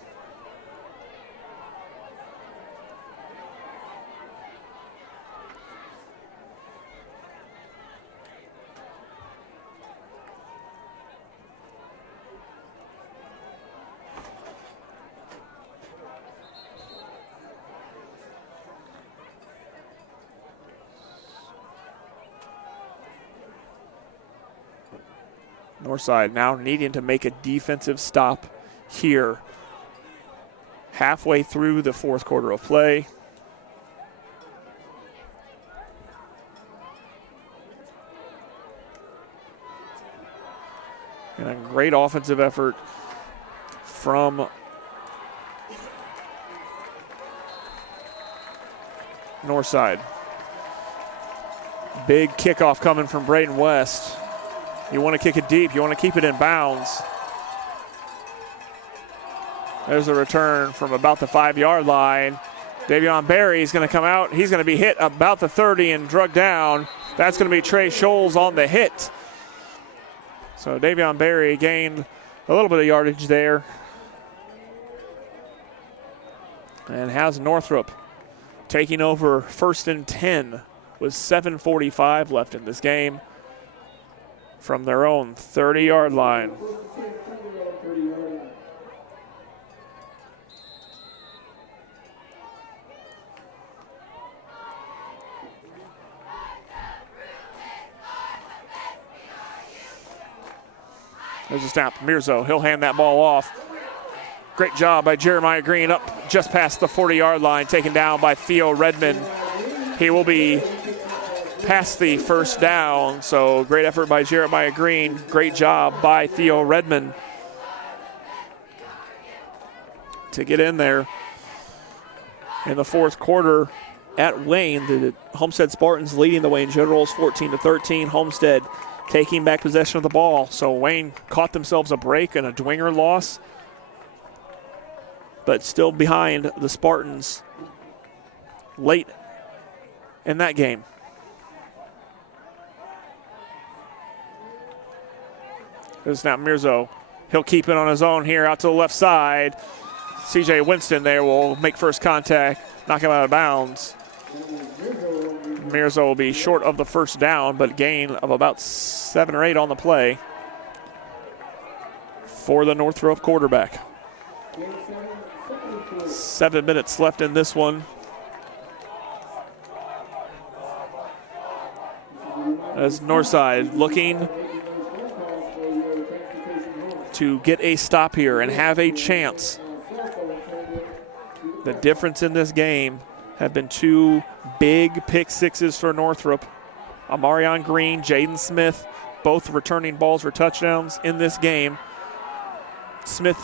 Northside now needing to make a defensive stop here. Halfway through the fourth quarter of play. And a great offensive effort from Northside. Big kickoff coming from Braden West. You want to kick it deep. You want to keep it in bounds. There's a return from about the 5-yard line. Davion Berry is going to come out. He's going to be hit about the 30 and drugged down. That's going to be Trey Scholes on the hit. So Davion Berry gained a little bit of yardage there. And has Northrop taking over 1st and 10 with 7:45 left in this game. From their own 30-yard line. There's a snap. Mirzo, he'll hand that ball off. Great job by Jeremiah Green up just past the 40-yard line, taken down by Theo Redmond. He will be past the first down, so great effort by Jeremiah Green. Great job by Theo Redmond to get in there. In the fourth quarter at Wayne, the Homestead Spartans leading the Wayne Generals 14-13. Homestead taking back possession of the ball. So Wayne caught themselves a break and a Dwinger loss, but still behind the Spartans late in that game. There's now Mirzo. He'll keep it on his own here out to the left side. CJ Winston there will make first contact, knock him out of bounds. Mirzo will be short of the first down, but gain of about 7 or 8 on the play for the Northrop quarterback. 7 minutes left in this one. As Northside looking to get a stop here and have a chance. The difference in this game have been 2 big pick sixes for Northrop. Amarion Green, Jaden Smith, both returning balls for touchdowns in this game. Smith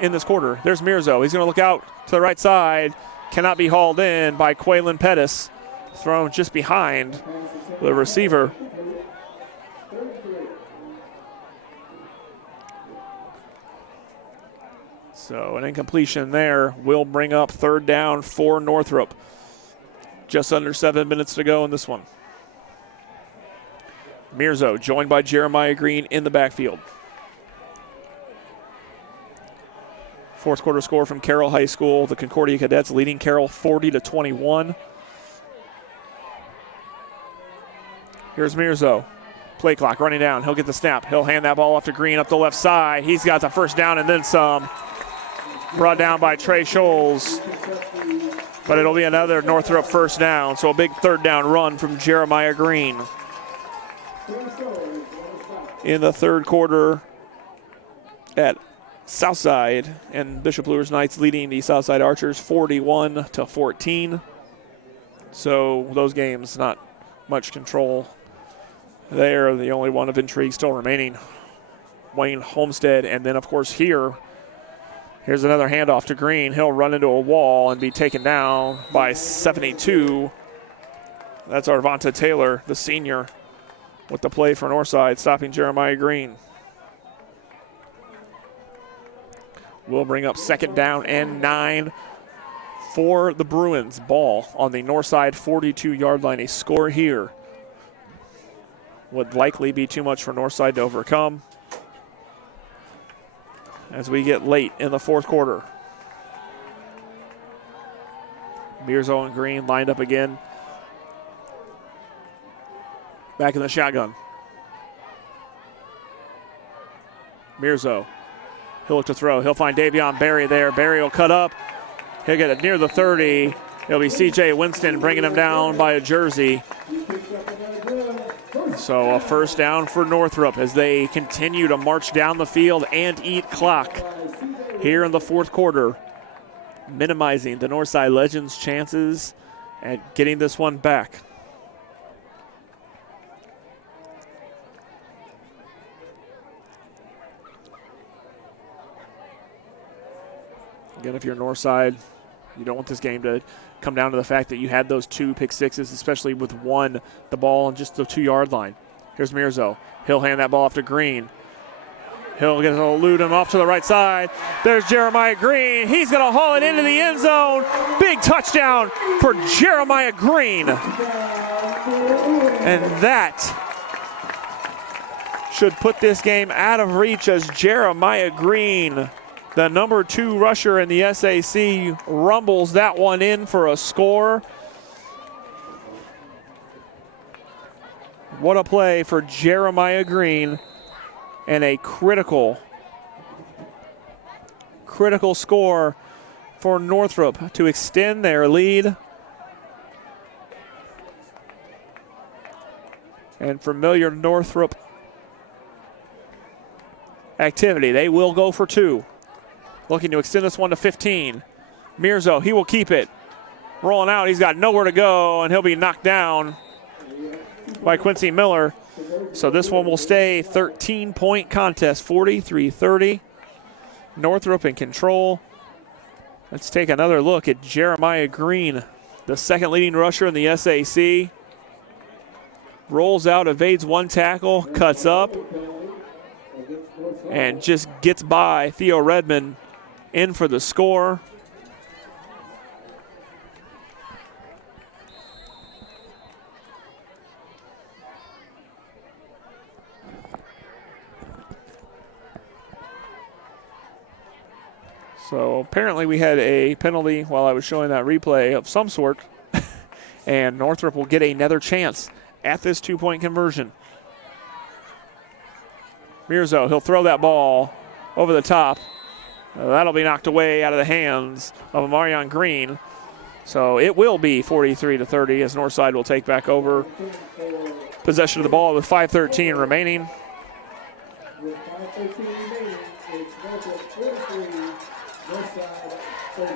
in this quarter. There's Mirzo. He's going to look out to the right side. Cannot be hauled in by Quaylen Pettis. Thrown just behind the receiver. So an incompletion there will bring up 3rd down for Northrop. Just under 7 minutes to go in this one. Mirzo joined by Jeremiah Green in the backfield. Fourth quarter score from Carroll High School. The Concordia Cadets leading Carroll 40-21. Here's Mirzo. Play clock running down. He'll get the snap. He'll hand that ball off to Green up the left side. He's got the first down and then some. Brought down by Trey Scholes. But it'll be another Northrop first down. So a big 3rd down run from Jeremiah Green. In the 3rd quarter at Southside, and Bishop Lures Knights leading the Southside Archers 41-14. So those games, not much control there. The only one of intrigue still remaining, Wayne Homestead. And then, of course, here's another handoff to Green. He'll run into a wall and be taken down by 72. That's Arvonta Taylor, the senior, with the play for Northside, stopping Jeremiah Green. We'll bring up 2nd down and 9 for the Bruins. Ball on the Northside 42-yard line. A score here would likely be too much for Northside to overcome as we get late in the 4th quarter. Mirzo and Green lined up again. Back in the shotgun. Mirzo. He'll look to throw. He'll find Davion Berry there. Berry will cut up. He'll get it near the 30. It'll be C.J. Winston bringing him down by a jersey. So a 1st down for Northrop as they continue to march down the field and eat clock here in the 4th quarter, minimizing the Northside Legends' chances at getting this one back. Again, if you're Northside, you don't want this game to come down to the fact that you had those 2 pick sixes, especially with one, the ball on just the 2-yard line. Here's Mirzo. He'll hand that ball off to Green. He'll get to elude him off to the right side. There's Jeremiah Green. He's going to haul it into the end zone. Big touchdown for Jeremiah Green. And that should put this game out of reach as Jeremiah Green, the number 2 rusher in the SAC, rumbles that one in for a score. What a play for Jeremiah Green, and a critical score for Northrop to extend their lead. And familiar Northrop activity, they will go for 2. Looking to extend this one to 15. Mirzo, he will keep it. Rolling out, he's got nowhere to go, and he'll be knocked down by Quincy Miller. So this one will stay 13-point contest, 43-30. Northrop in control. Let's take another look at Jeremiah Green, the 2nd leading rusher in the SAC. Rolls out, evades one tackle, cuts up, and just gets by Theo Redmond in for the score. So apparently we had a penalty while I was showing that replay of some sort, and Northrop will get another chance at this 2-point conversion. Mirzo, he'll throw that ball over the top. That'll be knocked away out of the hands of Amarion Green. So it will be 43-30 as Northside will take back over possession of the ball with 5:13 remaining. With 5:13 remaining, it's Northrop 43, Northside 30.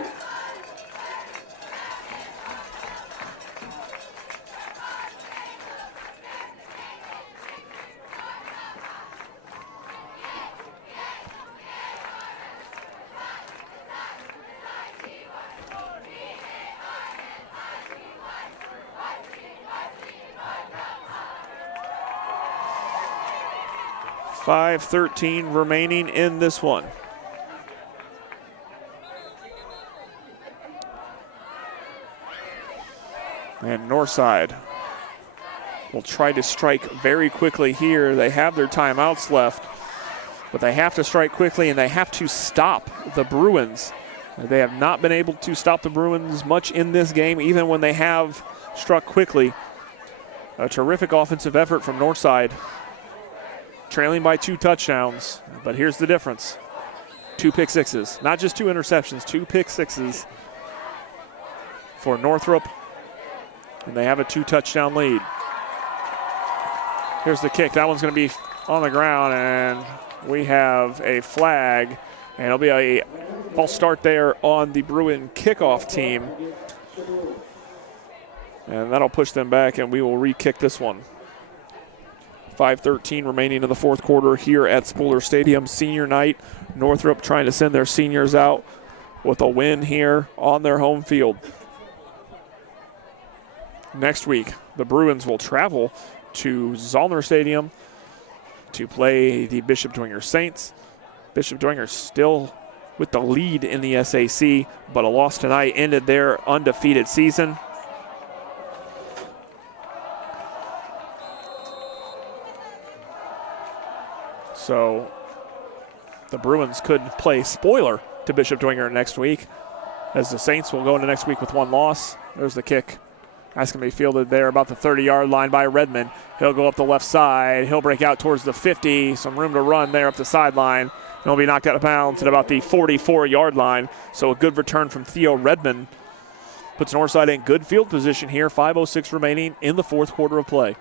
.5:13 remaining in this one. And Northside will try to strike very quickly here. They have their timeouts left, but they have to strike quickly and they have to stop the Bruins. They have not been able to stop the Bruins much in this game, even when they have struck quickly. A terrific offensive effort from Northside, trailing by 2 touchdowns, but here's the difference. 2 pick sixes, not just 2 interceptions, 2 pick sixes for Northrop, and they have a 2-touchdown lead. Here's the kick. That one's going to be on the ground, and we have a flag And it'll be a false start there on the Bruin kickoff team. And that'll push them back, and we will re-kick this one. 5:13 remaining in the fourth quarter here at Spooler Stadium. Senior night. Northrop trying to send their seniors out with a win here on their home field. Next week, the Bruins will travel to Zollner Stadium to play the Bishop Dwenger Saints. Bishop Dwenger still with the lead in the SAC, but a loss tonight ended their undefeated season. So the Bruins could play spoiler to Bishop Dwenger next week, as the Saints will go into next week with one loss. There's the kick. That's going to be fielded there about the 30-yard line by Redmond. He'll go up the left side. He'll break out towards the 50. Some room to run there up the sideline. He'll be knocked out of bounds at about the 44-yard line. So a good return from Theo Redmond. Puts Northside in good field position here. 5:06 remaining in the fourth quarter of play.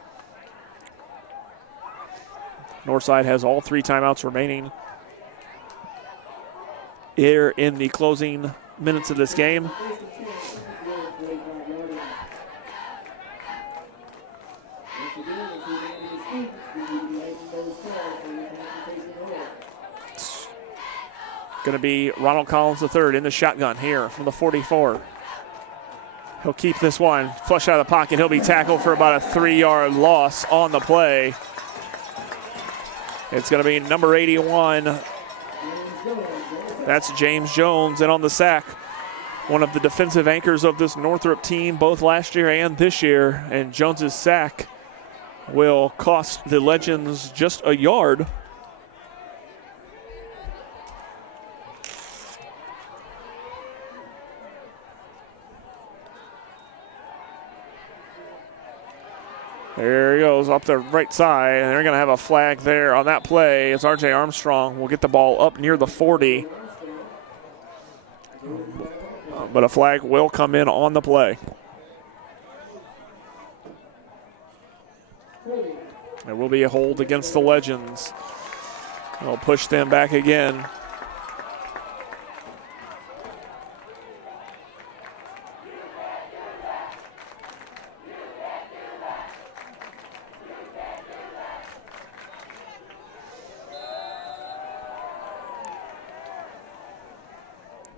Northside has all 3 timeouts remaining here in the closing minutes of this game. Going to be Ronald Collins III in the shotgun here from the 44. He'll keep this one. Flush out of the pocket. He'll be tackled for about a 3-yard loss on the play. It's going to be number 81. That's James Jones. And on the sack, one of the defensive anchors of this Northrop team, both last year and this year. And Jones's sack will cost the Legends just a yard. There he goes up the right side, and they're going to have a flag there on that play as R.J. Armstrong will get the ball up near the 40. But a flag will come in on the play. There will be a hold against the Legends. They'll push them back again.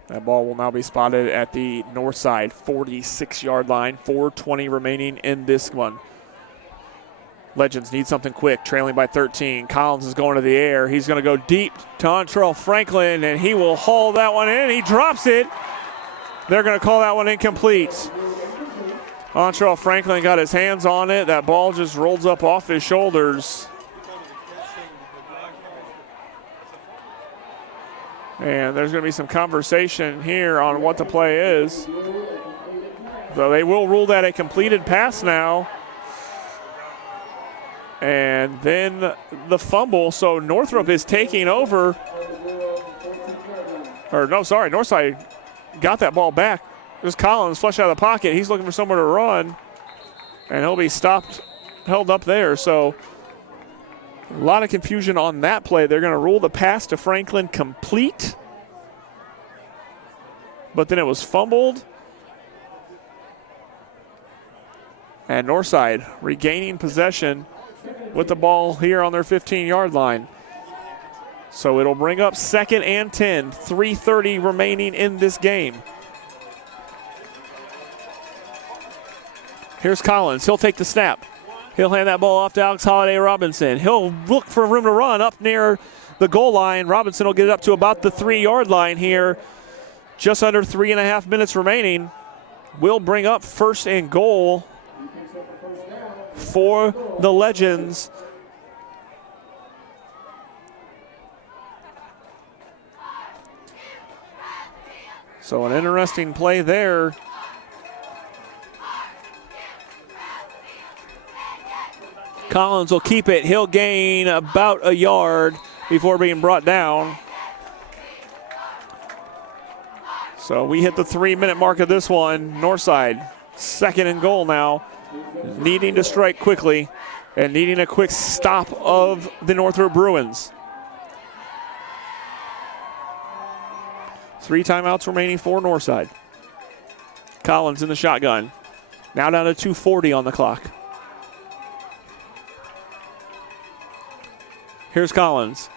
That ball will now be spotted at the north side 46-yard line. 4:20 remaining in this one. Legends need something quick, trailing by 13. Collins is going to the air. He's going to go deep to Ontrell Franklin, and he will haul that one in. He drops it. They're going to call that one incomplete. Ontrell Franklin got his hands on it. That ball just rolls up off his shoulders. And there's going to be some conversation here on what the play is. So they will rule that a completed pass now. And then the fumble. So Northrop is taking over. Or no, sorry, Northside got that ball back. There's Collins flush out of the pocket. He's looking for somewhere to run. And he'll be stopped, held up there. So a lot of confusion on that play. They're going to rule the pass to Franklin complete. But then it was fumbled. And Northside regaining possession with the ball here on their 15-yard line. So it'll bring up 2nd and 10. 3:30 remaining in this game. Here's Collins. He'll take the snap. He'll hand that ball off to Alex Holiday Robinson. He'll look for room to run up near the goal line. Robinson will get it up to about the 3-yard line here. Just under 3.5 minutes remaining. Will bring up 1st and goal for the Legends. So an interesting play there. Collins will keep it. He'll gain about a yard before being brought down. So we hit the 3-minute mark of this one. Northside, 2nd and goal now. Needing to strike quickly and needing a quick stop of the Northrop Bruins. 3 timeouts remaining for Northside. Collins in the shotgun. Now down to 2:40 on the clock. Here's Collins.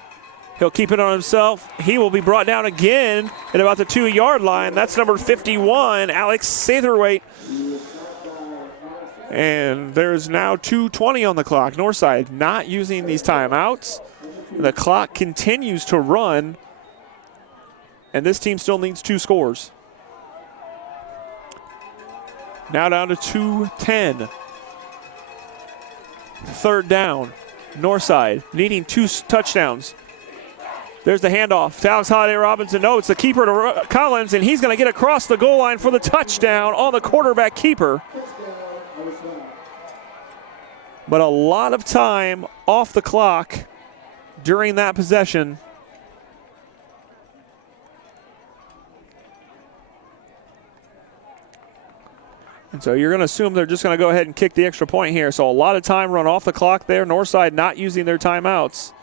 He'll keep it on himself. He will be brought down again at about the 2-yard line. That's number 51, Alex Satherwaite. And there's now 2:20 on the clock. Northside not using these timeouts. The clock continues to run, and this team still needs 2 scores. Now down to 2:10. 3rd down. Northside needing 2 touchdowns. There's the handoff to Alex Holiday Robinson. No, it's the keeper to Collins, and he's going to get across the goal line for the touchdown on the quarterback keeper. But a lot of time off the clock during that possession. And so you're going to assume they're just going to go ahead and kick the extra point here. So a lot of time run off the clock there. Northside not using their timeouts.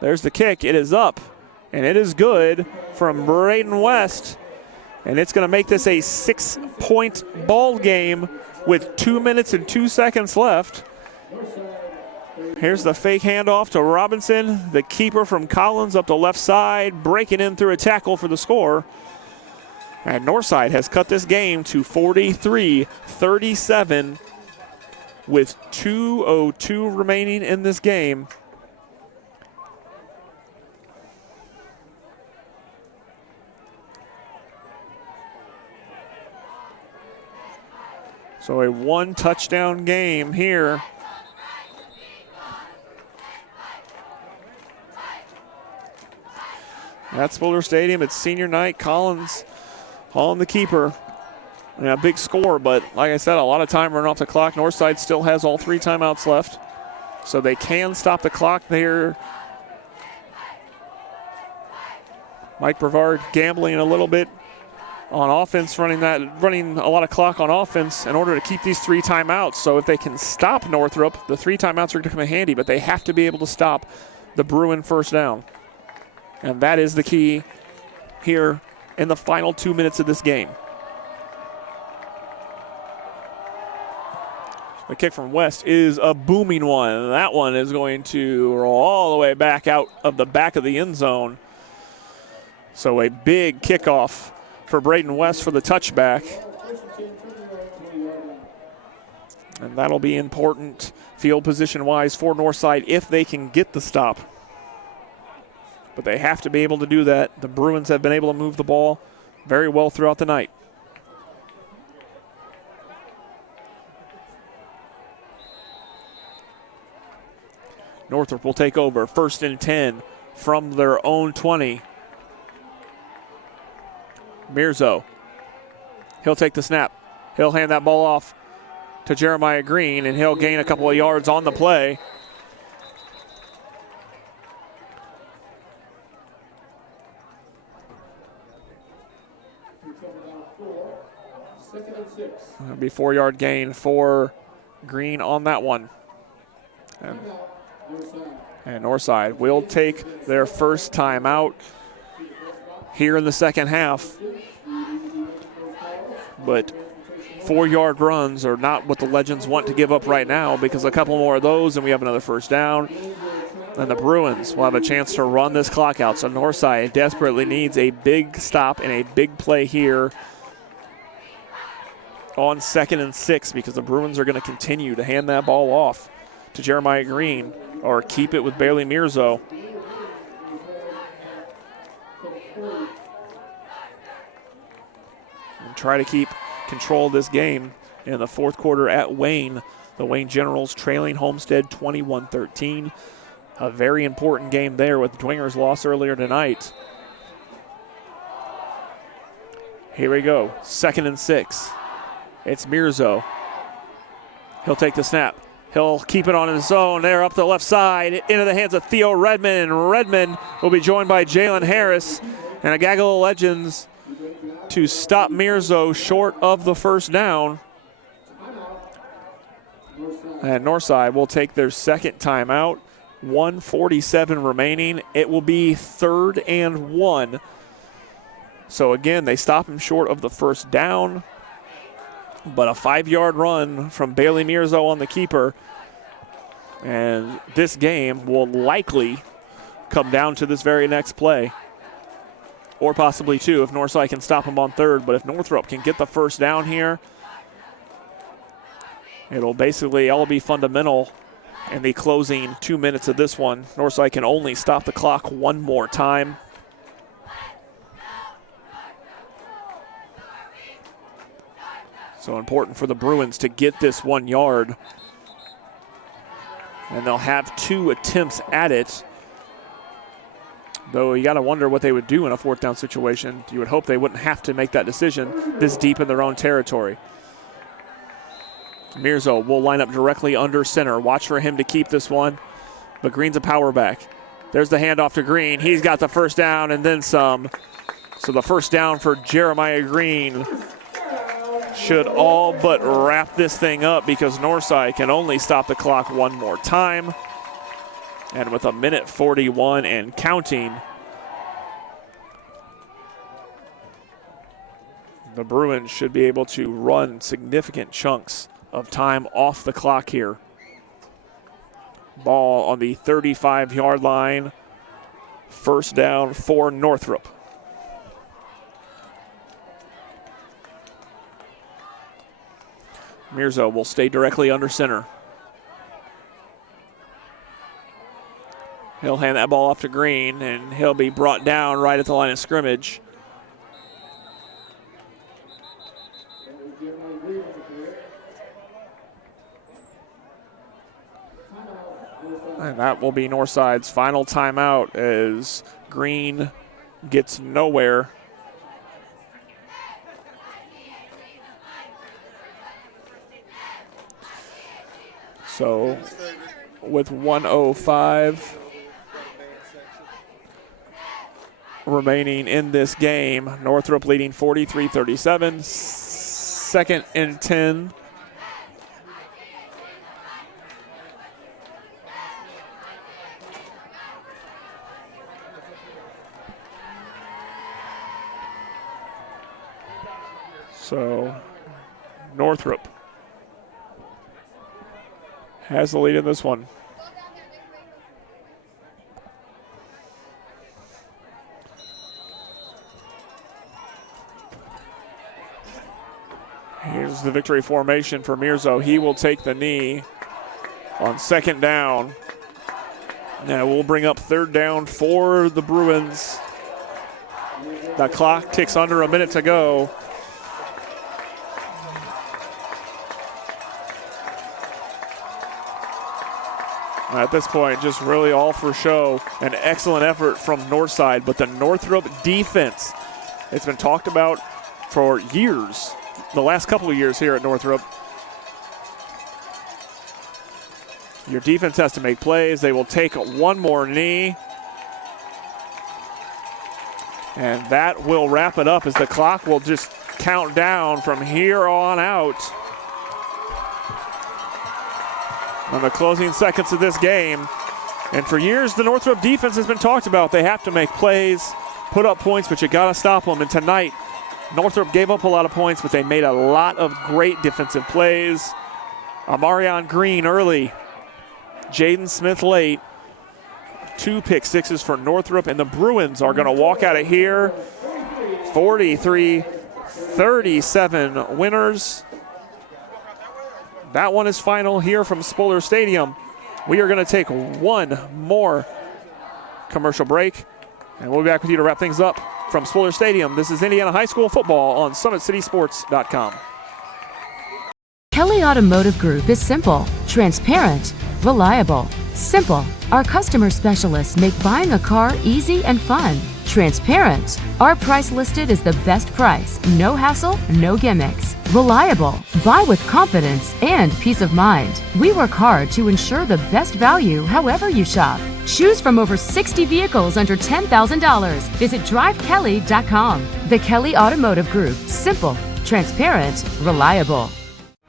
There's the kick. It is up, and it is good from Braden West. And it's going to make this a 6-point ball game with 2 minutes and 2 seconds left. Here's the fake handoff to Robinson, the keeper from Collins up the left side, breaking in through a tackle for the score. And Northside has cut this game to 43-37 with 2:02 remaining in this game. So a 1-touchdown game here. At Spiller Stadium, it's senior night. Collins on the keeper. And a big score, but like I said, a lot of time running off the clock. Northside still has all 3 timeouts left, so they can stop the clock there. Mike Brevard gambling a little bit on offense, running a lot of clock on offense in order to keep these 3 timeouts. So if they can stop Northrop, the 3 timeouts are going to come in handy, but they have to be able to stop the Bruin first down. And that is the key here in the final 2 minutes of this game. The kick from West is a booming one. That one is going to roll all the way back out of the back of the end zone. So a big kickoff for Braden West for the touchback. And that'll be important field position-wise for Northside if they can get the stop. But they have to be able to do that. The Bruins have been able to move the ball very well throughout the night. Northrop will take over. 1st and 10 from their own 20. Mirzo. He'll take the snap. He'll hand that ball off to Jeremiah Green, and he'll gain a couple of yards on the play. It'll be 4-yard gain for Green on that one. And Northside will take their first time out here in the second half. But 4-yard runs are not what the Legends want to give up right now, because a couple more of those and we have another first down. And the Bruins will have a chance to run this clock out. So Northside desperately needs a big stop and a big play here on 2nd and 6, because the Bruins are going to continue to hand that ball off to Jeremiah Green or keep it with Bailey Mirzo. And try to keep control of this game in the 4th quarter at Wayne. The Wayne Generals trailing Homestead 21-13. A very important game there with Dwinger's loss earlier tonight. Here we go, 2nd and 6. It's Mirzo. He'll take the snap. He'll keep it on his own. There up the left side into the hands of Theo Redmond. And Redmond will be joined by Jalen Harris and a gaggle of Legends to stop Mirzo short of the first down. And Northside will take their second timeout. 1:47 remaining. It will be 3rd and 1. So again, they stop him short of the first down. But a 5-yard run from Bailey Mirzo on the keeper. And this game will likely come down to this very next play. Or possibly 2 if Northside can stop him on 3rd. But if Northrop can get the first down here, it'll basically all be fundamental in the closing 2 minutes of this one. Northside can only stop the clock one more time. So important for the Bruins to get this 1 yard. And they'll have 2 attempts at it. Though you got to wonder what they would do in a 4th down situation. You would hope they wouldn't have to make that decision this deep in their own territory. Mirzo will line up directly under center. Watch for him to keep this one. But Green's a power back. There's the handoff to Green. He's got the first down and then some. So the first down for Jeremiah Green should all but wrap this thing up because Northside can only stop the clock one more time. And with 1:41 and counting, the Bruins should be able to run significant chunks of time off the clock here. Ball on the 35-yard line. First down for Northrop. Mirzo will stay directly under center. He'll hand that ball off to Green, and he'll be brought down right at the line of scrimmage. And that will be Northside's final timeout as Green gets nowhere. So with 1:05 remaining in this game, Northrop leading 43-37, 2nd and 10. So Northrop has the lead in this one. Here's the victory formation for Mirzo. He will take the knee on 2nd down. Now we'll bring up 3rd down for the Bruins. The clock ticks under a minute to go. At this point, just really all for show. An excellent effort from Northside, but the Northrop defense, it's been talked about for years, the last couple of years here at Northrop. Your defense has to make plays. They will take one more knee. And that will wrap it up as the clock will just count down from here on out. On the closing seconds of this game. And for years, the Northrop defense has been talked about. They have to make plays, put up points, but you got to stop them. And tonight, Northrop gave up a lot of points, but they made a lot of great defensive plays. Amarion Green early. Jaden Smith late. 2 pick sixes for Northrop, and the Bruins are going to walk out of here 43-37 winners. That one is final here from Spoiler Stadium. We are going to take one more commercial break, and we'll be back with you to wrap things up from Spoiler Stadium. This is Indiana High School football on SummitCitySports.com. Kelly Automotive Group is simple, transparent, reliable. Simple. Our customer specialists make buying a car easy and fun. Transparent. Our price listed is the best price. No hassle, no gimmicks. Reliable. Buy with confidence and peace of mind. We work hard to ensure the best value however you shop. Choose from over 60 vehicles under $10,000. Visit drivekelly.com. The Kelly Automotive Group. Simple, transparent, reliable.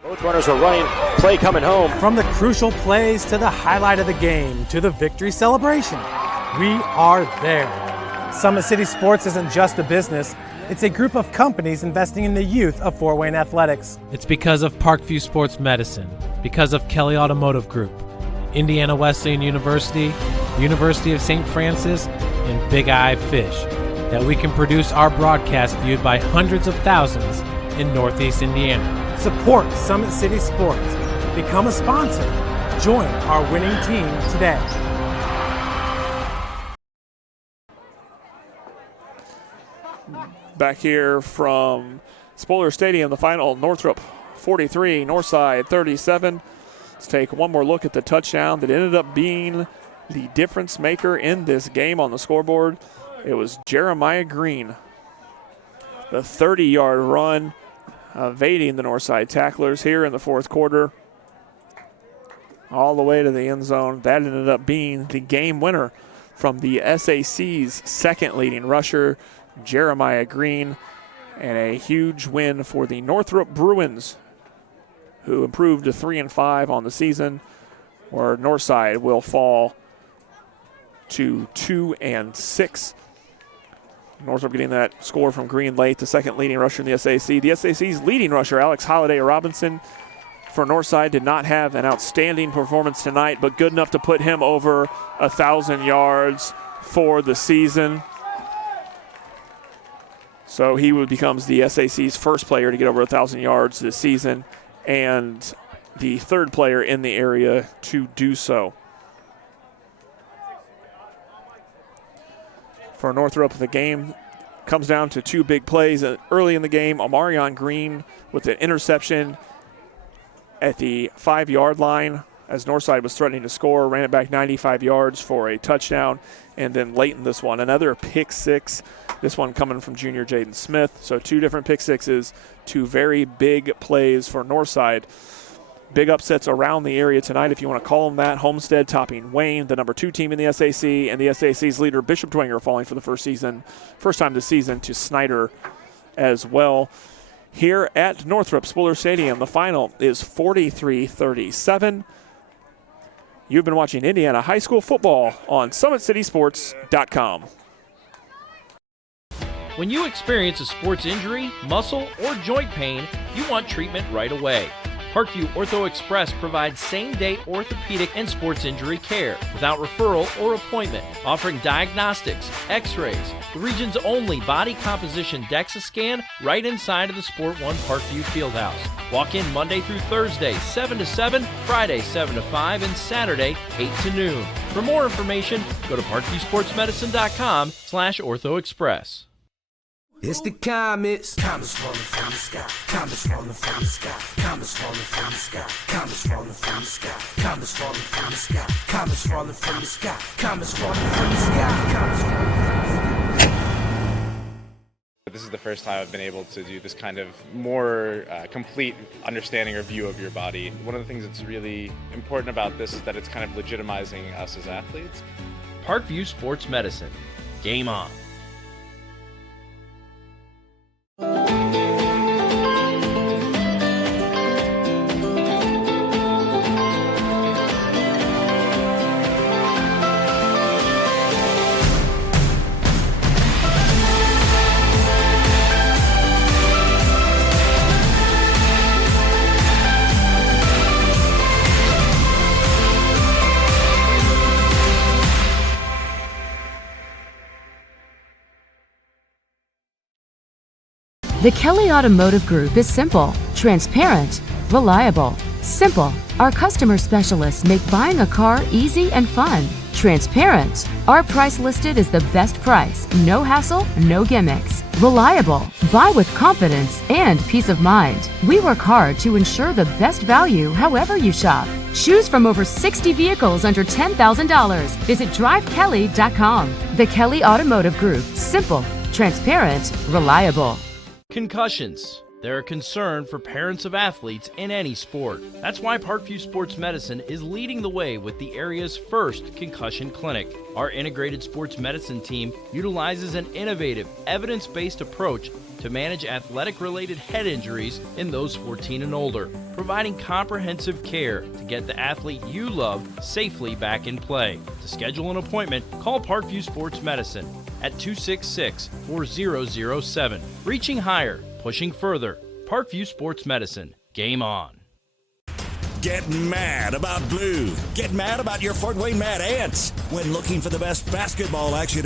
Both runners are running. play coming home. From the crucial plays to the highlight of the game to the victory celebration, we are there. Summit City Sports isn't just a business, it's a group of companies investing in the youth of Fort Wayne athletics. It's because of Parkview Sports Medicine, because of Kelly Automotive Group, Indiana Wesleyan University, University of St. Francis, and Big Eye Fish, that we can produce our broadcast viewed by hundreds of thousands in Northeast Indiana. Support Summit City Sports. Become a sponsor. Join our winning team today. Back here from Spoiler Stadium, the final, Northrop 43, Northside 37. Let's take one more look at the touchdown that ended up being the difference maker in this game on the scoreboard. It was Jeremiah Green. The 30-yard run evading the Northside tacklers here in the fourth quarter. All the way to the end zone. That ended up being the game winner from the SAC's second leading rusher, Jeremiah Green, and a huge win for the Northrop Bruins, who improved to 3-5 on the season, where Northside will fall to 2-6. Northrop getting that score from Green late, the second leading rusher in the SAC. The SAC's leading rusher, Alex Holiday Robinson, for Northside did not have an outstanding performance tonight, but good enough to put him over 1,000 yards for the season. So he becomes the SAC's first player to get over 1,000 yards this season and the third player in the area to do so. For Northrop, the game comes down to two big plays. Early in the game, Amarion Green with an interception at the 5-yard line as Northside was threatening to score, ran it back 95 yards for a touchdown. And then late in this one, another pick six, this one coming from junior Jaden Smith. So two different pick sixes, two very big plays for Northside. Big upsets around the area tonight, if you want to call them that. Homestead topping Wayne, the number 2 team in the SAC, and the SAC's leader, Bishop Dwenger, falling for the first time this season to Snyder as well. Here at Northrop Spoiler Stadium, the final is 43-37. You've been watching Indiana High School football on SummitCitySports.com. When you experience a sports injury, muscle, or joint pain, you want treatment right away. Parkview Ortho Express provides same-day orthopedic and sports injury care without referral or appointment, offering diagnostics, x-rays, the region's only body composition DEXA scan right inside of the Sport 1 Parkview Fieldhouse. Walk in Monday through Thursday, 7 to 7, Friday, 7 to 5, and Saturday, 8 to noon. For more information, go to parkviewsportsmedicine.com/orthoexpress. It's the comets. Comets falling from the sky. Comets falling from the sky. Comets falling from the sky. Comets falling from the sky. Comets falling from the sky. Comets falling from the sky. Comets falling from the sky. Comets falling from the sky. This is the first time I've been able to do this kind of more complete understanding or view of your body. One of the things that's really important about this is that it's kind of legitimizing us as athletes. Parkview Sports Medicine. Game on. The Kelly Automotive Group is simple, transparent, reliable. Simple. Our customer specialists make buying a car easy and fun. Transparent. Our price listed is the best price. No hassle, no gimmicks. Reliable. Buy with confidence and peace of mind. We work hard to ensure the best value however you shop. Choose from over 60 vehicles under $10,000. Visit drivekelly.com. The Kelly Automotive Group. Simple, transparent, reliable. Concussions. They're a concern for parents of athletes in any sport. That's why Parkview Sports Medicine is leading the way with the area's first Concussion Clinic. Our integrated sports medicine team utilizes an innovative, evidence-based approach to manage athletic-related head injuries in those 14 and older, providing comprehensive care to get the athlete you love safely back in play. To schedule an appointment, call Parkview Sports Medicine at 266-4007. Reaching higher, pushing further. Parkview Sports Medicine. Game on. Get mad about blue. Get mad about your Fort Wayne Mad Ants. When looking for the best basketball action